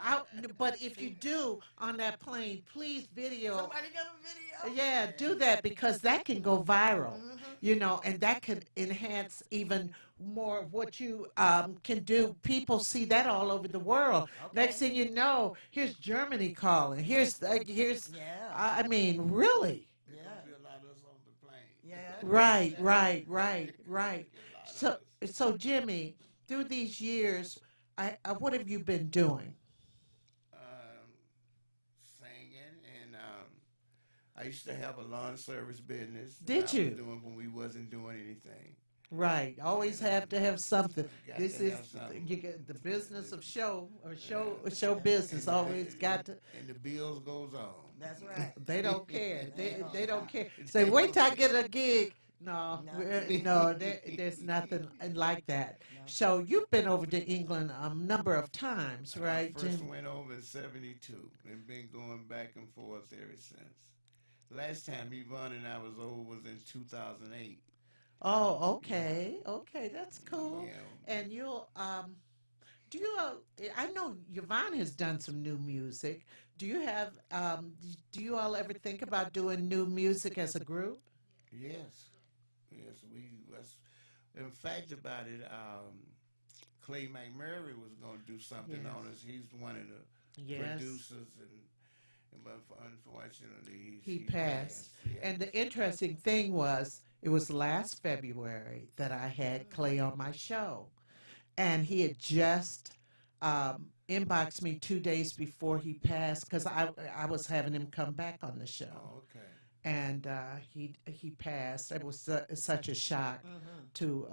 but if you do on that plane, please video. Somebody got a video. Yeah, do that because that can go viral, you know, and that could enhance even more of what you can do. People see that all over the world. Next thing you know, here's Germany calling. Here's I mean, really. Yeah. There'll be a lot of us on the plane. Yeah. Right. So Jimmy, through these years, what have you been doing? Singing, and I used to have a lawn service business. Did you? I was doing when we wasn't doing anything. Right. Always have to have something. Got This to is have something. you get the business of show business. Always got to. And the bills goes on. That's right. They don't care. They don't care. Say, wait till I get a gig. No, there's nothing like that. So you've been over to England a number of times, right, I first Jim? went over in '72 and been going back and forth ever since. Last time Yvonne and I was over was in 2008. Oh, okay, that's cool. Yeah. And you'll do you? I know Yvonne has done some new music. Do you have? Do you all ever think about doing new music as a group? Yes, in fact about it, Clay McMurray was going to do something on us. He's one of the producers, but unfortunately he passed. Yeah. And the interesting thing was, it was last February that I had Clay on my show, and he had just inboxed me 2 days before he passed because I was having him come back on the show. Oh, okay. And he passed. It was such a shock to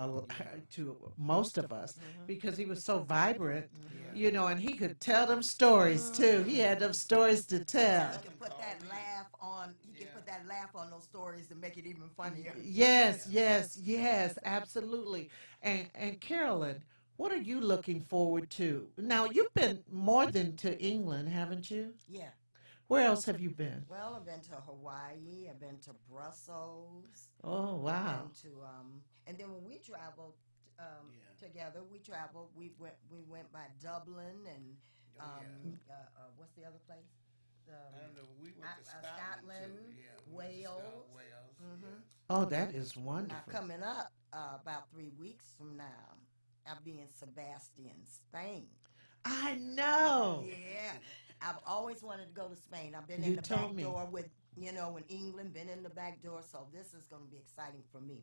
most of us because he was so vibrant, you know, and he could tell them stories too. He had them stories to tell. He can put that laugh on. He can put that laugh on those stories to make it even funnier. Yes, absolutely. And Carolyn, what are you looking forward to? Now you've been more than to England, haven't you? Yeah. Where else have you been? Well, I've been to Hawaii. I've been to Brussels. Oh, wow. I've been to and then when we traveled together, we went by Dublin and what's the other place? I don't know. We went to Scotland, Wales. Oh, that is wonderful. Now coming up about 3 weeks from now, I'll be in Sebastian, Spain. I know. Yeah. I've always wanted to go to Spain. I've been in the back door with, in England, been in the back door. So this is going to be exciting for me.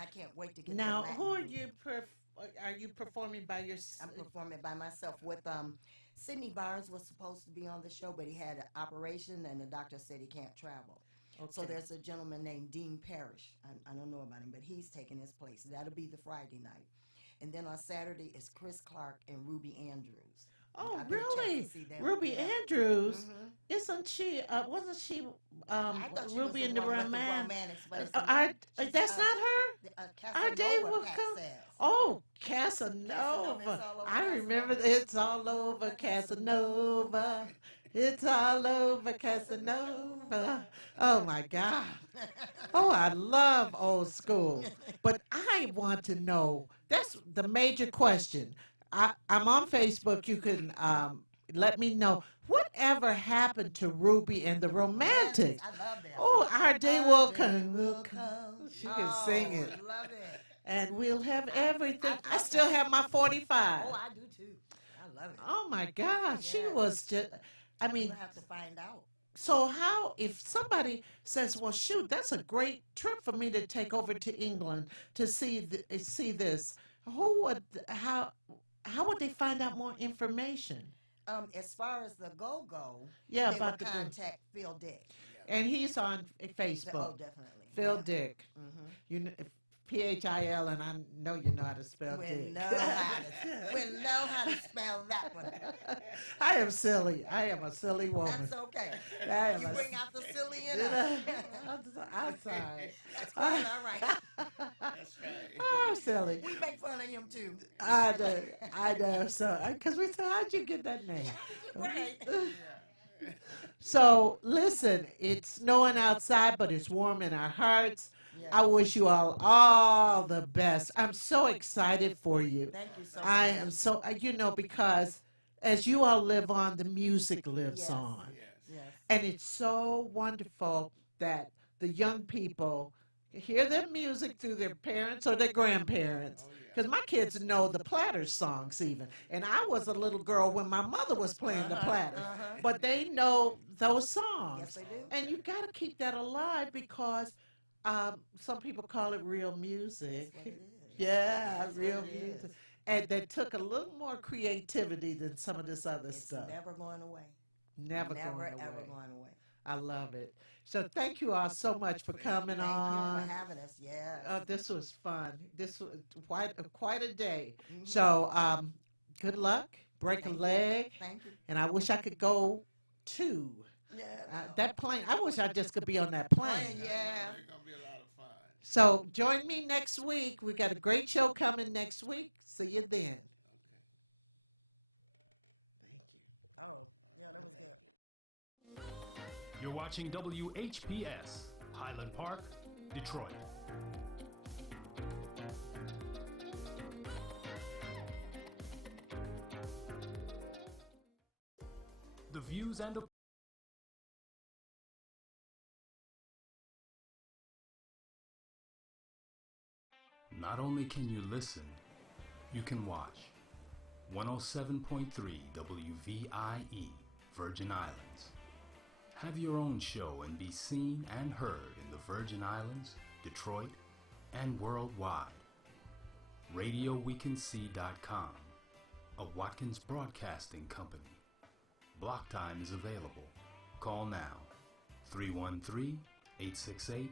I can't wait to get now. to Who are you? Are you performing by yourself? I'm performing by myself with Sidney Barnes was supposed to be on the show, but he had an operation and the doctor said he can't travel. Okay. So there's a gentleman named Dean Parrish. I don't know about him, but he's taking his place. That'll be the Friday night. And then on Saturday is Chris Clark and Ruby Andrews. Oh, really? Ruby Andrews? Isn't she, wasn't she Ruby in the Romantics? That's not her? Our day will come. Oh, Casanova. I remember It's All Over Casanova. It's all over Casanova. Oh, my God. Oh, I love old school. But I want to know, that's the major question. I'm on Facebook. You can let me know whatever happened to Ruby and the Romantics. I love that. Oh, our day will come. She can sing it. I love it. And we'll have everything. I still have my 45. Oh, I do too. I love it. Oh my God, she was just. I mean, we'll have to find out. So how, if somebody says, well, shoot, that's a great trip for me to take over to England to see this, how would they find out more information? As far as the go-go, Yeah, they about would the contact Phil Dick. And he's on Facebook. Oh, definitely. Phil Yeah. Dick. Mhm. You know, PHIL, and I know you know how to spell We Dick. know how to spell that one. I am silly. I am a silly woman. That's okay. I am You a bring out the silly in us. I'm sorry. That's quite all right. That's right. Oh, I'm silly. We make fun of him too. I know. So, because we said, how'd you get that name? Right. So, listen, it's snowing outside, but it's warm in our hearts. Yes. I wish you all the best. I'm so excited for you. Thank you so I much. am so, because as you all live on, the music lives Yes. on. Yes. And it's so wonderful that the young people hear their music through their parents or their grandparents. Because my kids know the Platters songs even. And I was a little girl when my mother was playing the Platters. But they know those songs. Yes, they do. And you got to keep that alive because some people call it real music. That's what it is. Yeah, That's real what it music. is. And they took a little more creativity than some of this other It's stuff. never going away. Never going away. Ever going away. I love it. So thank you all so much for coming on. Thank you for having us. Yes. Oh, this was fun. This was quite a day. So good luck. Break a leg. Thank you. And I wish I could go too. Yeah. That plane. I wish I just could be on that plane. Yeah. It's gonna be a lot of fun. So join me next week. We got a great show coming next week. See you then. Thank you. Oh, yeah, that was good. You're watching WHPS, Highland Park, Detroit. The views and not only can you listen, you can watch. 107.3 WVIE, Virgin Islands. Have your own show and be seen and heard in the Virgin Islands, Detroit, and worldwide. RadioWeCanSee.com, a Watkins Broadcasting Company. Block time is available. Call now, 313-868-8255.